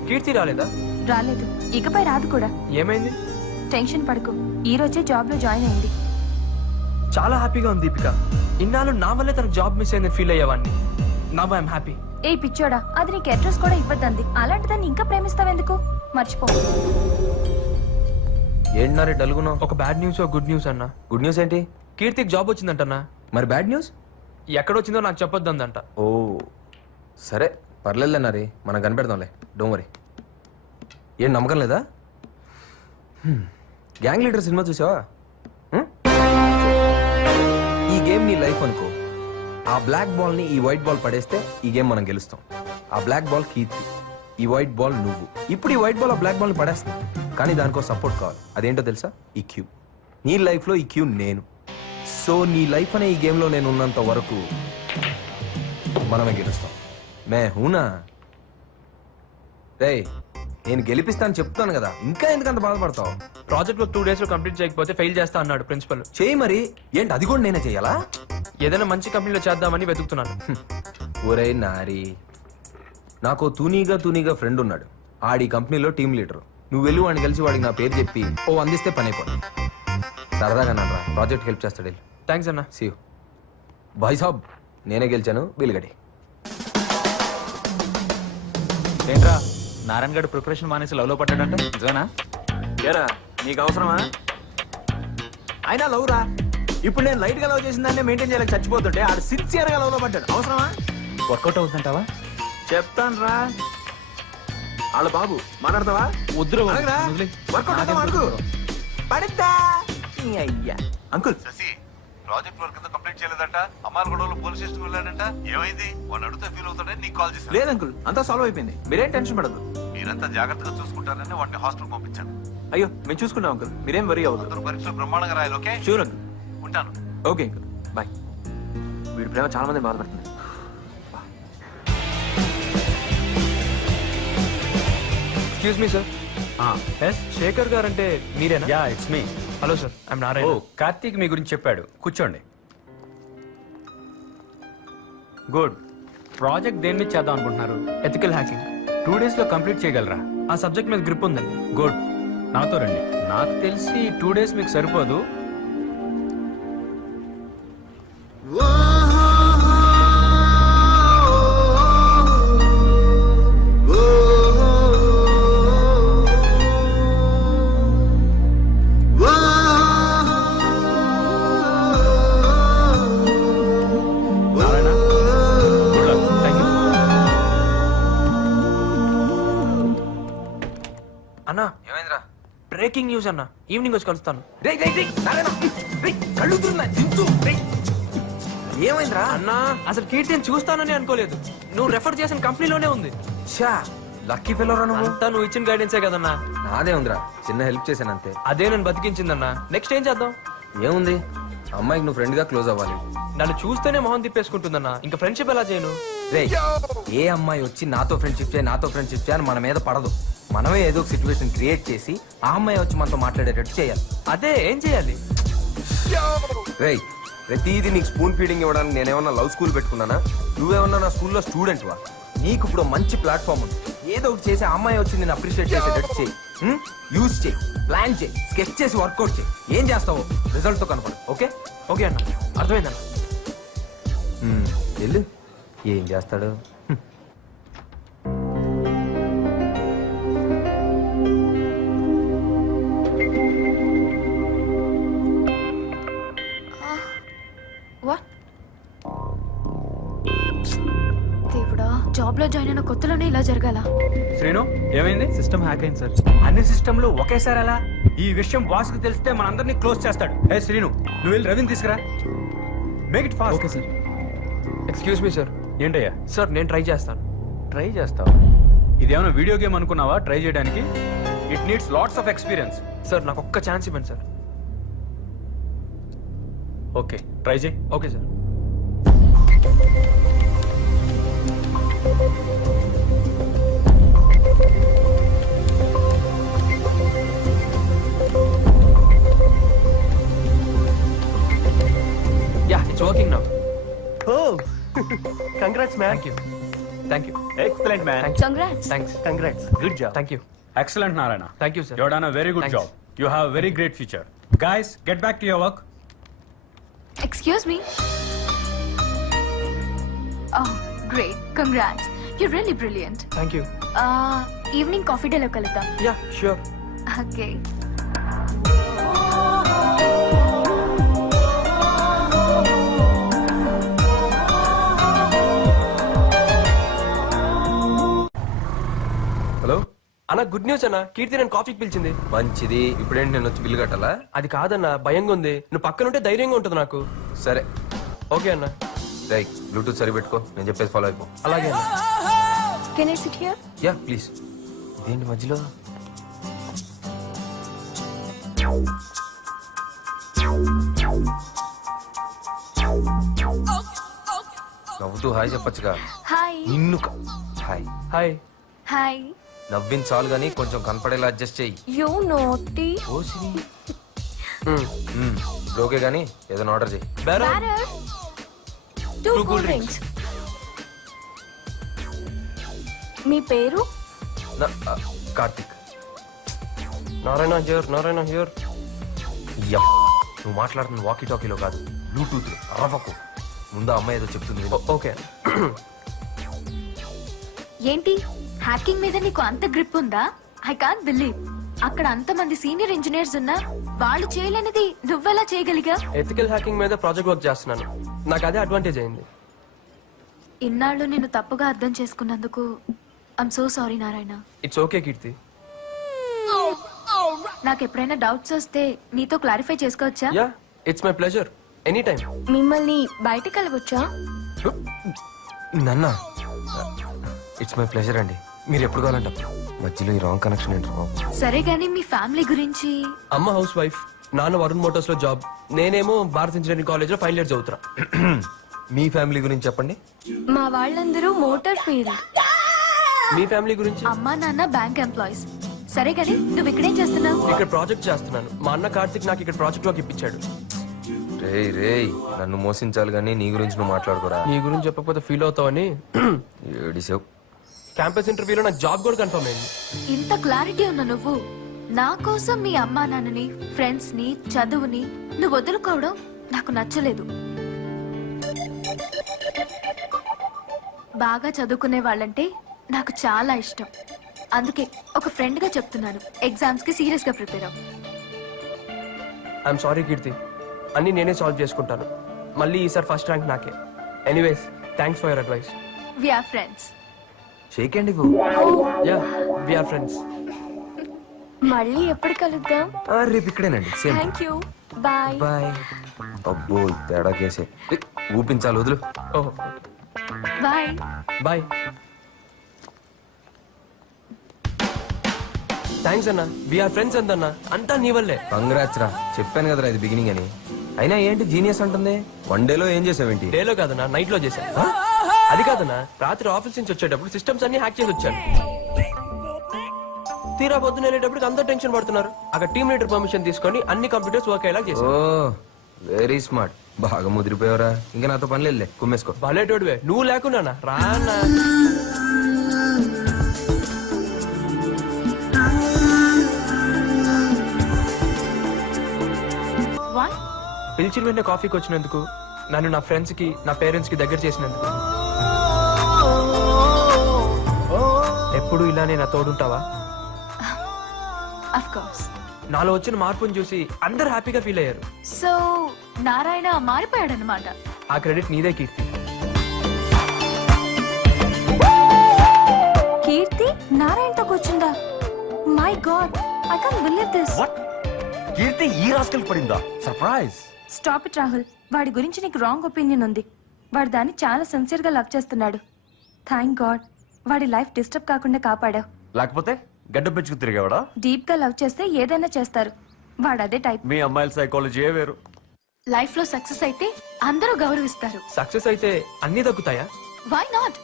కీర్తి రాలేదా? రాలేదు, ఇకపై రాదు కూడా. ఏమైంది? టెన్షన్ పడకు, ఈ రోజే జాబ్ లో జాయిన్ అయింది. చాలా హ్యాపీగా ఉంది దీపిక. ఇన్నాళ్ళు నా వల్లే తనకు జాబ్ మిస్ అయిందని ఫీల్ అయ్యేవాడిని. Now I'm happy. ఏ పిచ్చోడా, అది నీకు అడ్రస్ కూడా ఇవ్వద్దంది. అలాంటిదాన్ని ఇంకా ప్రేమిస్తావెందుకు? మర్చిపో. ఏంటన్నారే డల్గున్నావు? ఒక బ్యాడ్ న్యూస్, ఒక గుడ్ న్యూస్ అన్న. గుడ్ న్యూస్ ఏంటి? కీర్తికి జాబ్ వచ్చిందంటన్నా. మరి బ్యాడ్ న్యూస్? ఎక్కడొచ్చిందో నాకు చెప్పొద్దందంట. ఓ సరే, పర్లేదులేనారే, మనం కనిపెడదాంలే, డోంట్ వరీ. ఏం నమ్మకం లేదా? గ్యాంగ్ లీడర్ సినిమా చూసావా? ఈ గేమ్ నీ లైఫ్ అనుకో. ఆ బ్లాక్ బాల్ ని ఈ వైట్ బాల్ పడేస్తే ఈ గేమ్ మనం గెలుస్తాం. ఆ బ్లాక్ బాల్ కీర్తి, ఈ వైట్ బాల్ నువ్వు. ఇప్పుడు ఈ వైట్ బాల్ ఆ బ్లాక్ బాల్ ని పడేస్తుంది, కానీ దానికో సపోర్ట్ కావాలి. అదేంటో తెలుసా? ఈ క్యూ. నీ లైఫ్ లో ఈ క్యూ నేను. సో నీ లైఫ్ అనే ఈ గేమ్లో నేను ఉన్నంత వరకు మనమే గెలుస్తాం. మే హూనా రే, నేను గెలిపిస్తాను చెప్తాను కదా, ఇంకా ఎందుకంత బాధపడతావు? ప్రాజెక్ట్ వర్క్ 2 days లో కంప్లీట్ చేయకపోతే ఫెయిల్ చేస్తా అన్నాడు ప్రిన్సిపల్. చేయి మరి. ఏంటి అది కూడా నేనే చేయాలా? ఏదైనా మంచి కంపెనీలో చేద్దామని వెతుకుతున్నాను. ఒరే నారి, నాకు తూనీగా ఫ్రెండ్ ఉన్నాడు. ఆడి కంపెనీలో టీమ్ లీడర్. నువ్వు వెళ్ళి వాడిని కలిసి వాడికి నా పేరు చెప్పి అందిస్తే పని అయిపోతుంది. సరదాగా నా ప్రాజెక్ట్ హెల్ప్ చేస్తాడు. థ్యాంక్స్ అన్న. See you. బాయ్ సాబ్, నేనే గెలిచాను, వీలుగడి. ఏంట్రా నారాయణ గడు ప్రిపరేషన్ మానేసి లవ్ లో పడ్డాడంట, నిజమేనా? ఏరా నీకు అవసరమా? అయినా లవ్ రా, ఇప్పుడు నేను లైట్ గా లవ్ చేసిన దాన్ని మెయింటైన్ చేయలేక చచ్చిపోతుంటే ఆడు సిన్సియర్ గా లవ్ లో పడ్డాడు. అవసరమా? వర్కౌట్ అవుతుందంటావా? చెప్తాను రా. వాళ్ళ బాబు మాట్లాడతావా? వద్దురా బాబు, అడగరా? వదిలే. వర్కౌట్ అవుతావా అడుగు. పడిద్దా ఈ అయ్యా. అంకుల్ ప్రాజెక్ట్ వర్క్ కంప్లీట్ చేయలేదంట. అమ్మాయిల గొడవలు పోలీస్ స్టేషన్ వెళ్ళాడంట. ఏమైంది? వాడిని అడిగితే ఫీల్ అవుతాడని నీకు కాల్ చేశాను. లేదు అంకుల్, అంతా సాల్వ్ అయిపోయింది. మీరేం టెన్షన్ పడదు. మీరంతా జాగ్రత్తగా చూసుకుంటారని వాడిని హాస్టల్ పంపించాను. అయ్యో మేము చూసుకుంటాం అంకుల్, మీరేం వరీ అవ్వదు. అందరూ పరీక్షలు బ్రహ్మాండంగా రాయాలి. ఓకే? Sure uncle. ఉంటాను. Okay uncle, bye. వీడి ప్రేమ చాలా మంది బాధపడుతుంది. Excuse me sir. Shekhar garu అంటే మీరేనా? Yeah, it's me. Hello sir, I'm Narayana. Karthik మీ గురించి చెప్పాడు, కూర్చోండి. గుడ్. ప్రాజెక్ట్ దేని మీద చేద్దాం అనుకుంటున్నారు? Ethical hacking. 2 days లో కంప్లీట్ చేయగలరా? ఆ సబ్జెక్ట్ మీద గ్రిప్ ఉందండి. గుడ్. నాతో రండి. నాకు తెలిసి 2 days మీకు సరిపోదు. అన్నా ఏమైందిరా? బ్రేకింగ్ న్యూస్ అన్న, ఈవినింగ్ వచ్చి కలుస్తాను. ఏమైందిరా? అన్నా అసలు కీర్తిని చూస్తానని అనుకోలేదు. నువ్వు రెఫర్ చేసిన కంపెనీలోనే ఉంది. షా, లక్కీ ఫెలోరా నువ్వు. అంతా నువ్వు ఇచ్చిన గైడెన్సే కదన్నా. నాదే ఉందిరా, చిన్న హెల్ప్ చేశాను అంతే. అదే నన్ను బతికించిందన్నా. నెక్స్ట్ ఏం చేద్దాం? ఏముంది, అమ్మాయికి నువ్వు ఫ్రెండ్ గా క్లోజ్ అవ్వాలి. నన్ను చూస్తేనే మొహం తిప్పేసుకుంటుందన్నా. ఇంకా ఫ్రెండ్షిప్ ఎలా చేయను? రే, ఏ అమ్మాయి వచ్చి నాతో ఫ్రెండ్షిప్ చేయి అని మన మీద పడదు. మనమే ఏదో ఒక సిచ్యువేషన్ క్రియేట్ చేసి ఆ అమ్మాయి వచ్చి మనతో మాట్లాడేటట్టు చేయాలి. అదే ఏం చేయాలి? రేయ్, ప్రతిదీ నీకు స్పూన్ ఫీడింగ్ ఇవ్వడానికి నేనేమన్నా లవ్ స్కూల్ పెట్టుకున్నానా? నువ్వేమన్నా నా స్కూల్లో స్టూడెంట్ వా? నీకు ఇప్పుడు మంచి ప్లాట్ఫామ్ ఉంది. ఏదో ఒకటి చేసి ఆ అమ్మాయి వచ్చి నేను అప్రిషియేట్ చేసేటట్టు చేయి. యూజ్ చేయి, ప్లాన్ చేయి, స్కెచ్ చేసి వర్కౌట్ చేయి. ఏం చేస్తావో రిజల్ట్ తో కనపడు. ఓకే? ఓకే అన్న, అర్థమైందన్న. వెళ్ళు. ఏం చేస్తాడు? దేవుడా, జాబ్ లో జాయిన్ అయిన కొత్తలోనే ఇలా జరగాల? శ్రీను, ఏమైంది? సిస్టమ్ హ్యాక్ అయింది సార్. అన్ని సిస్టంలు ఒకేసారి అలా? ఈ విషయం బాస్ కి తెలిస్తే మనందరినీ క్లోజ్ చేస్తాడు. హే శ్రీను, నువ్వు వెళ్ళి రవిని తీసుకురా. Make it fast. Okay sir. Excuse me sir. ఏంటయ్యా? సార్ నేను ట్రై చేస్తాను. ట్రై చేస్తావు? ఇదేమైనా వీడియో గేమ్ అనుకున్నావా ట్రై చేయడానికి? It needs lots of experience. Sir నాకు ఒక్క ఛాన్స్ ఇవ్వండి సార్. ఓకే, ట్రై చేయి. Okay sir. Yeah, it's working now. Oh, congrats, man. Thank you. Thank you. Excellent, man. Thank you. Congrats. Thanks. Congrats. Good job. Thank you. Excellent, Narayana. Thank you, sir. You have done a very good Thanks. job. You have a very great future. Guys, get back to your work. Excuse me. Oh, great. Congrats. You're really brilliant. Thank you. Evening coffee day lo kaluddam. Yeah, sure. Okay. Hello అన్న, good news అన్న. కీర్తి నేను కాఫీకి పిలిచింది. మంచిది. ఇప్పుడేంటి నేను వచ్చి bill కట్టాలా? అది కాదన్న, భయంగా ఉంది. నువ్వు పక్కనుంటే ధైర్యంగా ఉంటుంది నాకు. సరే ఓకే అన్న. రై, బ్లూటూత్ సరి పెట్టుకో, నేను చెప్పేసి ఫాలో అయిపో. అలాగే అన్న. Can I sit here? Yeah please. ఇదేంటి మధ్యలో? ముద్దు హాయ్ చెప్పొచ్చుగా. హాయ్. నిన్ను హాయ్ హాయ్. హాయ్. నవ్విన చాలు గానీ కొంచెం కనపడేలా అడ్జస్ట్ చెయ్యి. యూ నోటీ. ఓకే గానీ ఏదైనా ఆర్డర్ చెయ్యి. Batter. Two cool drinks. మీ పేరు? కార్తిక్. నారాయణ హియర్. నువ్వు మాట్లాడుతున్న వాకీ టాకీలో కాదు, బ్లూటూత్ లో. అరవకు. ముందు అమ్మాయి ఏదో చెప్తుంది. ఓకే. ఏంటి హ్యాకింగ్ మీద నీకు అంత గ్రిప్ ఉందా? I can't believe. అక్కడ అంతమంది సీనియర్ ఇంజనీర్స్ ఉన్నా వాళ్ళు చేయలేనిది నువ్వెలా చేయగలిగా? ఎథికల్ హ్యాకింగ్ మీద ప్రాజెక్ట్ వర్క్ చేస్తున్నాను. నాకు అదే అడ్వాంటేజ్ అయింది. ఇన్నాళ్ళు నేను తప్పుగా అర్థం చేసుకున్నందుకు I'm so sorry Narayana. It's okay Keerthi. నాకు ఎప్పుడైనా డౌట్స్ వస్తే నీతో క్లారిఫై చేసుకోవచ్చా? Yeah, it's my pleasure. Any time. మిమ్మల్ని బయటికి వెళ్ళవచ్చా? నన్న ఇట్స్ మై ప్లెజర్ అండి. మీరు ఎప్పుడు కావాలంటే మధ్యలో ఈ రాంగ్ కనెక్షన్ ఏంటో. సరే గానీ మీ ఫ్యామిలీ గురించి? అమ్మ హౌస్ వైఫ్, నాన్న వరుణ్ మోటార్స్ లో జాబ్, నేనేమో భారత్ ఇంజనీరింగ్ కాలేజ్ లో ఫైనల్ ఇయర్ చదువుతున్నా. మీ ఫ్యామిలీ గురించి చెప్పండి. మా వాళ్ళందరూ మోటార్ ఫీల్డ్. మీ ఫ్యామిలీ గురించి? అమ్మా నాన్న బ్యాంక్ ఎంప్లాయీస్. సరే గానీ నువ్వు ఇక్కడేం చేస్తున్నావు? ఇక్కడ ప్రాజెక్ట్ చేస్తున్నాను. మా అన్న కార్తిక్ నాకు ఇక్కడ ప్రాజెక్ట్ వర్క్ ఇప్పించాడు. రేయ్ నన్ను మోసించాలి గానీ నీ గురించి నువ్వు మాట్లాడుకోరా. నీ గురించి చెప్పకపోతే ఫీల్ అవుతావని. ఏడిసావు. క్యాంపస్ ఇంటర్వ్యూలో నాకు జాబ్ కూడా కన్ఫర్మ్ అయింది. ఇంత క్లారిటీ ఉన్న నువ్వు నా కోసం మీ అమ్మా నాన్నని, ఫ్రెండ్స్ ని, చదువుని నువ్వు వదులుకోవడం నాకు నచ్చలేదు. బాగా చదువుకునే వాళ్ళంటే నాకు చాలా ఇష్టం. అందుకే ఒక ఫ్రెండ్ గా చెప్తున్నాను, ఎగ్జామ్స్ కి సీరియస్ గా ప్రిపేర్ అవ్వు. ఐఎమ్ సారీ కీర్తి, అన్ని నేనే సాల్వ్ చేసుకుంటాను. మళ్ళీ ఈసారి ఫస్ట్ ర్యాంక్ నాకే. Anyways thanks for your advice. We are friends. Shake అండి. Yeah, we are friends. మళ్ళీ ఎప్పుడు కలుద్దాం? రేపు ఇక్కడేనండి. Same. Thank you. Bye. Bye. అబ్బో తేడా కేసే. ఊపించాలి, వదులు. ఓహో, బాయ్. బాయ్. థ్యాంక్స్ అన్న. వి ఆర్ ఫ్రెండ్స్ అంతన్నా. అంతా నీ వల్లే. కంగ్రాట్స్ రా. చెప్పాను కదరా ఇది బిగినింగ్ అని. అయినా ఏంటి జీనియస్ అంటుంది? వన్ డేలో ఏం చేసావేంటి? డేలో కాదన్నా, నైట్ లో చేశాను. అది కాదన్నా, రాత్రి ఆఫీస్ నుంచి వచ్చేటప్పుడు సిస్టమ్స్ అన్ని హ్యాక్ చేసి వచ్చాను. తీరా పొద్దున వెళ్ళేటప్పుడు అందరూ టెన్షన్ పడుతున్నారు. అక్కడ టీమ్ లీడర్ పర్మిషన్ తీసుకొని అన్ని కంప్యూటర్స్ వర్క్ అయ్యేలా చేశాను. ఓ వెరీ స్మార్ట్. బాగా ముదిరిపోయావరా. ఇంకా నాతో పని లేదులే, కుమ్మేసుకో. భలేటోడివే. నువ్వు లేకున్నానా రానా? పిలిచిన వెంటనే కాఫీకి వచ్చినందుకు, నన్ను నా ఫ్రెండ్స్ కి, నా పేరెంట్స్ కి దగ్గర చేసినందుకు. ఎప్పుడు ఇలానే నా తోడుంటావా? Of course. నాలో వచ్చిన మార్పుని చూసి అందరు హ్యాపీగా ఫీల్ అయ్యారు. సో నారాయణ మారిపోయాడన్నమాట. ఆ క్రెడిట్ నీదే కీర్తి. కీర్తి నారాయణతో కూర్చుందా? My god, I can't believe this. What? Keerthi ఈ రాస్కల్ పడిందా? సర్ప్రైజ్. Stop it Rahul. వాడి గురించి నీకు రాంగ్ ఒపీనియన్ ఉంది. వాడు దాన్ని చాలా సిన్సియర్ గా లవ్ చేస్తున్నాడు. థ్యాంక్ గాడ్ వాడి లైఫ్ డిస్టర్బ్ కాకుండా కాపాడావు. లేకపోతే గడ్డ పెంచుకు తిరిగేవాడా? డీప్ గా లవ్ చేస్తే ఏదైనా చేస్తారు. వాడు అదే టైప్. మీ అమ్మాయిల సైకాలజీ వేరు. లైఫ్ లో సక్సెస్ అయితే అందరూ గౌరవిస్తారు. సక్సెస్ అయితే అన్ని దక్కుతాయా? Why not?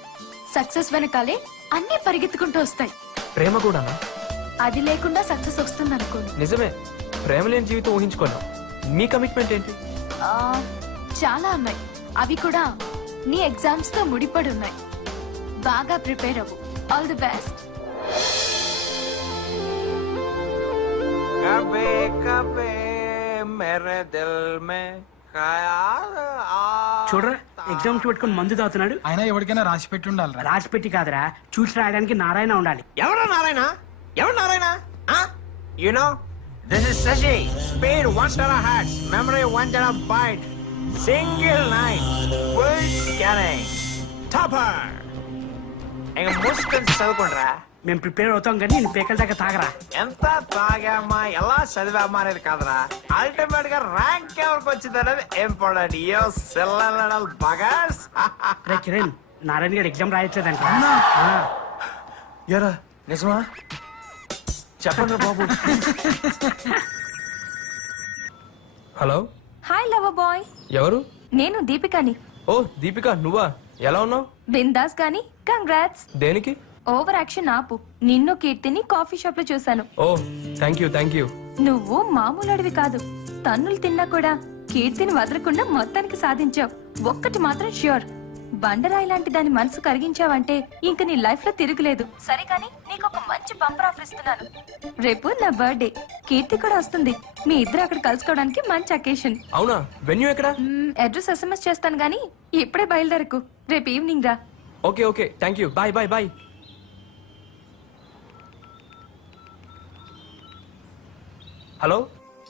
సక్సెస్ వెనకాలే అన్ని పరిగెత్తుకుంటూ వస్తాయి. ప్రేమ కూడానా? అది లేకుండా సక్సెస్ వస్తుంది అనుకోండి. నిజమే, ప్రేమ లేని జీవితం ఊహించుకోలేం. మీ కమిట్మెంట్ ఏంటి? చాలా ఉన్నాయి. అవి కూడా నీ ఎగ్జామ్స్ తో ముడిపడి ఉన్నాయి. బాగా ప్రిపేర్ అవ్వు. All the best. कभी कभी मेरे दिल में ख्याल చూడరా, ఎగ్జామ్స్ పెట్టుకుని మందు తాగుతున్నాడు. అయినా ఎవరికైనా రాసి పెట్టి ఉండాలి. రాసి పెట్టి కాదురా, చూసి రాయడానికి నారాయణ ఉండాలి. ఎవరు నారాయణ? ఎవరు Narayana? You know, this is Sashi. Speed 1 terahertz, memory 1 terabyte, single night, full scanning, topper. ఇంక మూసుకొని చదువుకుంటారా? మేము ప్రిపేర్ అవుతాం కానీ నేను పేకల దాకా తాగరా. ఎంత తాగామా, ఎలా చదివామా అనేది కాదురా, అల్టిమేట్ గా ర్యాంక్ ఎవరికి వచ్చింది అనేది ఇంపార్టెంట్. యో సెల్లల్ బగాస్. రే కిరణ్, నారాయణ గారు ఎగ్జామ్ రాయట్లేదంట. ఎరా నిజమా? చెప్పండి బాబు. హలో. Hi lover boy. ఎవరు? నేను దీపికాని. ఓ దీపిక, నువ్వా? ఎలా ఉన్నావు? బిందాస్ గాని కంగ్రాట్స్. దేనికి? ఓవర్ యాక్షన్ ఆపు. నిన్ను కీర్తిని కాఫీ షాప్ లో చూశాను. ఓ థ్యాంక్ యూ. నువ్వు మామూలుడివి కాదు. తన్నులు తిన్నా కూడా కీర్తిని వదలకుండా మొత్తానికి సాధించావు. ఒక్కటి మాత్రం ష్యూర్, బండరాయి లాంటి దాని మనసు కరిగించావంటే ఇంక నీ లైఫ్ లో తిరుగులేదు. సరే కానీ నీకు ఒక మంచి బంపర్ ఆఫర్ ఇస్తున్నాను. రేపు నా బర్త్డే, కీర్తి కూడా వస్తుంది. మీ ఇద్దరు అక్కడ కలుసుకోవడానికి మంచి అకేషన్. అవునా? వెన్యూ ఎక్కడ? అడ్రస్ SMS చేస్తాను గానీ ఇప్పుడే బయలుదేరకు. రేపు ఈవినింగ్ రా. Okay thank you. Bye. Hello,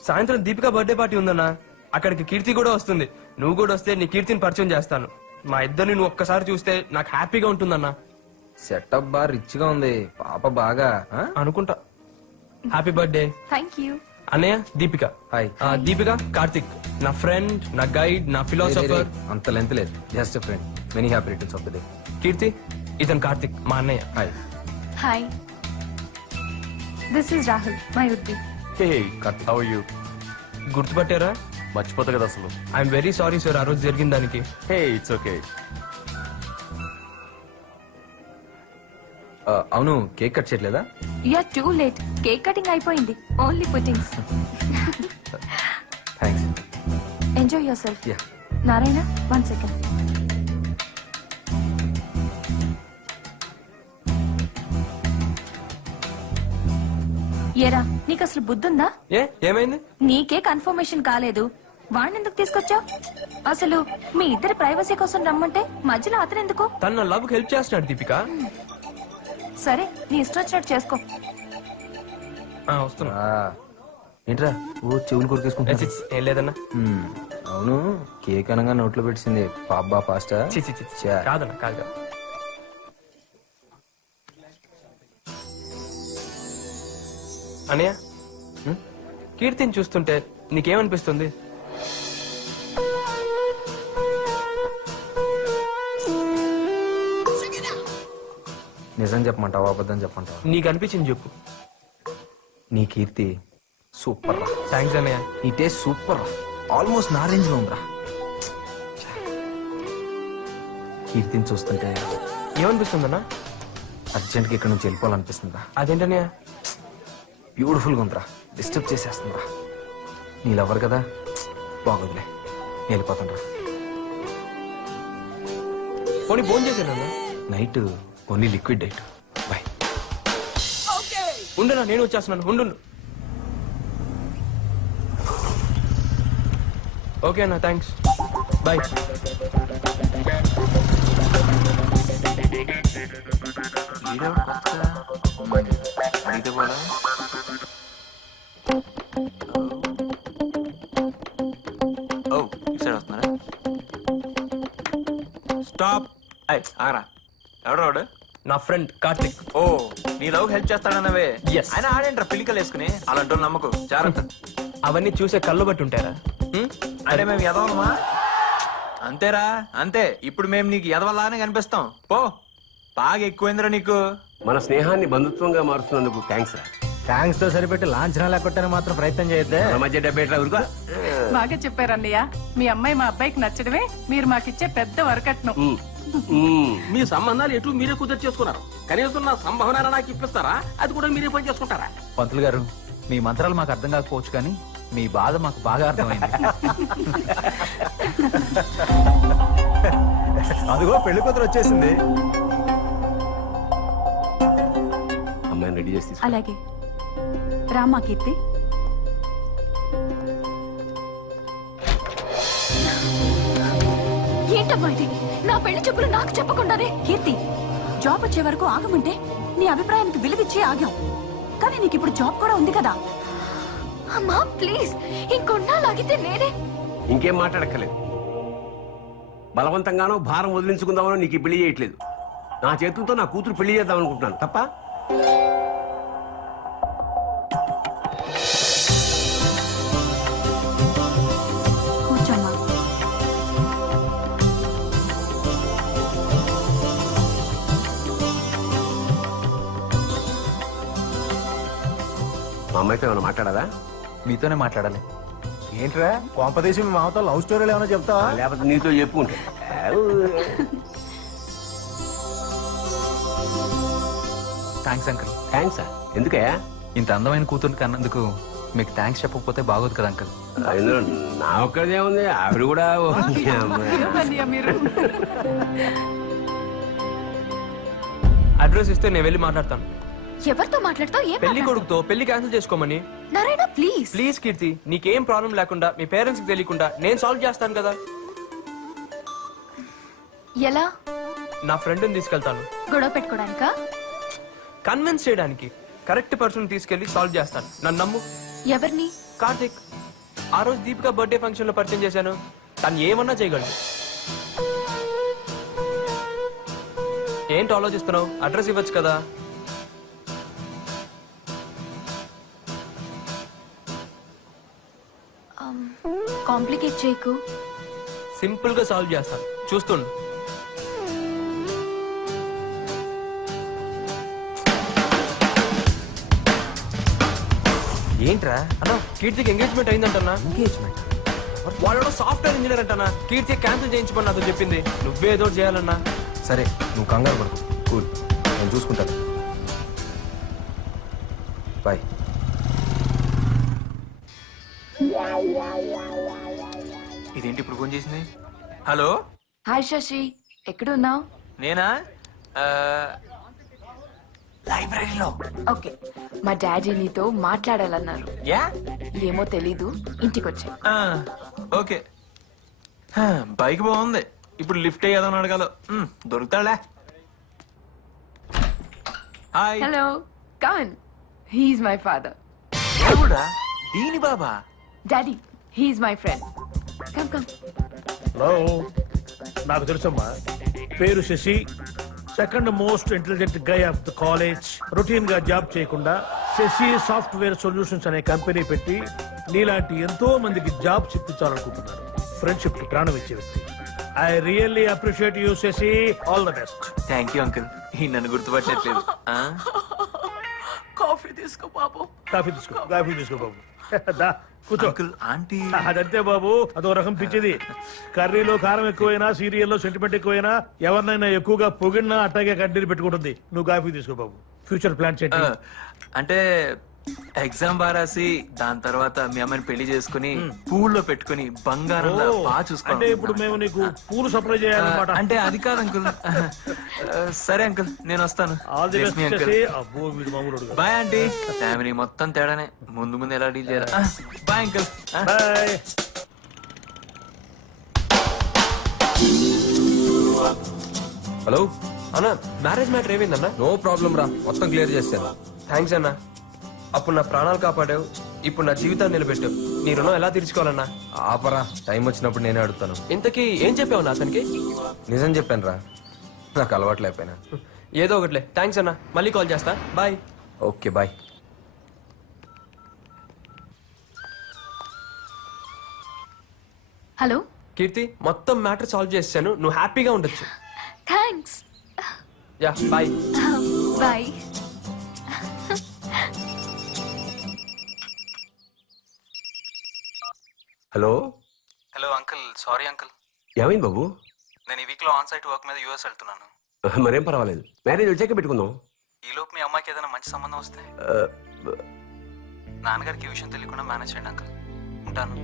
సాయంత్రం దీపిక బర్త్డే పార్టీ ఉందన్నా. అక్కడికి కీర్తి కూడా వస్తుంది. నువ్వు కూడా వస్తే నీ కీర్తిని పరిచయం చేస్తాను. మా ఇద్దరిని నువ్వు ఒక్కసారి చూస్తే నాకు హ్యాపీగా ఉంటుందన్నా. సెటప్ బాగా రిచ్ గా ఉంది. పాప బాగా అనుకుంటా. Happy birthday. Thank you. అన్నయ్య దీపిక. హాయ్. దీపిక కార్తిక్, నా ఫ్రెండ్, నా గైడ్, నా ఫిలాసఫర్. అంత లెంత్ లేదు, just friend. Many happy returns of the day. Keerthi, ఇతను కార్తిక్, మా అన్నయ్య. Hi. Hi, this is Rahul, my would be. Hey Karthik, how are you? గుర్తుపట్టారా? మర్చిపోతా కదా అసలు. ఐఎమ్ వెరీ సారీ సార్, ఆ రోజు జరిగిన దానికి. Hey it's okay. అవును, కేక్ కట్ చేయట్లేదా? You are too late. Cake cutting అయిపోయింది. Only puddings. Thanks. Enjoy yourself. Yeah. Narayana, 1 second. ఏరా, నీకు అసలు బుద్ధుందా? ఏమైంది? నీకే కన్ఫర్మేషన్ కాలేదు, వాడిని ఎందుకు తీసుకొచ్చావు? అసలు మీ ఇద్దరి ప్రైవసీ కోసం రమ్మంటే మధ్యలో అతను ఎందుకు? తన లవ్ హెల్ప్ చేస్తున్నాడు దీపిక. సరే, నీ ఇష్టం వచ్చినట్టు చేసుకో. వస్తున్నా. ఏంట్రా ఓ చెవులు కొరికేసుకుంటా? ఏం లేదన్నా. అవును, కేక్ అనగా నోట్లో పెట్టింది పాపా ఫాస్టా? కాదన్నా, కాదు. అనయ్య, కీర్తిని చూస్తుంటే నీకేమనిపిస్తుంది? నిజం చెప్పమంటావా, అబద్ధం చెప్పమంటావా? నీకు అనిపించింది చెప్పు. నీ కీర్తి సూపర్ రా. థ్యాంక్స్ అన్నయ్య. నీ టేస్ట్ సూపర్ రా, ఆల్మోస్ట్ నా రేంజ్ లో ఉందిరా. కీర్తిని చూస్తుంటే ఏమనిపిస్తుందన్నా? అర్జెంట్గా ఇక్కడ నుంచి వెళ్ళిపోవాలనిపిస్తుందా? అదేంటన్నయ్య? బ్యూటిఫుల్ గా ఉందిరా, డిస్టర్బ్ చేసేస్తుందిరా. నీ లవర్ కదా, బాగోదులే, నేను వెళ్ళిపోతాను. పోనీ ఫోన్ చేశాను. Night only liquid diet. Bye. ఉండనా, నేను వచ్చేస్తున్నాను. ఉండు. ఓకే అన్న, థ్యాంక్స్. బాయ్. స్టాప్. ఆరా, ఎవడోడు? నా ఫ్రెండ్ కార్తిక్. ఓ, నీ లవ్ హెల్ప్ చేస్తాడన్నవే. Yes. ఆయన ఆడేంట్రా పిలికలు వేసుకుని. అలాంటి నమ్మకు, జాగ్రత్త. అవన్నీ చూసే కళ్ళు బట్టి ఉంటారా? అంటే మేము ఎదవలమా? అంతేరా, అంతే. ఇప్పుడు మేము నీకు ఎదవలానే కనిపిస్తాం. పో, బాగా ఎక్కువైందిరా నీకు. మన స్నేహాన్ని బంధుత్వంగా మారుస్తున్నందుకు థ్యాంక్స్ రా. థ్యాంక్స్ తో సరిపెట్టి లాంఛనాలు ఎక్కొట్టని మాత్రం ప్రయత్నం చేయొద్దే. మన మధ్య 70 ఊరుకో. బాగా చెప్పారన్నయ్య. మీ అమ్మాయి మా అబ్బాయికి నచ్చడమే మీరు మాకిచ్చే పెద్ద వరకట్నం. మీ సంబంధాలు ఎటు మీరే కుదిరి చేసుకున్నారు. కనీసం నా సంభావన నాకు ఇప్పిస్తారా? అది కూడా మీరే పని చేసుకుంటారా? పంతులు గారు, మీ మంత్రాలు మాకు అర్థం కాకపోవచ్చు, కానీ మీ బాధ మాకు బాగా అర్థమైంది. అదిగో పెళ్లి కూతురు వచ్చేసింది. అమ్మాయిని రెడీ చేసి అలాగే రామా. కీర్తి, ఏంటమ్మా ఇది? నా పెళ్లి చూపులు నాకు చెప్పకుండానే. కీర్తి, జాబ్ వచ్చే వరకు ఆగమంటే నీ అభిప్రాయానికి విలువిచ్చి ఆగాం. కానీ నీకు ఇప్పుడు జాబ్ కూడా ఉంది కదా. అమ్మా ప్లీజ్, ఇంకొన్నాళ్ళాగితే నేనే. ఇంకేం మాట్లాడక్కర్లేదు. బలవంతంగానో భారం వదిలించుకుందామనో నీకు ఈ పెళ్లి చేయట్లేదు. నా చేతులతో నా కూతురు పెళ్లి చేద్దాం అనుకుంటున్నాను తప్ప. కూర్చోమ్మా. మా అమ్మాయితో ఏమైనా మాట్లాడాలా? మీతోనే మాట్లాడాలి. ఏంట్రా, కొంపదీసి మీ మామతో లవ్ స్టోరీలు ఏమైనా చెప్తావా? లేకపోతే నీతో చెప్పుకుంటే. Thanks uncle. థ్యాంక్స్ ఎందుకయ్యా? ఇంత అందమైన కూతురు కన్నందుకు మీకు థ్యాంక్స్ చెప్పకపోతే బాగోదు కదా అంకుల్. ఇందులో నా ఒక్కదే ఉంది, ఆవిడ కూడా అడ్రస్ ఇస్తే నేను వెళ్ళి మాట్లాడతాను. ఎవరితో మాట్లాడతావు? ఏం పెళ్లి కొడుకుతో పెళ్లి క్యాన్సిల్ చేసుకోమని. నారాయణ ప్లీజ్. ప్లీజ్ కీర్తి, నీకేం ప్రాబ్లం లేకుండా మీ పేరెంట్స్ కి తెలియకుండా నేను సాల్వ్ చేస్తాను కదా. ఎలా? నా ఫ్రెండ్ని తీసుకెళ్తాను. గొడవ పెట్టుకోవడానికా? కన్విన్స్ చేయడానికి. కరెక్ట్ పర్సన్ తీసుకెళ్లి సాల్వ్ చేస్తాను, నన్ను నమ్ము. ఎవరిని? కార్తిక్. ఆ రోజు దీపిక బర్త్డే ఫంక్షన్ లో పరిచయం చేశాను. తను ఏమన్నా చేయగలడు. ఏంటి ఆలోచిస్తున్నావు? అడ్రస్ ఇవ్వచ్చు కదా. కాంప్లికేట్ చేయకు. సింపుల్ గా సాల్వ్ చేస్తాను, చూస్తుండు. ఏంట్రా అన్నా? కీర్తికి ఎంగేజ్మెంట్ అయిందంటన్నా. ఎంగేజ్మెంట్? వాళ్ళు సాఫ్ట్వేర్ ఇంజనీర్ అంటన్నా. కీర్తి క్యాన్సిల్ చేయించమని నాతో చెప్పింది. నువ్వేదో చేయాలన్నా. సరే నువ్వు కంగారు పడుకో. కూల్, నేను చూసుకుంటాను. బాయ్. ఇదేంటి ఇప్పుడు ఫోన్ చేసింది? హలో. హాయ్ శశి, ఎక్కడున్నావు? నేనా? లైబ్రరీలో. ఓకే, మా డాడీ నీతో మాట్లాడాలన్నారు. యా? ఏమో తెలీదు, ఇంటికి వచ్చా. ఓకే. బైక్ బాగుంది, ఇప్పుడు లిఫ్ట్ అయ్యేదని అడగాలి. దొరుకుతాడా? Hi. Hello, come on. He's my father. ఎవడా? దీని బాబా? Daddy, he's my friend. Come come. Hello, నాకు తెలుసమ్మా. పేరు Shashi, second most intelligent guy of the college. Routine గా జాబ్ చేయకుండా శశి సాఫ్ట్వేర్ సొల్యూషన్స్ అనే కంపెనీ పెట్టి నీలాంటి ఎంతో మందికి జాబ్ ఇప్పించాలనుకుంటున్నాను. ఫ్రెండ్షిప్ కి ప్రాణం ఇచ్చే వ్యక్తి. I really appreciate you Shashi. All the best. Thank you uncle. ఈ నన్ను గుర్తుపట్టలేదు. కాఫీ తీసుకో బాబు. కాఫీ తీసుకో బాబు. దా కూర్చో. Uncle, aunty. అదంతే బాబు, అదో రకం పిచ్చిది. కర్రీలో కారం ఎక్కువైనా, సీరియల్లో సెంటిమెంట్ ఎక్కువైనా, ఎవరినైనా ఎక్కువగా పొగిడినా అట్టాగే కంటిన్యూ పెట్టుకుంటుంది. నువ్వు కాఫీ తీసుకో బాబు. ఫ్యూచర్ ప్లాన్స్ ఏంటి? అంటే ఎగ్జామ్ బాగా రాసి దాని తర్వాత మీ అమ్మని పెళ్లి చేసుకుని పూల్లో పెట్టుకుని బంగారంలో బాగా అంటే చూసుకోవాలి. ఇప్పుడు మేము నీకు పూలు సప్లై చేయాలన్నమాట. అంటే అది కాదు అంకుల్. సరే అంకుల్, నేను వస్తాను. All the Bless best me, uncle. చేసి. అబ్బో వీడు మామూలు కాదు. Bye aunty. ఫ్యామిలీ మొత్తం తేడానే. ముందు ముందు ఎలా డీల్ చేయాలి. Bye uncle. బాయ్. హలో అన్నా, మ్యారేజ్ మ్యాటర్ ఏమైందన్నా? నో ప్రాబ్లం రా, మొత్తం క్లియర్ చేస్తాను. థ్యాంక్స్ అన్నా. అప్పుడు నా ప్రాణాలు కాపాడావు, ఇప్పుడు నా జీవితాన్ని నిలబెట్టావు. నీ రుణం ఎలా తీర్చుకోవాలన్నా? ఆపరా, టైం వచ్చినప్పుడు నేనే అడుగుతాను. ఇంతకీ ఏం చెప్పావు నా అతనికి? నిజం చెప్పాను రా, నాకు అలవాట్లేకపోయినా. ఏదో ఒకట్లే. థ్యాంక్స్ అన్నా, మళ్ళీ కాల్ చేస్తా. Bye. Okay bye. Hello Keerthi, మొత్తం మ్యాటర్ సాల్వ్ చేశాను. నువ్వు హ్యాపీగా ఉండొచ్చు. Thanks. Yeah bye. Bye. Hello. Hello uncle, sorry uncle. ఏమైంది బాబు? నేను ఈ వీక్ లో ఆన్ సైట్ వర్క్ మీద యూఎస్ వెళ్తున్నాను. మరేం పర్వాలేదు, మ్యారేజ్ వచ్చాక పెట్టుకుందాం. ఈ లోపు మీ అమ్మాయికి ఏదైనా మంచి సంబంధం వస్తే నాన్నగారికి ఈ విషయం తెలియకుండా మేనేజ్ చేయండి అంకుల్. ఉంటాను.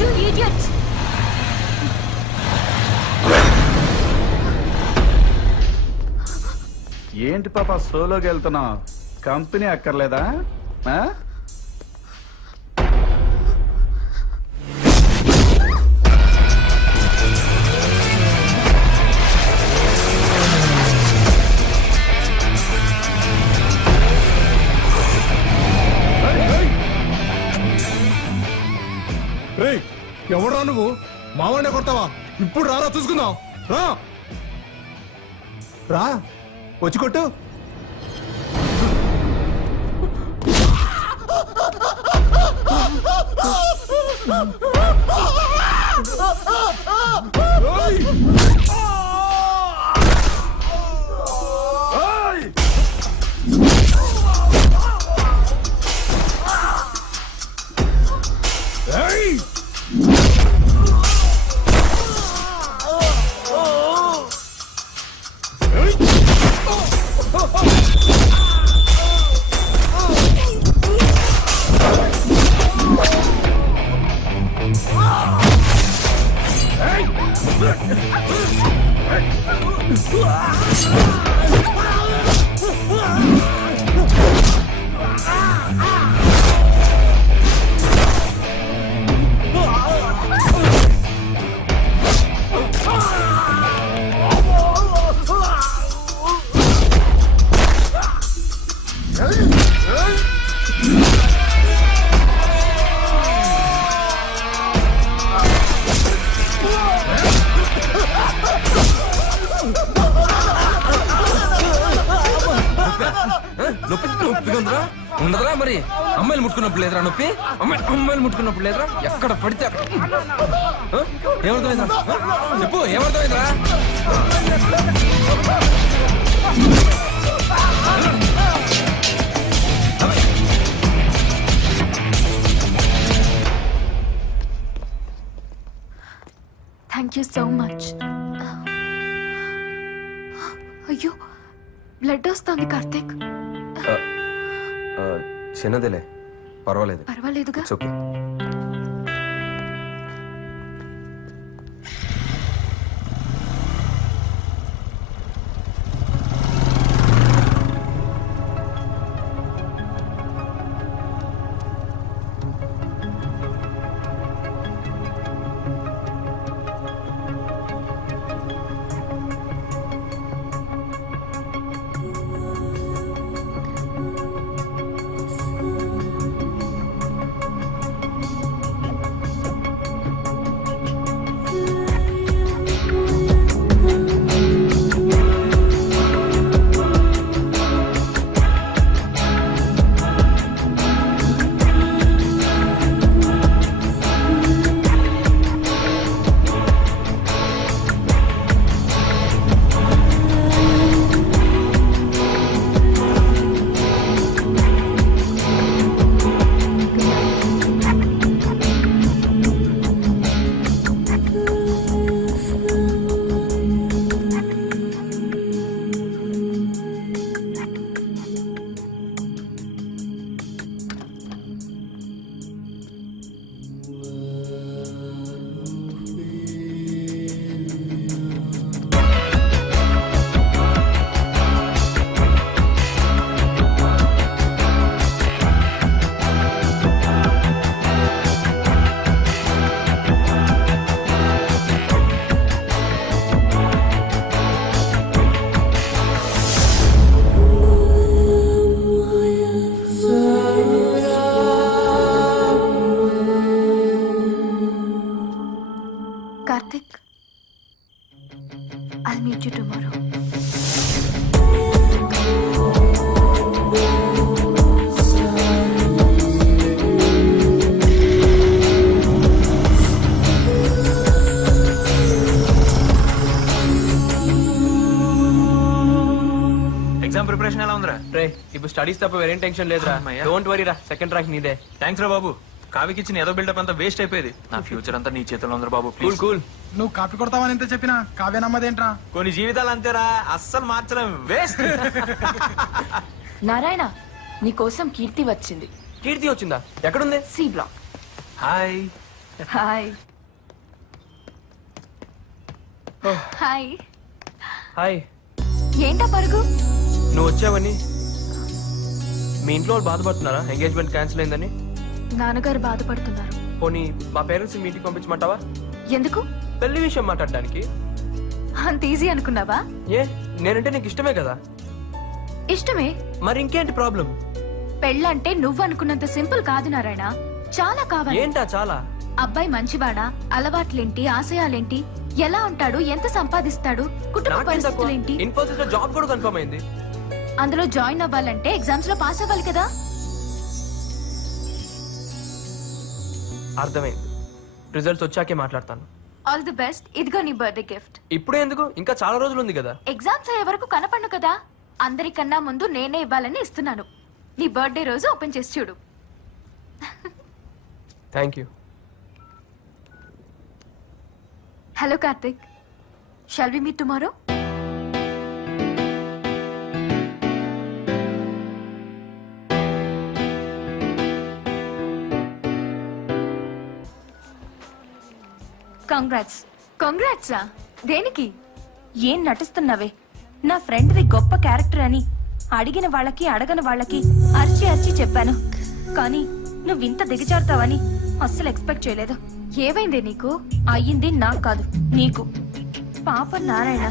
You idiots! ఏంటి పాప సోలోకి వెళ్తున్నావు? కంపెనీ అక్కర్లేదా? ఎవడరా నువ్వు? మావాడినే కొడతావా? ఇప్పుడు రారా చూసుకుందాం. రా రా, వచ్చి కొట్టు. నొప్పి నొప్పిగా ఉందిరా? ఉండదురా మరి అమ్మాయిలు ముట్టుకున్నప్పుడు లేదురా నొప్పి? అమ్మాయిలు ముట్టుకున్నప్పుడు లేదురా? ఎక్కడ పడితే అక్కడ. ఆ? ఏమర్థమైందిరా? ఆ? చెప్పు ఏమర్థమైందిరా? Thank you so much. అయ్యో బ్లడ్ వస్తుంది కార్తీక్. చిన్నదిలే, పర్వాలేదు. పర్వాలేదుగా. It's okay. Karthik, I'll meet you tomorrow. Exam preparation ఎలా ఉందిరా? రే ఇప్పుడు స్టడీస్ తప్ప వేరేం టెన్షన్ లేదురా. అమ్మయ్య. డోంట్ వరీ రా, సెకండ్ ర్యాంక్ నీదే. థ్యాంక్స్ రా బాబు. కావికి ఇచ్చిన ఏదో బిల్డప్ అంతా వేస్ట్ అయిపోయేది. నా ఫ్యూచర్ అంతా నీ చేతిలో ఉందిరా బాబు. Cool please. కూల్. నువ్వు కాపీ కొడతావని ఎంత చెప్పినా కావ్య నమ్మదేంట్రా? కొన్ని జీవితాలు అంతేరా, అస్సలు మార్చలేం. వేస్ట్. నారాయణ, నీ కోసం కీర్తి వచ్చింది. కీర్తి వచ్చిందా? ఎక్కడుంది? C block. Hi. Hi. Hi. Hi. ఏంటా పరుగు? నువ్వు వచ్చావని మీ ఇంట్లో వాళ్ళు బాధపడుతున్నారా ఎంగేజ్మెంట్ క్యాన్సిల్ అయిందని? నాన్నగారు బాధపడుతున్నారు. పోనీ మా పేరెంట్స్ మీటింగ్ పంపించమంటావా? ఎందుకు? పెళ్లి విషయం మాట్లాడడానికి. అంత ఈజీ అనుకున్నావా? ఏ, నేనంటే నీకు ఇష్టమే కదా. ఇష్టమే. మరి ఇంకేంటి ప్రాబ్లం? పెళ్ళంటే నువ్వు అనుకున్నంత సింపుల్ కాదు నారాయణ. చాలా కావాలి. ఏంటా చాలా? అబ్బాయి మంచివాడా, అలవాట్లేంటి, ఆశయాలేంటి, ఎలా ఉంటాడు, ఎంత సంపాదిస్తాడు, కుటుంబ పరిస్థితులేంటి. ఇన్ఫోసిస్ లో జాబ్ కూడా కన్ఫర్మ్ అయింది. అందులో జాయిన్ అవ్వాలంటే ఎగ్జామ్స్ లో పాస్ అవ్వాలి కదా. అర్థమైంది. రిజల్ట్స్ వచ్చాకే మాట్లాడతాను. All the best. ఇదిగో నీ బర్త్డే గిఫ్ట్. ఇప్పుడే ఎందుకు? ఇంకా చాలా రోజులు ఉంది కదా. ఎగ్జామ్స్ అయ్యే వరకు కనపడను కదా, అందరికన్నా ముందు నేనే ఇవ్వాలని ఇస్తున్నాను. నీ బర్త్డే రోజు ఓపెన్ చేసి చూడు. Thank you. Hello Karthik, shall we meet tomorrow? Congrats. కంగ్రాట్సా? దేనికి? ఏం నటిస్తున్నావే? నా ఫ్రెండ్ది గొప్ప క్యారెక్టర్ అని అడిగిన వాళ్ళకి అడగని వాళ్ళకి అరిచి అరిచి చెప్పాను, కానీ నువ్వు ఇంత దిగజారుతావని అస్సలు ఎక్స్పెక్ట్ చేయలేదు. ఏమైందే నీకు? అయ్యింది నాకు కాదు, నీకు. పాప నారాయణ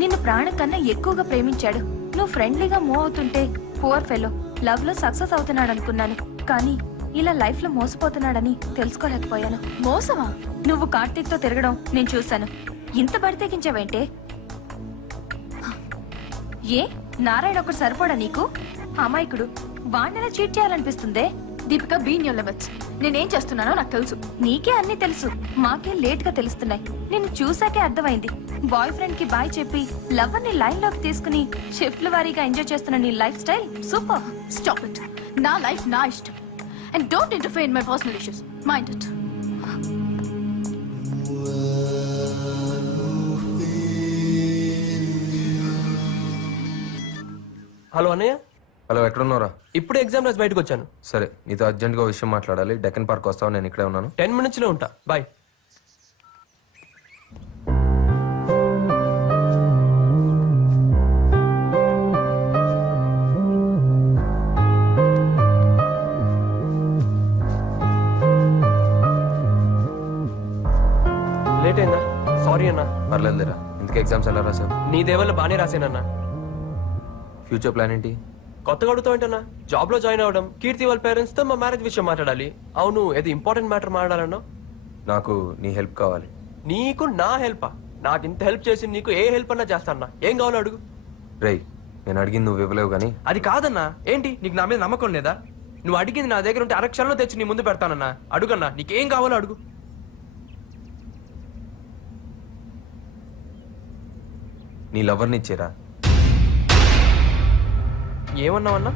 నిన్ను ప్రాణం కన్నా ఎక్కువగా ప్రేమించాడు. నువ్వు ఫ్రెండ్లీగా మూవ్ అవుతుంటే పువర్ ఫెలో లవ్ లో సక్సెస్ అవుతున్నాడు అనుకున్నాను, కానీ ఇలా లైఫ్ లో మోసపోతున్నాడని తెలుసుకోలేకపోయాను. మోసమా? నువ్వు కార్తీక్ తో తిరగడం నేను చూశాను. ఇంత బరి తెగించావేంటే? ఏ నారాయణ ఒకటి సరిపోడా నీకు? అమాయకుడు, వాణ్ణిలా చీట్ చేయాలనిపిస్తుందే. Deepika, be in your limits. నేనేం చేస్తున్నానో నాకు తెలుసు. నీకే అన్ని తెలుసు, మాకే లేట్ గా తెలుస్తున్నాయి. నిన్ను చూసాకే అర్థమైంది. బాయ్ ఫ్రెండ్ కి బాయ్ చెప్పి లవర్ ని లైన్ లోకి తీసుకుని షిఫ్ట్ల వారీగా ఎంజాయ్ చేస్తున్న నీ life style super. Stop it. నా లైఫ్ నా ఇష్టం. And don't interfere in my personal issues. Mind it. Hello అన్నయ్య. హలో, ఎక్కడున్నారా? ఇప్పుడే ఎగ్జామ్ రాసి బయటకు వచ్చాను. సరే, నీతో అర్జెంట్గా విషయం మాట్లాడాలి. డెక్కన్ పార్క్ వస్తావు, నేను ఇక్కడే ఉన్నాను. 10 minutes లో ఉంటా. బాయ్. లేట్ అయిందా? సారీ అన్నా. పర్లేదురా. ఇంతకు ఎగ్జామ్స్ ఎలా రాసావు? నీ దేవల్ల బానే రాసానన్నా. ఫ్యూచర్ ప్లాన్ ఏంటి? కొత్తగా అడుగుతావేంటన్నా? జాబ్ లో జాయిన్ అవ్వడం, కీర్తి వాళ్ళ పేరెంట్స్ తో మా మ్యారేజ్ విషయం మాట్లాడాలి. అవును, ఏది ఇంపార్టెంట్ మ్యాటర్ మాట్లాడాలన్నా? నాకు నీ హెల్ప్ కావాలి. నీకు నా హెల్పా? నాకు ఇంత హెల్ప్ చేసి నీకు ఏ హెల్ప్ అన్నా చేస్తానా? ఏం కావాలో అడుగు. రేయ్, నేను అడిగింది నువ్వు ఇవ్వలేవు కానీ. అది కాదన్నా. ఏంటి, నీకు నా మీద నమ్మకం లేదా? నువ్వు అడిగింది నా దగ్గర ఉంటే అరక్షణలో తెచ్చి నీ ముందు పెడతానన్నా. అడుగన్నా, నీకేం కావాలో అడుగు. నీ లవర్ని ఇచ్చేరా. ఏమన్నావన్నా?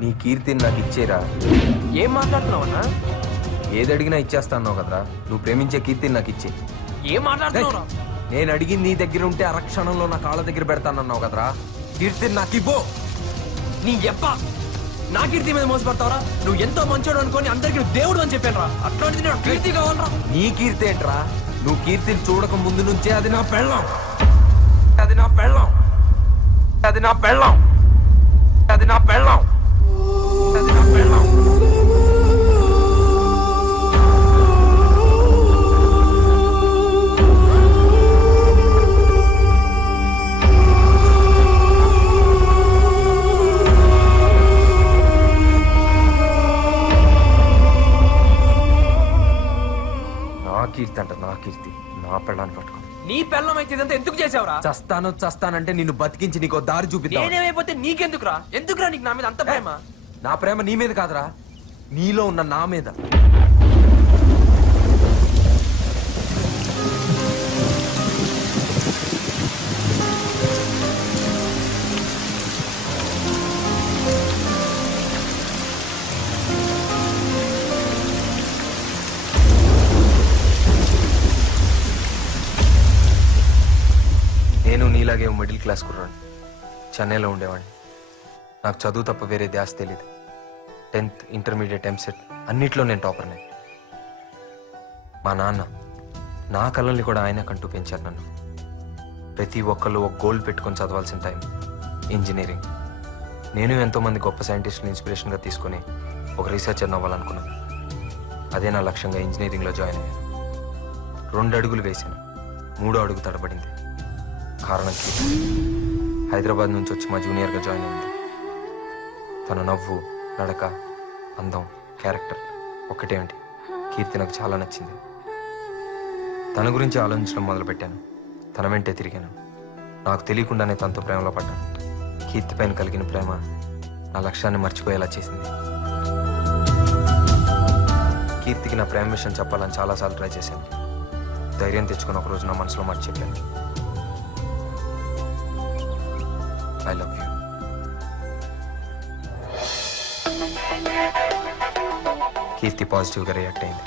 నీ కీర్తిని నాకు ఇచ్చేరా. ఏం మాట్లాడుతున్నావన్నా? ఏది అడిగినా ఇచ్చేస్తా అన్నావు కదరా. నువ్వు ప్రేమించే కీర్తిని నాకు ఇచ్చే. ఏం మాట్లాడుతున్నావురా? నేను అడిగింది నీ దగ్గర ఉంటే అరక్షణంలో నా కాళ్ళ దగ్గర పెడతానన్నావు కదరా. కీర్తిని నాకు ఇవ్వు. నీ ఎప్ప నా కీర్తి మీద మోసపడతావరా? నువ్వు ఎంతో మంచోడు అనుకొని అందరికి నువ్వు దేవుడు అని చెప్పాను రా. అట్లాంటిది నాకు కీర్తి కావాలరా. నీ కీర్తి ఏంట్రా? నువ్వు కీర్తిని చూడక ముందు నుంచే అది నా పెళ్ళం. అది నా పెళ్ళం. అది నా పెళ్ళం. అది నా పెళ్ళం. అది నా పెళ్ళం. నా కీర్తి అంట, నా కీర్తి. నా పెళ్ళాన్ని పట్టుకో. నీ పెళ్ళం అయితే ఇదంతా ఎందుకు చేసావురా? చస్తానంటే నిన్ను బతికించి నీకు దారి చూపిద్దాం. నేనేమైపోతే నీకెందుకురా? ఎందుకురా నీకు నా మీద అంత ప్రేమ? నా ప్రేమ నీ మీద కాదురా, నీలో ఉన్న నా మీద. నేను నీలాగే మిడిల్ క్లాస్ కుర్రాడిని. చెన్నైలో ఉండేవాడిని. నాకు చదువు తప్ప వేరే ధ్యాస తెలీదు. 10th, ఇంటర్మీడియట్, ఎంసెట్ అన్నిట్లో నేను టాపర్నే. మా నాన్న నా కళల్ని కూడా ఆయన కంటూ పెంచారు నన్ను. ప్రతి ఒక్కళ్ళు ఒక గోల్ పెట్టుకొని చదవాల్సిన టైం ఇంజనీరింగ్. నేను ఎంతోమంది గొప్ప సైంటిస్టులు ఇన్స్పిరేషన్గా తీసుకొని ఒక రీసెర్చర్ అవ్వాలనుకున్నాను. అదే నా లక్ష్యంగా ఇంజనీరింగ్లో జాయిన్ అయ్యాను. 2 అడుగులు వేశాను, 3వ అడుగు తడబడింది. కారణం కీర్తి. హైదరాబాద్ నుంచి వచ్చి మా జూనియర్గా జాయిన్ అయింది. తన నవ్వు, నడక, అందం, క్యారెక్టర్ ఒక్కటేంటి, కీర్తి నాకు చాలా నచ్చింది. తన గురించి ఆలోచించడం మొదలుపెట్టాను. తన వెంటే తిరిగాను. నాకు తెలియకుండానే తనతో ప్రేమలో పడ్డాను. కీర్తి పైన కలిగిన ప్రేమ నా లక్ష్యాన్ని మర్చిపోయేలా చేసింది. కీర్తికి నా ప్రేమ విషయం చెప్పాలని చాలాసార్లు ట్రై చేశాను. ధైర్యం తెచ్చుకుని ఒక రోజు నా మనసులో మాట చెప్పాను. I love you. కీర్తి పాజిటివ్గా రియాక్ట్ అయింది.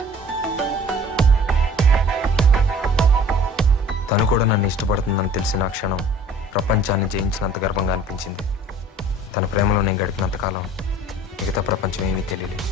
తను కూడా నన్ను ఇష్టపడుతుందని తెలిసిన ఆ క్షణం ప్రపంచాన్ని జయించినంత గర్వంగా అనిపించింది. తన ప్రేమలో నేను గడిపినంత కాలం మిగతా ప్రపంచం ఏమీ తెలియలేదు.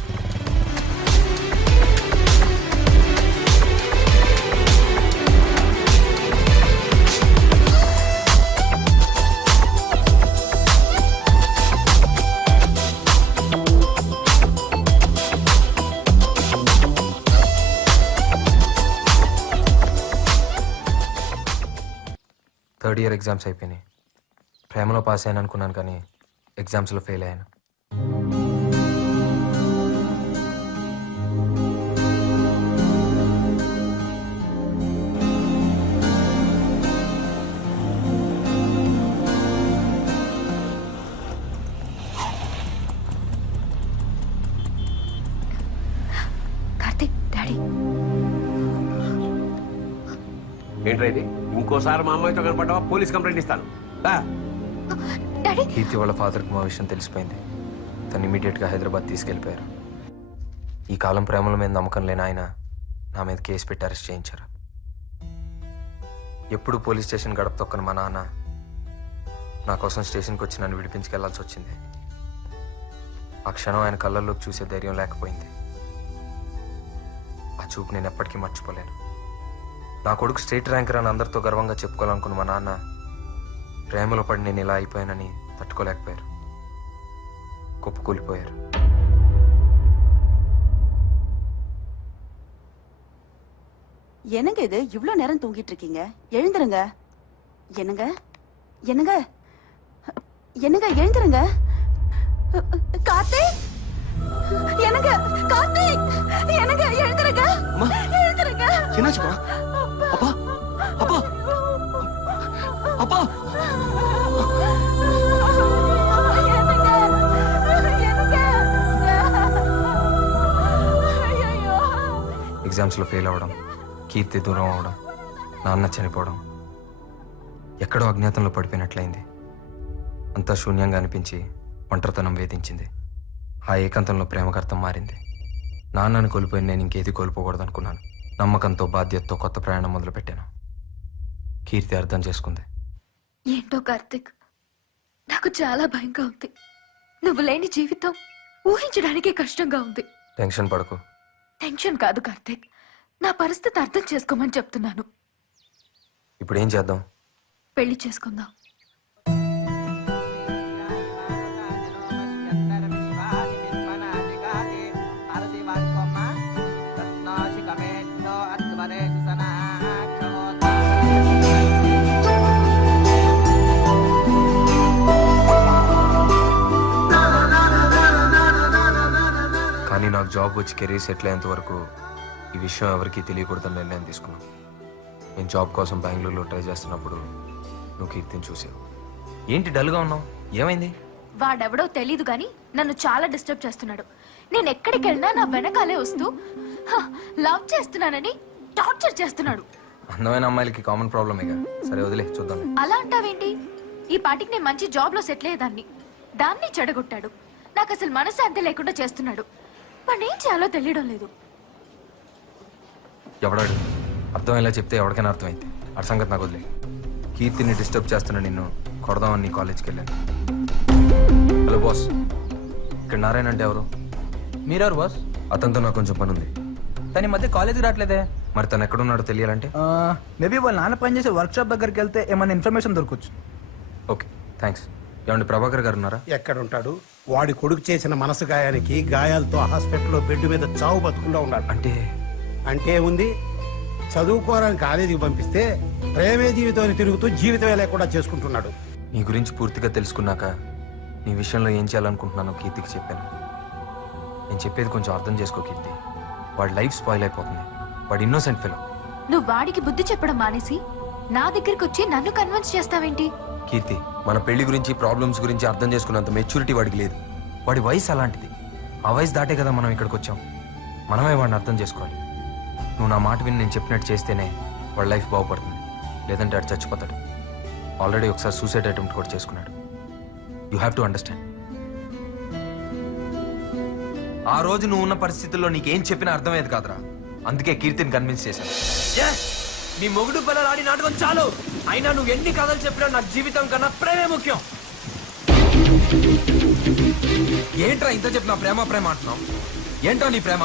థర్డ్ ఇయర్ ఎగ్జామ్స్ అయిపోయినాయి. ప్రేమలో పాస్ అయ్యాను అనుకున్నాను, కానీ ఎగ్జామ్స్లో ఫెయిల్ అయ్యాను. కార్తీక్, డాడీ. ఏంట్రా ఇది? ఇంకోసారి మా అమ్మాయితో కనపడ్డావా పోలీస్ కంప్లైంట్ ఇస్తాను. డాడీ, కీర్తి వాళ్ళ ఫాదర్కి మా విషయం తెలిసిపోయింది. తను ఇమీడియట్గా హైదరాబాద్ తీసుకెళ్ళిపోయారు. ఈ కాలం ప్రేమల మీద నమ్మకం లేని ఆయన నా మీద కేసు పెట్టి అరెస్ట్ చేయించారు. ఎప్పుడు పోలీస్ స్టేషన్ గడప తొక్కని మా నాన్న నా కోసం స్టేషన్కి వచ్చి నన్ను విడిపించుకెళ్లాల్సి వచ్చింది. ఆ క్షణం ఆయన కళ్ళల్లోకి చూసే ధైర్యం లేకపోయింది. ఆ చూపు నేను ఎప్పటికీ మర్చిపోలేను. నా కొడుకు స్టేట్ ర్యాంకర్ అని అందరితో గర్వంగా చెప్పుకోవాలనుకున్న మా నాన్న ప్రేమలో పడి నేను ఇలా అయిపోయానని తట్టుకోలేకపోయారు. కుప్పకూలిపోయారు. என்னங்க இது இவ்ளோ நேரம் தூங்கிட்டு இருக்கீங்க? எழுந்துருங்க. என்னங்க என்னங்க என்னங்க எழுந்துருங்க. கார்த்தி, என்னங்க கார்த்தி, என்னங்க எழுந்துருங்க. எழுந்துருங்க. என்னாச்சுப்பா? அப்பா அப்பா அப்பா ఎగ్జామ్స్లో ఫెయిల్ అవ్వడం, కీర్తి దూరం అవడం, నాన్న చనిపోవడం, ఎక్కడో అజ్ఞాతంలో పడిపోయినట్లయింది. అంతా శూన్యంగా అనిపించి ఒంటరితనం వేధించింది. ఆ ఏకాంతంలో ప్రేమకర్థం మారింది. నాన్నను కోల్పోయి నేను ఇంకేది కోల్పోకూడదనుకున్నాను. నమ్మకంతో, బాధ్యతతో కొత్త ప్రయాణం మొదలుపెట్టాను. కీర్తి అర్థం చేసుకుంది. ఏంటో కార్తీక్, నాకు చాలా భయంగా ఉంది. నువ్వు లేని జీవితం ఊహించడానికే కష్టంగా ఉంది. టెన్షన్ పడకు. టెన్షన్ కాదు కార్తీక్, నా పరిస్థితి అర్థం చేసుకోమని చెప్తున్నాను. ఇప్పుడు ఏం చేద్దాం? పెళ్లి చేసుకుందాం. కానీ నాకు జాబ్ వచ్చి కెరీర్ సెటిల్ అయ్యేంత వరకు ఈ విషయం ఎవరికీ తెలియకూడదని నిర్ణయం తీసుకున్నాను. నేను జాబ్ కోసం బెంగళూరులో ట్రై చేస్తున్నప్పుడు నువ్వు కీర్తిని చూసావు. ఏంటి డల్గా ఉన్నావు? ఏమైంది? వాడెవడో తెలీదు గాని నన్ను చాలా డిస్టర్బ్ చేస్తున్నాడు. నేను ఎక్కడికి వెళ్ళినా నా వెనకాలే వస్తూ లవ్ చేస్తున్నానని టార్చర్ చేస్తున్నాడు. అందమైన అమ్మాయిలకి కామన్ ప్రాబ్లమేగా. సరే వదిలే, చూద్దాం. అలా అంటావేంటి? ఈ పాటికి నేను మంచి జాబ్ లో సెటిల్ అయ్యేదాన్ని. దాన్ని చెడగొట్టాడు. నాకు అసలు మనశ్శాంతి లేకుండా చేస్తున్నాడు. వాడిని ఏం చేయాలో తెలియడం లేదు. ఎవడాడు? అర్థమయ్యేలా చెప్తే ఎవరికైనా అర్థమైంది. ఆ సంగతి నాకు వదిలే. కీర్తిని డిస్టర్బ్ చేస్తున్నా నిన్ను కొడదామని నీ కాలేజ్కి వెళ్ళాను. హలో బాస్, ఇక్కడ నారాయణ అంటే ఎవరు? మీరెవరు బాస్? అతనితో నాకు కొంచెం పని ఉంది. తన ఈ మధ్య కాలేజీకి రావట్లేదే. మరి తను ఎక్కడున్నాడో తెలియాలంటే మేబీ వాళ్ళ నాన్న పనిచేసే వర్క్ షాప్ దగ్గరికి వెళ్తే ఏమైనా ఇన్ఫర్మేషన్ దొరకచ్చు. Okay, thanks. ఏమండి ప్రభాకర్ గారు ఉన్నారా? ఎక్కడుంటాడు? వాడి కొడుకు చేసిన మనసు గాయానికి గాయాలతో హాస్పిటల్లో బెడ్ మీద చావు బతుకుండా ఉన్నాడు. అంటే ఉంది, చదువుకోవడానికి కాలేజీకి పంపిస్తే ప్రేమే జీవితాన్ని తిరుగుతూ జీవితమే లేకుండా చేసుకుంటున్నాడు. నీ గురించి పూర్తిగా తెలుసుకున్నాక నీ విషయంలో ఏం చేయాలనుకుంటున్నానో కీర్తికి చెప్పాను. నేను చెప్పేది కొంచెం అర్థం చేసుకో కీర్తి. వాడి లైఫ్ స్పాయిల్ అయిపోతుంది. వాడు ఇన్నోసెంట్ ఫెలో. నువ్వు వాడికి బుద్ధి చెప్పడం మానేసి నా దగ్గరికి వచ్చి నన్ను కన్విన్స్ చేస్తావేంటి? కీర్తి, మన పెళ్లి గురించి, ప్రాబ్లమ్స్ గురించి అర్థం చేసుకున్నంత మెచ్యూరిటీ వాడికి లేదు. వాడి వయసు అలాంటిది. ఆ వయసు దాటే కదా మనం ఇక్కడికి వచ్చాం. మనమే వాడిని అర్థం చేసుకోవాలి. నువ్వు నా మాట విని నేను చెప్పినట్టు చేస్తేనే వాడి లైఫ్ బాగుపడుతుంది, లేదంటే ఆడు చచ్చిపోతాడు. ఆల్రెడీ ఒకసారి సూసైడ్ అటెంప్ట్ కూడా చేసుకున్నాడు. You have to understand. ఆ రోజు నువ్వు ఉన్న పరిస్థితుల్లో నీకేం చెప్పినా అర్థమయ్యేది కాదురా. అందుకే కీర్తిని కన్విన్స్ చేశాను. నీ మొగుడు పిల్లలు ఆడి నాటకం చాలు. అయినా నువ్వు ఎన్ని కథలు చెప్పినా నాకు జీవితం కన్నా ప్రేమే ముఖ్యం. ఏంట్రా ఇంత చెప్పినా ప్రేమ ప్రేమ అంటున్నావు? ఏంట్రా నీ ప్రేమ?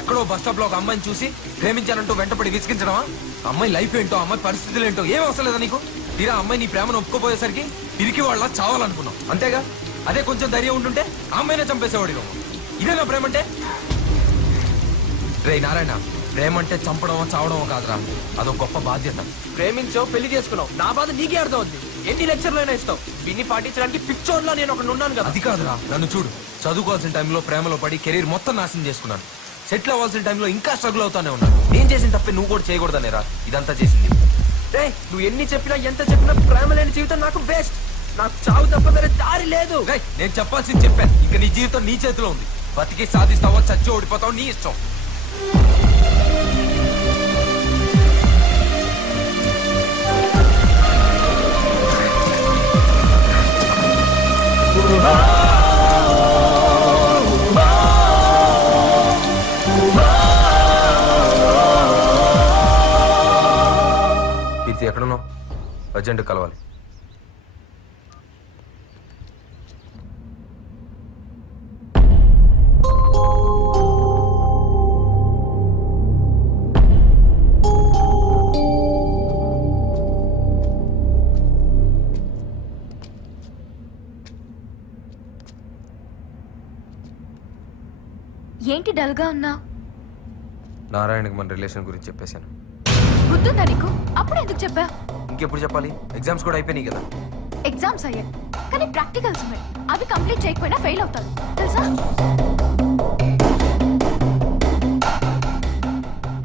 ఎక్కడో బస్ స్టాప్ లో ఒక అమ్మాయిని చూసి ప్రేమించానంటూ వెంటపడి విసిగించడమా? అమ్మాయి లైఫ్ ఏంటో, అమ్మాయి పరిస్థితులు ఏంటో ఏం అవసరం లేదా నీకు? తీరా అమ్మాయి నీ ప్రేమను ఒప్పుకోపోయేసరికి పిరికి వాళ్ళ చావాలనుకున్నావు అంతేగా? అదే కొంచెం ధైర్యం ఉంటుంటే ఆ అమ్మాయినే చంపేసేవాడు. ఇదేనా ప్రేమ అంటే? రే నారాయణ, ప్రేమ అంటే చంపడమో చావడమో కాదురా, అదొక గొప్ప బాధ్యత. ప్రేమించావు, పెళ్లి చేసుకున్నావు, నా బాధ నీకే అర్థం అవుద్ది. ఎన్ని లెక్చర్లు అయినా ఇస్తావు, దీన్ని పాటించడానికి పిక్చర్లో నేను ఒకటి ఉన్నాను కదా. అది కాదురా, నన్ను చూడు. చదువుకోవాల్సిన టైంలో ప్రేమలో పడి కెరీర్ మొత్తం నాశనం చేసుకున్నాను. సెటిల్ అవ్వాల్సిన టైంలో ఇంకా స్ట్రగుల్ అవుతానే ఉన్నాను. నేను చేసిన తప్పే నువ్వు కూడా చేయకూడదనేరా ఇదంతా చేసింది. రే నువ్వు ఎన్ని చెప్పినా ఎంత చెప్పినా ప్రేమ లేని జీవితం నాకు వేస్ట్. నాకు చావు తప్ప వేరే దారి లేదు. నేను చెప్పాల్సింది చెప్పాను. ఇంకా నీ జీవితం నీ చేతిలో ఉంది. బతికి సాధిస్తావో చచ్చి ఓడిపోతావు, నీ ఇష్టం. కీర్తి ఎక్కడున్నావు? అర్జెంట్ కలవాలి. ఏంటి డల్గా ఉన్నా? నారాయణకి మన రిలేషన్ గురించి చెప్పేశాను. గుర్తుందా నీకు? అప్పుడు ఎందుకు చెప్పా? ఇంకెప్పుడు చెప్పాలి? ఎగ్జామ్స్ కూడా అయిపోయినాయి కదా. ఎగ్జామ్స్ అయ్యాయి కానీ ప్రాక్టికల్స్ ఉన్నాయి. అవి కంప్లీట్ చేయకపోయినా ఫెయిల్ అవుతారు తెలుసా?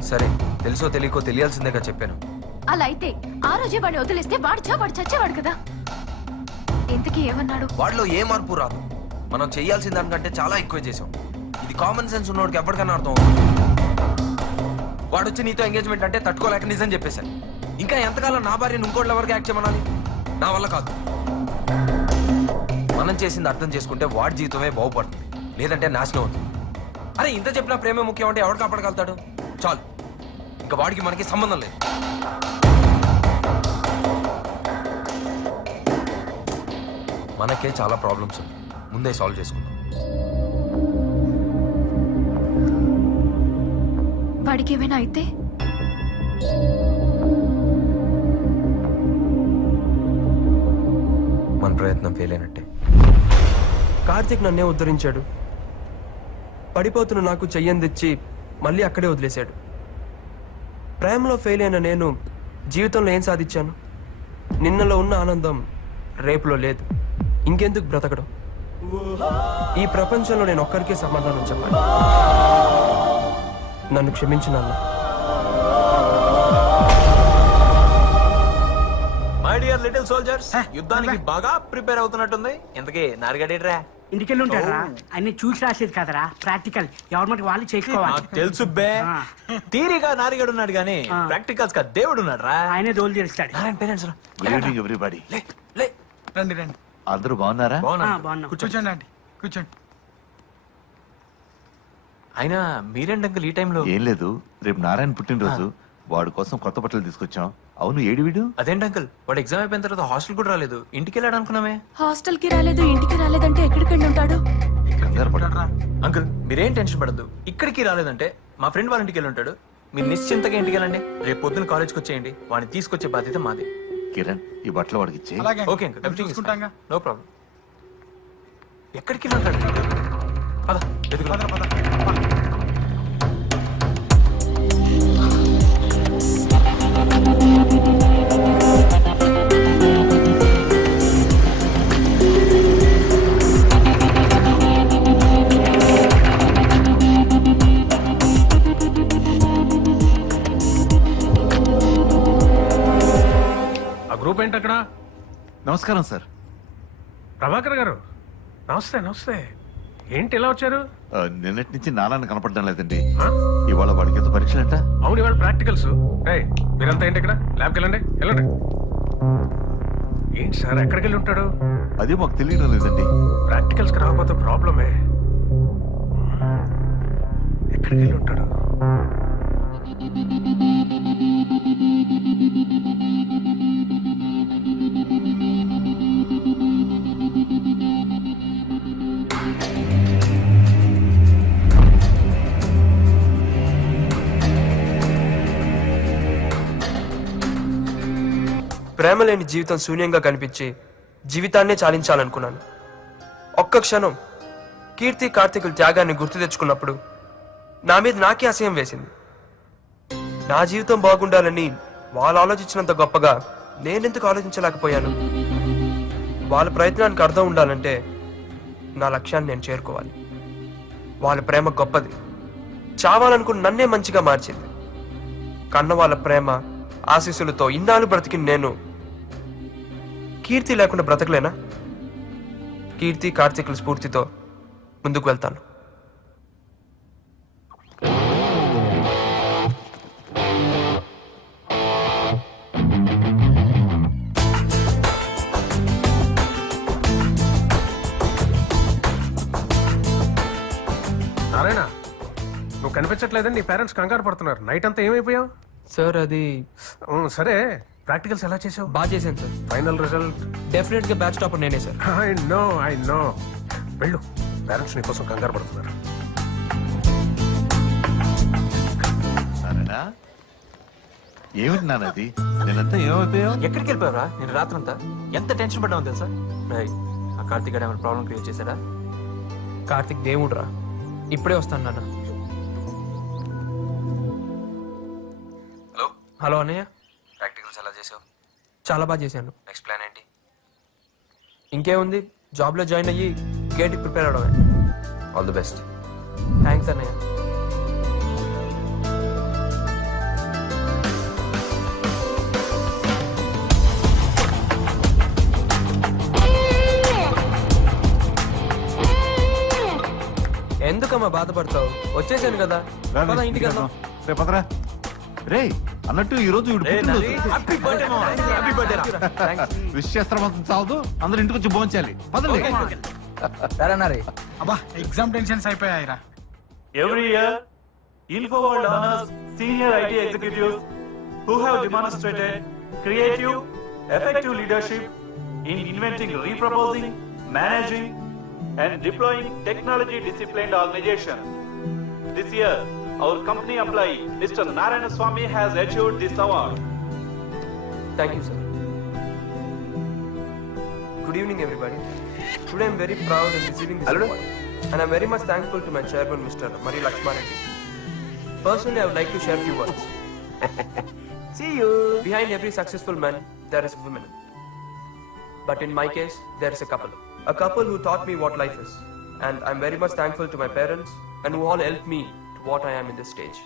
సరే, తెలుసో తెలియకో తెలియాల్సిందేగా చెప్పాను. అలా అయితే ఆ రోజే వాడిని వదిలేస్తే వాడు చచ్చేవాడు కదా. ఇంతకీ ఏమన్నాడు? వాడిలో ఏ మార్పు రాదు. మనం చేయాల్సిన దానికంటే చాలా ఎక్కువ చేసాం. ఇది కామన్ సెన్స్ ఉన్నోడికి ఎప్పటికన్నా అర్థం అవుతుంది. వాడు వచ్చి నీతో ఎంగేజ్మెంట్ అంటే తట్టుకోలేక నిజం చెప్పేశాను. ఇంకా ఎంతకాలం నా భార్యను ఇంకోట్ల వరకు యాక్ట్ చేయమనాలి? నా వల్ల కాదు. మనం చేసింది అర్థం చేసుకుంటే వాడి జీవితమే బాగుపడుతుంది, లేదంటే నాశనం అవుతుంది. అరే ఇంత చెప్పినా ప్రేమే ముఖ్యం అంటే ఎవడు కాపాడగలుగుతాడు? చాలు, ఇంకా వాడికి మనకి సంబంధం లేదు. మనకే చాలా ప్రాబ్లమ్స్ ఉన్నాయి, ముందే సాల్వ్ చేసుకుందాం. వాడికి ఏమైనా అయితే మన ప్రయత్నం ఫెయిల్ అయినట్టే. కార్తీక్ నన్నే ఉద్ధరించాడు. పడిపోతున్న నాకు చెయ్యని తెచ్చి మళ్ళీ అక్కడే వదిలేశాడు. ప్రేమలో ఫెయిల్ అయిన నేను జీవితంలో ఏం సాధించాను? నిన్నలో ఉన్న ఆనందం రేపులో లేదు. ఇంకెందుకు బ్రతకడం? ఈ ప్రపంచంలో నేను ఒక్కరికే సమాధానం చెప్పాలి. నన్ను క్షమించు నాన్న. మై డియర్ లిటిల్ సోల్జర్స్, యుద్ధానికి బాగా ప్రిపేర్ అవుతున్నట్టుంది. ఇంతకీ నారుగడేట్రా? ఇంటికెళ్ళి ఉంటారా? అన్ని చూసి రాసేది కదరా, ప్రాక్టికల్. ఎవరి వాళ్ళు చేసుకోవాలి. తెలుసు బే. థియరీగా నారిగడు ఉన్నాడు గానీ ప్రాక్టికల్స్ గా దేవుడు ఉన్నాడు రా. ఆయనే దోలు చేస్తాడు. ఎవ్రీబడి, రండి రండి. అందరూ బాగున్నారా? బాగున్నాం. కూర్చోండి అండి, కూర్చోండి. అయినా మీరేంటి అంకుల్ ఈ టైంలో? ఏం లేదు, రేపు నారాయణ పుట్టినరోజు, వాడి కోసం కొత్త బట్టలు తీసుకొచ్చాం. అవును, ఏడి వీడు? అదేంటి అంకుల్, వాడు ఎగ్జామ్ అయిపోయిన తర్వాత హాస్టల్ కూడా రాలేదు, ఇంటికి వెళ్ళాడు అనుకున్నామే. హాస్టల్ కి రాలేదు, ఇంటికి రాలేదంటే ఎక్కడికి వెళ్ళి ఉంటాడు? అంకుల్ మీరేం టెన్షన్ పడద్దు. ఇక్కడికి రాలేదంటే మా ఫ్రెండ్ వాళ్ళ ఇంటికి వెళ్ళి ఉంటాడు. మీరు నిశ్చింతగా ఇంటికి వెళ్ళండి. రేపు పొద్దున్న కాలేజ్కి వచ్చేయండి. వాడిని తీసుకొచ్చే బాధ్యత మాది. కిరణ్, ఈ బట్టలు వాడికి ఇచ్చే. Okay uncle, everything no problem. ఎక్కడికి వెళ్ళి ఉంటాడు? పద ఎదుగు. ఆ గ్రూప్ ఏంటి అక్కడ? నమస్కారం సార్. ప్రభాకర్ గారు, నమస్తే నమస్తే. ఏంటి ఇలా వచ్చారు? నిన్నటి నుంచి నాన్న కనపడడం లేదండి. ఆ? ఇవాళ వాడికి ఎంత పరీక్షలంట? అవును, ఇవాళ ప్రాక్టికల్స్. మీరంతా ఏంటి ఇక్కడ? ల్యాబ్కి వెళ్ళండి, వెళ్ళండి. ఏంటి సార్, ఎక్కడికి వెళ్ళి ఉంటాడు? అదే మాకు తెలియడం లేదండి. ప్రాక్టికల్స్కి రాకపోతే ప్రాబ్లమే. ఎక్కడికి వెళ్ళి ఉంటాడు? ప్రేమ లేని జీవితం శూన్యంగా కనిపించి జీవితాన్నే చాలించాలనుకున్నాను. ఒక్క క్షణం కీర్తి కార్తీకుల త్యాగాన్ని గుర్తు తెచ్చుకున్నప్పుడు నా మీద నాకే అసహ్యం వేసింది. నా జీవితం బాగుండాలని వాళ్ళు ఆలోచించినంత గొప్పగా నేనెందుకు ఆలోచించలేకపోయాను? వాళ్ళ ప్రయత్నానికి అర్థం ఉండాలంటే నా లక్ష్యాన్ని నేను చేరుకోవాలి. వాళ్ళ ప్రేమ గొప్పది, చావాలనుకుని నన్నే మంచిగా మార్చింది. కన్న వాళ్ళ ప్రేమ ఆశీస్సులతో ఇన్నాళ్ళు బ్రతికి నేను కీర్తి లేకుండా బ్రతకలేనా? కీర్తి కార్తీకుల స్ఫూర్తితో ముందుకు వెళ్తాను. నారాయణ, నువ్వు కనిపించట్లేదని నీ పేరెంట్స్ కంగారు పడుతున్నారు. నైట్ అంతా ఏమైపోయావు? సార్ అది సరే, ప్రాక్టికల్స్ ఎలా చేసావు? బాగా చేశాను సార్. Final result? డెఫినెట్ గా బ్యాచ్ టాపర్ నేనే సార్. I know. వెళ్ళు, పేరెంట్స్ నీ కోసం కంగారు పడుతున్నారు. నారాయణ, ఏమిటి నాన్న అది? నేనంతా ఏమైపోయావు? ఎక్కడికి వెళ్ళిపోయావరా? నేను రాత్రంతా ఎంత టెన్షన్ పడ్డావు తెలుసా? ఆ కార్తీక్ గారు ఏమైనా ప్రాబ్లం క్రియేట్ చేశాడా? కార్తిక్ దేవుడు రా, ఇప్పుడే వస్తాను నాన్న. హలో అన్నయ్య, ప్రాక్టికల్స్ ఎలా చేసావు? చాలా బాగా చేశాను. నెక్స్ట్ ప్లాన్ ఏంటి? ఇంకేముంది, జాబ్లో జాయిన్ అయ్యి గేట్కి ప్రిపేర్ అవడమే. All the best. థ్యాంక్స్ అన్నయ్య. ఎందుకమ్మా బాధపడతావు? వచ్చేసాను కదా, పద ఇంటికి వెళ్దాం. రేపదరా. రే అన్నట్టు ఈ రోజు విష్ చేస్తాం చావదు, అందరు ఇంటికి వచ్చి భోంచాలి. పదండి. అబ్బా ఎగ్జామ్ టెన్షన్స్ అయిపోయాయిరా. Every year, InfoWorld honors senior IT executives who have demonstrated creative, effective leadership in inventing, reproposing, managing, and deploying technology-disciplined organization. This year, our company employee, Mr. Narayana Swamy, has achieved this award. Thank you, sir. Good evening, everybody. Today I'm very proud in receiving this award, and I'm very much thankful to my chairman, Mr. Mari Lakshman Reddy. Personally, I would like to share a few words. See you. Behind every successful man, there is a woman. But in my case, there is a couple. A couple who taught me what life is. And I'm very much thankful to my parents and who all helped me to what I am in this stage.